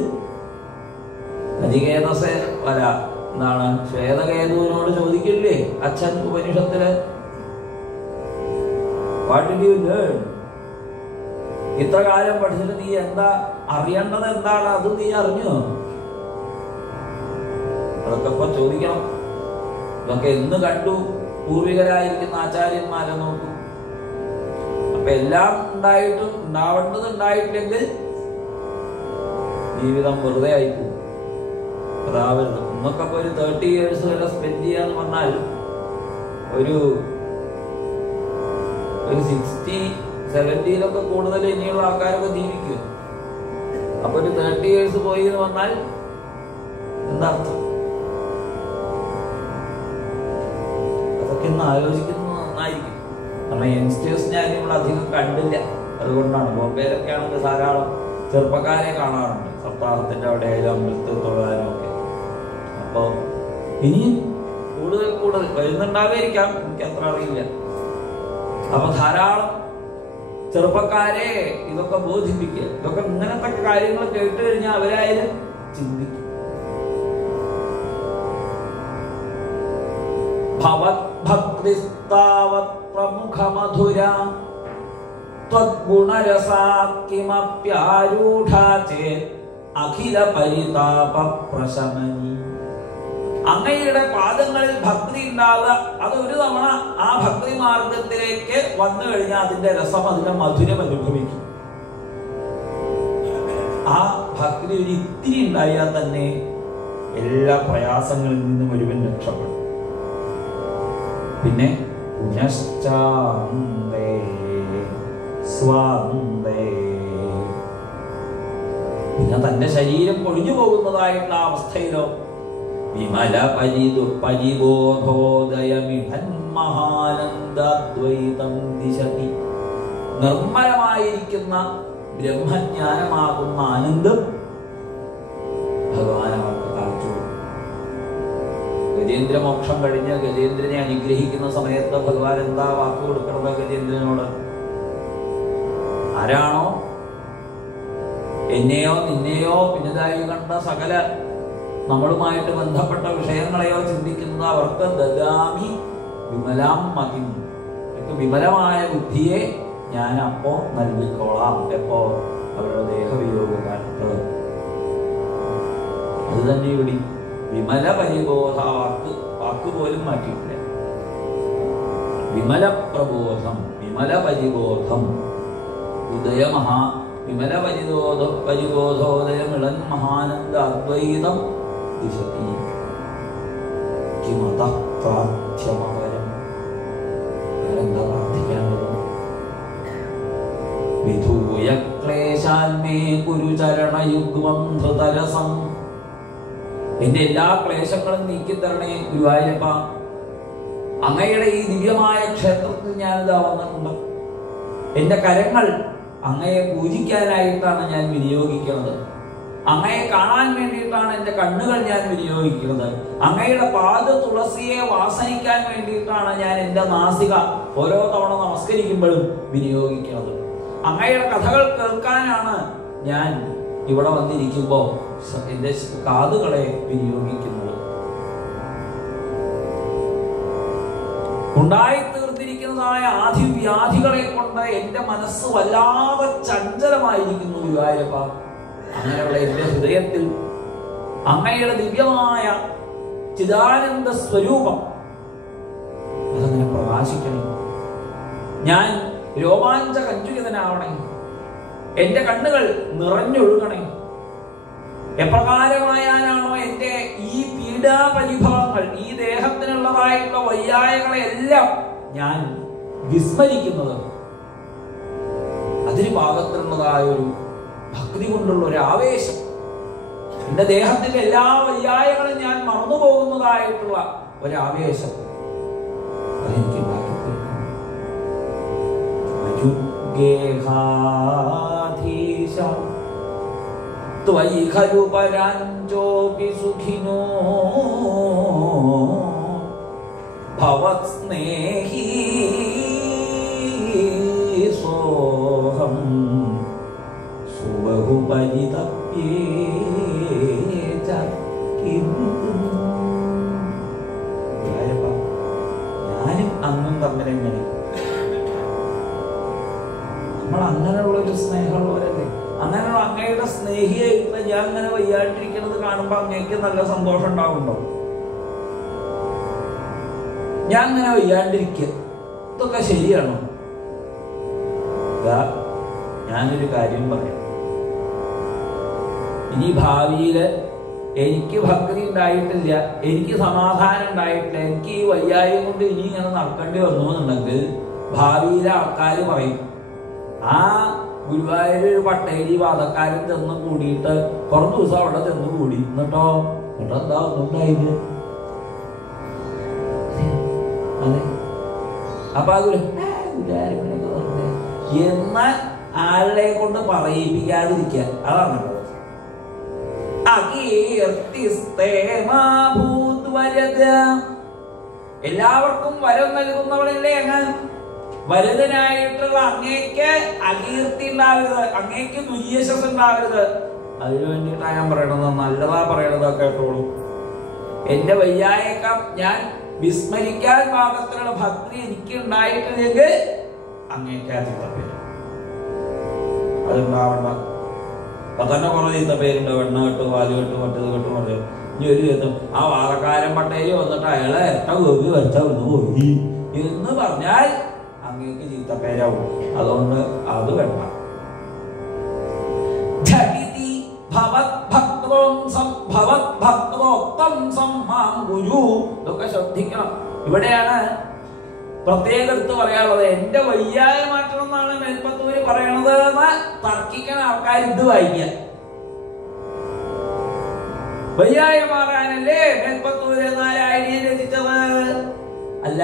നചികേതസെ വര എന്താണ് ശ്വേതകേതുവിനോട് ചോദിക്കില്ലേ അച്ഛൻ ഉപനിഷത്തില്, വാട്ട് ഡിഡ് യു ലേൺ? ഇത്ര കാലം പഠിച്ചിട്ട് നീ എന്താ അറിയേണ്ടത്? എന്താണ് അത് നീ അറിഞ്ഞു? അതൊക്കെ ഇപ്പൊ ചോദിക്കണം. ഇതൊക്കെ എന്ന് കണ്ടു പൂർവികരായിരിക്കുന്ന ആചാര്യന്മാരെ നോക്കൂ. അപ്പൊ എല്ലാം ഉണ്ടായിട്ടും ഉണ്ടാവേണ്ടത് ഉണ്ടായിട്ടില്ലെങ്കിൽ ജീവിതം വെറുതെ ആയിപ്പോ. അതാവരുത്. ഇന്നൊക്കെ ഒരു 30 years വരെ സ്പെൻഡ് ചെയ്യാന്ന് പറഞ്ഞാൽ ഒരു 60-70 കൂടുതൽ ഇനിയുള്ള ആൾക്കാരൊക്കെ ജീവിക്കും. അപ്പൊ ഒരു 30 years പോയി എന്ന് പറഞ്ഞാൽ എന്താ അർത്ഥം? അതൊക്കെ ഇന്ന് ആലോചിക്കുന്നത് നന്നായിരിക്കും. കാരണം യങ്സ്റ്റേഴ്സിനെ ആരും ഇവിടെ അധികം കണ്ടില്ല. അതുകൊണ്ടാണ് ബോംബെയിലൊക്കെ ആണെങ്കിൽ ധാരാളം ചെറുപ്പക്കാരെ കാണാറുണ്ട്. സപ്താഹത്തിന്റെ അവിടെ ആയാലും അമ്പലത്തിൽ തൊഴാനും ഒക്കെ. അപ്പൊ ഇനിയും കൂടുതൽ വരുന്നുണ്ടാവായിരിക്കാം, എനിക്ക് അത്ര അറിയില്ല. അപ്പൊ ധാരാളം ചെറുപ്പക്കാരെ ഇതൊക്കെ ബോധിപ്പിക്കുക. ഇതൊക്കെ ഇങ്ങനത്തെ കാര്യങ്ങൾ കേട്ട് കഴിഞ്ഞാൽ അവരായാലും ചിന്തിക്കും. ഭക്തിസ്താവത് പ്രമുഖമധുര ത്വദ്ഗുണരസാക്കിമപ്യാരൂഢാ ചേത് അഖില പരിതാപ പ്രശമനി. അങ്ങയുടെ പാദങ്ങളിൽ ഭക്തി ഉണ്ടാവുക, അത് ഒരു തവണ ആ ഭക്തി മാർഗത്തിലേക്ക് വന്നു കഴിഞ്ഞാൽ അതിന്റെ രസം, അതിന്റെ മധുരം അനുഭവിക്കും. ആ ഭക്തി ഒരു ഇത്തിരി ഉണ്ടായാൽ തന്നെ എല്ലാ പ്രയാസങ്ങളിൽ നിന്നും ഒരുവൻ രക്ഷപ്പെടും. പിന്നെ പിന്നെ തന്റെ ശരീരം പൊളിഞ്ഞു പോകുന്നതായിട്ടുള്ള അവസ്ഥയിലോ വിമല പരിബോധോദയമീഹന്മഹാനന്ദദ്വൈതം ദിശതി. നിർമ്മലമായിരിക്കുന്ന ബ്രഹ്മജ്ഞാനമാകുന്ന ആനന്ദം ഭഗവാൻ അവർക്ക് കാണിച്ചു. ഗജേന്ദ്രമോക്ഷം കഴിഞ്ഞ് ഗജേന്ദ്രനെ അനുഗ്രഹിക്കുന്ന സമയത്ത് ഭഗവാൻ എന്താ വാക്ക് കൊടുക്കുന്നത് ഗജേന്ദ്രനോട്? ആരാണോ എന്നെയോ നിന്നെയോ പിന്നതായി കണ്ട സകല നമ്മളുമായിട്ട് ബന്ധപ്പെട്ട വിഷയങ്ങളെയോ ചിന്തിക്കുന്നത് അവർക്ക് ദദാമി വിമലാം മതി, വിമലമായ ബുദ്ധിയെ ഞാൻ അപ്പോ നൽകിക്കോളാം. എപ്പോ? അവരുടെ ദേഹവിയോഗകാലത്ത്. അത് തന്നെ ഇവിടെ വിമല പരിബോധ വാക്ക് പോലും മാറ്റിയിട്ടില്ല. വിമല പ്രബോധം, വിമല പരിബോധം, വിമല പരിബോധോദയമിളൻ മഹാനന്ദ അദ്വൈതം ദിശതി കിമത പ്രാർത്ഥ്യമവരം. എന്താ പ്രാർത്ഥിക്കാനുള്ളത്? വിധൂയ ക്ലേശാന്മേ ഗുരുചരണയുഗ്മം ധൃതരസം. എന്റെ എല്ലാ ക്ലേശങ്ങളും നീക്കിത്തരണേ ഗുരുവായൂരപ്പ. അങ്ങയുടെ ഈ ദിവ്യമായ ക്ഷേത്രത്തിൽ ഞാനിതാ വന്നിട്ടുണ്ട്. എന്റെ കരങ്ങൾ അങ്ങയെ പൂജിക്കാനായിട്ടാണ് ഞാൻ വിനിയോഗിക്കുന്നത്. അങ്ങയെ കാണാൻ വേണ്ടിയിട്ടാണ് എന്റെ കണ്ണുകൾ ഞാൻ വിനിയോഗിക്കുന്നത്. അങ്ങയുടെ പാദ തുളസിയെ വാസനിക്കാൻ വേണ്ടിയിട്ടാണ് ഞാൻ എന്റെ നാസിക ഓരോ തവണ നമസ്കരിക്കുമ്പോഴും വിനിയോഗിക്കുന്നത്. അങ്ങയുടെ കഥകൾ കേൾക്കാനാണ് ഞാൻ ഇവിടെ വന്നിരിക്കുമ്പോൾ എന്റെ കാതുകളെ വിനിയോഗിക്കുന്നത്. ഉണ്ടായിത്തീർത്തിരിക്കുന്നതായ ആധിവ്യാധികളെ കൊണ്ട് എന്റെ മനസ്സ് വല്ലാതെ ചഞ്ചലമായിരിക്കുന്നു ഗുരുവായൂരപ്പ. അങ്ങനെയുള്ള എന്റെ ഹൃദയത്തിൽ അങ്ങയുടെ ദിവ്യമായ ചിദാനന്ദ സ്വരൂപം അതങ്ങനെ പ്രകാശിക്കണം. ഞാൻ രോമാഞ്ച കഞ്ചുകിതനാവണേ. എന്റെ കണ്ണുകൾ നിറഞ്ഞൊഴുകണേ. എപ്രകാരമായാലാണോ എന്റെ ഈ പീഡാപരിഭവങ്ങൾ, ഈ ദേഹത്തിനുള്ളതായിട്ടുള്ള വയ്യായകളെല്ലാം ഞാൻ വിസ്മരിക്കുന്നത്, അതിന് പാകത്തിലുള്ളതായൊരു ഭക്തി കൊണ്ടുള്ള ഒരു ആവേശം, എന്റെ ദേഹത്തിന്റെ എല്ലാ വയ്യായകളും ഞാൻ മറന്നുപോകുന്നതായിട്ടുള്ള ഒരാവേശം അതെനിക്ക് ഉണ്ടാക്കി തീർക്കണം. അരുഗേഹാധീശ ത്വയി ഖലു പരാഞ്ചോപി സുഖിനോ ഭവത് സ്നേഹി സോഹം സുബഹു പരിതപ്യേച ഞാനും അന്നും തമ്മിലെങ്ങനെ നമ്മൾ അങ്ങനെയുള്ളൊരു സ്നേഹമുള്ളവരല്ലേ? അങ്ങനെയുള്ള അങ്ങയുടെ സ്നേഹിയായിട്ട് ഞാൻ അങ്ങനെ വയ്യാണ്ടിരിക്കുന്നത് കാണുമ്പോ അങ്ങേക്ക് നല്ല സന്തോഷം ഉണ്ടാവുന്നുണ്ടോ? ഞാൻ അങ്ങനെ വയ്യാണ്ടിരിക്കുക ഇതൊക്കെ ശരിയാണോ? ഞാനൊരു കാര്യം പറയാം. ഇനി ഭാവിയില് എനിക്ക് ഭക്തി ഉണ്ടായിട്ടില്ല, എനിക്ക് സമാധാനം ഉണ്ടായിട്ടില്ല, എനിക്ക് ഈ വയ്യായം കൊണ്ട് ഇനി ഇങ്ങനെ നടക്കേണ്ടി വന്നു എന്നുണ്ടെങ്കിൽ ഭാവിയിലെ ആൾക്കാർ പറയും, ആ ഗുരുവായൂർ ഒരു പട്ടേരി വാദക്കാരൻ ചെന്ന് കൂടിയിട്ട് കുറച്ച് ദിവസം അവിടെ ചെന്ന് കൂടി, എന്നിട്ടോ എന്താ ഒന്നും ഉണ്ടായില്ല. അതെ, അപ്പൊ ആ ഗുരുവായൂരപ്പനൊക്കെ പറഞ്ഞ എന്ന ആരുടെ കൊണ്ട് പറയിപ്പിക്കാതിരിക്കുക, അതാണ്. എല്ലാവർക്കും വരം നൽകുന്നവളല്ലേ അങ്ങ്? വരദനായിട്ടുള്ള അങ്ങേക്ക് അകീർത്തി ഉണ്ടാവരുത്, അങ്ങേക്ക് ദുര്യശസ് ഉണ്ടാവരുത്. അതിനു വേണ്ടിയിട്ടാണ് ഞാൻ പറയണത്. നല്ലതാ പറയണത്, കേട്ടോളൂ. എന്റെ വയ്യായേക്കാം ഞാൻ വിസ്മരിക്കാൻ പാകത്തിലുള്ള ഭക്തി എനിക്ക് ഉണ്ടായിട്ടില്ലെങ്കിൽ അങ്ങേക്ക് ചീത്തപ്പേര് അതുണ്ടാവണ്ട. അപ്പൊ തന്നെ കുറെ ചീത്തപ്പേരുണ്ട്. വെണ്ണ കെട്ടു, പാല് കെട്ടു, മറ്റത് കെട്ടു, മറ്റേ ഇനി ഒരു കേട്ടും ആ വാദക്കാരൻ പട്ടേരി വന്നിട്ട് അയാളെ എട്ട ഗോപി വരച്ച ഒന്ന് പോയി എന്ന് പറഞ്ഞാൽ അങ്ങേക്ക് ചീത്തപ്പേരാവും. അതുകൊണ്ട് അത് വേണ്ട. ഇതൊക്കെ ശ്രദ്ധിക്കണം. ഇവിടെയാണ് പ്രത്യേക എടുത്ത് പറയാനുള്ളത്. എന്റെ വയ്യായ മാറ്റണം എന്നാണ് മേൽപ്പത്തൂര് പറയണത് എന്ന് തർക്കിക്കണ ആൾക്കാർ ഇത് വായിക്കുക. വയ്യായ മാറാനല്ലേ മേൽപ്പത്തൂര് നാരായണീയെ രചിച്ചത്? അല്ല,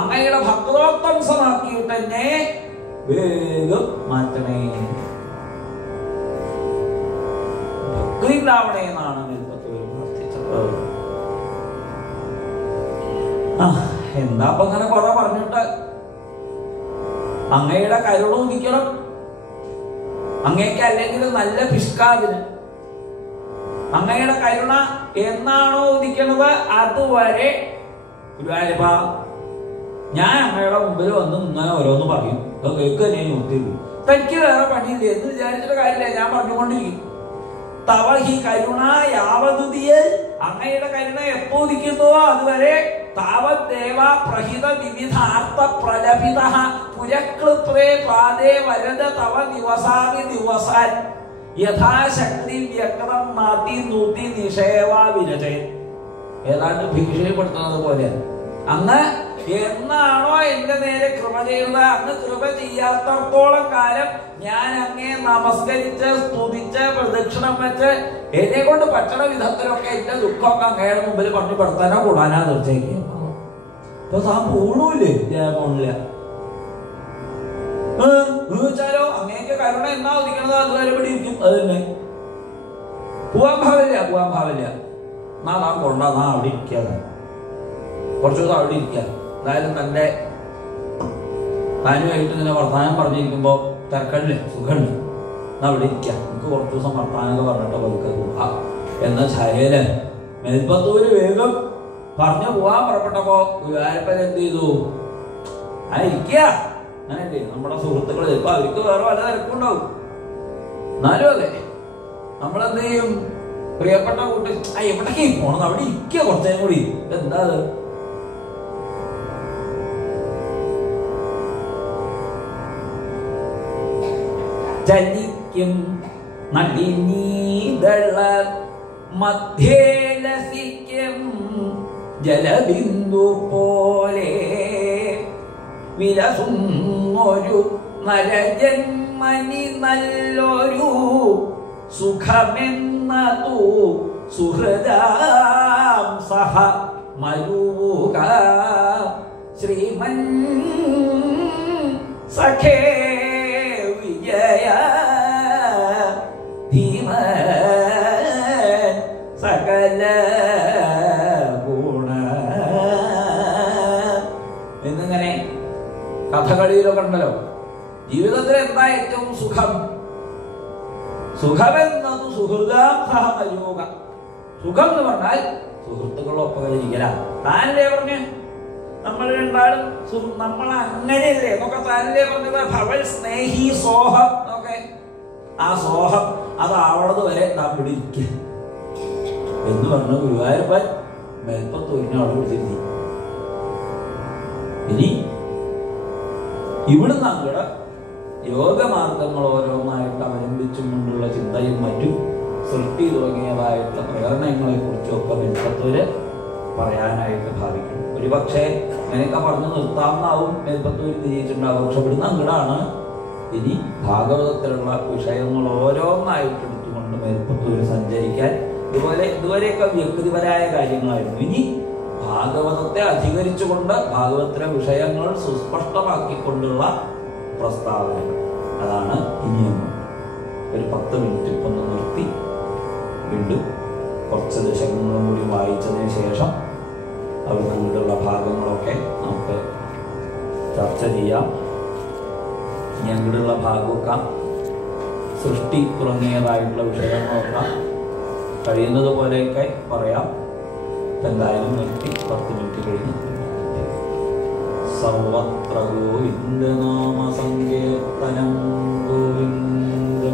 അങ്ങയുടെ ഭക്തോത്തംസമാക്കിയിട്ട് തന്നെ വേഗം മാറ്റണേ, ഭക്തി ഉണ്ടാവണേ എന്നാണ് മേൽപ്പത്തൂര് പ്രാർത്ഥിച്ചത്. എന്താ അപ്പൊ അങ്ങനെ കുറെ പറഞ്ഞിട്ട്? അങ്ങയുടെ കരുണ ഉദിക്കണം. അങ്ങേക്ക് അല്ലെങ്കിൽ നല്ല പിഷ്കാതിന് അങ്ങയുടെ കരുണ എന്നാണോ ഉദിക്കണത് അതുവരെ ഗുരുവായൂരപ്പ ഞാൻ അങ്ങയുടെ മുമ്പിൽ വന്ന് ഇങ്ങനെ ഓരോന്ന് പറയും. കേക്ക് തന്നെ നോക്കിയുള്ളൂ. തനിക്ക് വേറെ പണിയില്ല എന്ന് വിചാരിച്ചിട്ട് കാര്യമില്ല, ഞാൻ പറഞ്ഞുകൊണ്ടിരിക്കും. തവ ഹി കരുണ യാവതുതിയ, അങ്ങയുടെ കരുണ എപ്പോ ഉദിക്കുന്നുവോ അതുവരെ താവദേവ പ്രഹിത വിവിധാർത്ഥ പ്രലപിത പുരക്ലൃത്രേ പാദേ വരദ തവ ദിവസാവി ദിവസാൻ യഥാശക്തി വ്യക്തം നാത്തി നൂത്തി നിഷേവ വിരജയ. ഏതാണ്ട് ഭീഷണിപ്പെടുത്തുന്നത് പോലെ. അങ്ങ് എന്നാണോ എന്റെ നേരെ കൃപ ചെയ്തത്, അങ്ങ് കൃപ ചെയ്യാത്തടത്തോളം കാലം ഞാൻ അങ്ങേ നമസ്കരിച്ച് സ്തുതിച്ച് പ്രദക്ഷിണം വെച്ച് എന്നെ കൊണ്ട് പറ്റണ വിധത്തിലൊക്കെ എന്റെ ദുഃഖമൊക്കെ അങ്ങയുടെ മുമ്പിൽ പറഞ്ഞു പെടുത്താനോ കൂടാനാ തീർച്ചയായും. ഇപ്പൊ താൻ പോണൂല്ലേ? പോണില്ല ചോദിച്ചാലോ അങ്ങേക്ക് കരുണ എന്നാ ഉദിക്കണത് അതുവരെ പിടിയിരിക്കും. അത് തന്നെ പോവാൻ ഭാവില്ല. നാ കൊണ്ടാ നാ അവിടെ ഇരിക്കാതെ കുറച്ചു ദിവസം അവിടെ ഇരിക്കുക. എന്തായാലും താനുമായിട്ട് ഇങ്ങനെ വർത്തമാനം പറഞ്ഞിരിക്കുമ്പോ തിരക്കണില്ലേ, സുഖമുണ്ട്, എന്നാ അവിടെ ഇരിക്കാം, നമുക്ക് കുറച്ചു ദിവസം വർത്തമാനമൊക്കെ പറഞ്ഞിട്ട് പതുക്കെ പോവാ എന്ന ഛായയില് മേൽപ്പത്തൂര് വേഗം പറഞ്ഞു പോവാൻ പുറപ്പെട്ടപ്പോ ഗുരുവായൂരപ്പൻ എന്ത് ചെയ്തു? ഇരിക്കുക. അങ്ങനല്ലേ നമ്മുടെ സുഹൃത്തുക്കൾ ചിലപ്പോ അവർക്ക് വേറെ പല തിരക്കുണ്ടാവും. എന്നാലും അതെ നമ്മളെന്ത് ചെയ്യും? പ്രിയപ്പെട്ട കൂട്ടി എവിടേക്ക് പോണം, അവിടെ ഇരിക്കുക കുറച്ചേരും കൂടി. എന്താ അത്? ചലിക്കും നളിനീദള മധ്യേലസിക്കും ജലബിന്ദു പോലെ വിലസുന്നൊരു നരജന്മനി നല്ലൊരു സുഖമെന്നതു സുഹൃദാം സഹ മരുക ശ്രീമൻ സഖേ വിജയ ധീമ സകല ഗുണ എന്നിങ്ങനെ കഥകളിയിലൊക്കെ ഉണ്ടല്ലോ. ജീവിതത്തിൽ എന്താ ഏറ്റവും സുഖം? സുഖമെന്നത് സുഹൃദാം സഹ മരുക. സുഖം എന്ന് പറഞ്ഞാൽ സുഹൃത്തുക്കളൊപ്പം ഇരിക്കല. താനല്ലേ പറഞ്ഞ് നമ്മൾ രണ്ടാളും നമ്മൾ അങ്ങനെയല്ലേ എന്നൊക്കെ താനല്ലേ പറഞ്ഞത്? ഭവൽ സ്നേഹി സോഹം എന്നൊക്കെ. ആ സോഹം അതാവണത് വരെ നാം പിടിക്കുക എന്ന് പറഞ്ഞു ഗുരുവായൂരപ്പൻ മേൽപ്പത്തൂരിനെ അവിടെ വിളിച്ചിരുത്തി. ഇനി ഇവിടുന്ന് അങ്ങോട്ട് യോഗമാർഗങ്ങൾ ഓരോന്നായിട്ട് അവലംബിച്ചുകൊണ്ടുള്ള ചിന്തയും മറ്റും സൃഷ്ടി തുടങ്ങിയതായിട്ടുള്ള പ്രകടനങ്ങളെ കുറിച്ചൊക്കെ മേൽപ്പത്തൂര് പറയാനായിട്ട് ഭാവിക്കുന്നു. ഒരുപക്ഷെ അങ്ങനെയൊക്കെ പറഞ്ഞു നിർത്താവുന്നാവും മേൽപ്പത്തൂര് തിരിച്ചിട്ടുണ്ടാവും. പക്ഷെ ഇവിടുന്ന് അങ്ങോട്ടാണ് ഇനി ഭാഗവതത്തിലുള്ള വിഷയങ്ങൾ ഓരോന്നായിട്ട് എടുത്തുകൊണ്ട് മേൽപ്പത്തൂര് സഞ്ചരിക്കാൻ. ഇതുവരെയൊക്കെ വ്യക്തിപരമായ കാര്യങ്ങളായിരുന്നു. ഇനി ഭാഗവതത്തെ അധികരിച്ചുകൊണ്ട് ഭാഗവതത്തിലെ വിഷയങ്ങൾ സുസ്പഷ്ടമാക്കിക്കൊണ്ടുള്ള പ്രസ്താവനകൾ. അതാണ് ഇനിയൊന്നും. ഒരു 10 മിനിറ്റ് ഒന്ന് നിർത്തി വീണ്ടും കുറച്ച് ദശകങ്ങളും കൂടി വായിച്ചതിന് ശേഷം അവിടെ നിന്നുള്ള ഭാഗങ്ങളൊക്കെ നമുക്ക് ചർച്ച ചെയ്യാം. ഇനി അങ്ങോട്ടുള്ള ഭാഗമൊക്കെ സൃഷ്ടി തുടങ്ങിയതായിട്ടുള്ള വിഷയങ്ങളൊക്കെ കഴിയുന്നത് പോലെയൊക്കെ പറയാം. എന്തായാലും നിർത്തി 10 മിനിറ്റ് കഴിഞ്ഞ് സർവത്ര ഗോവിന്ദനാമ സങ്കീർത്തനം ഗോവിന്ദ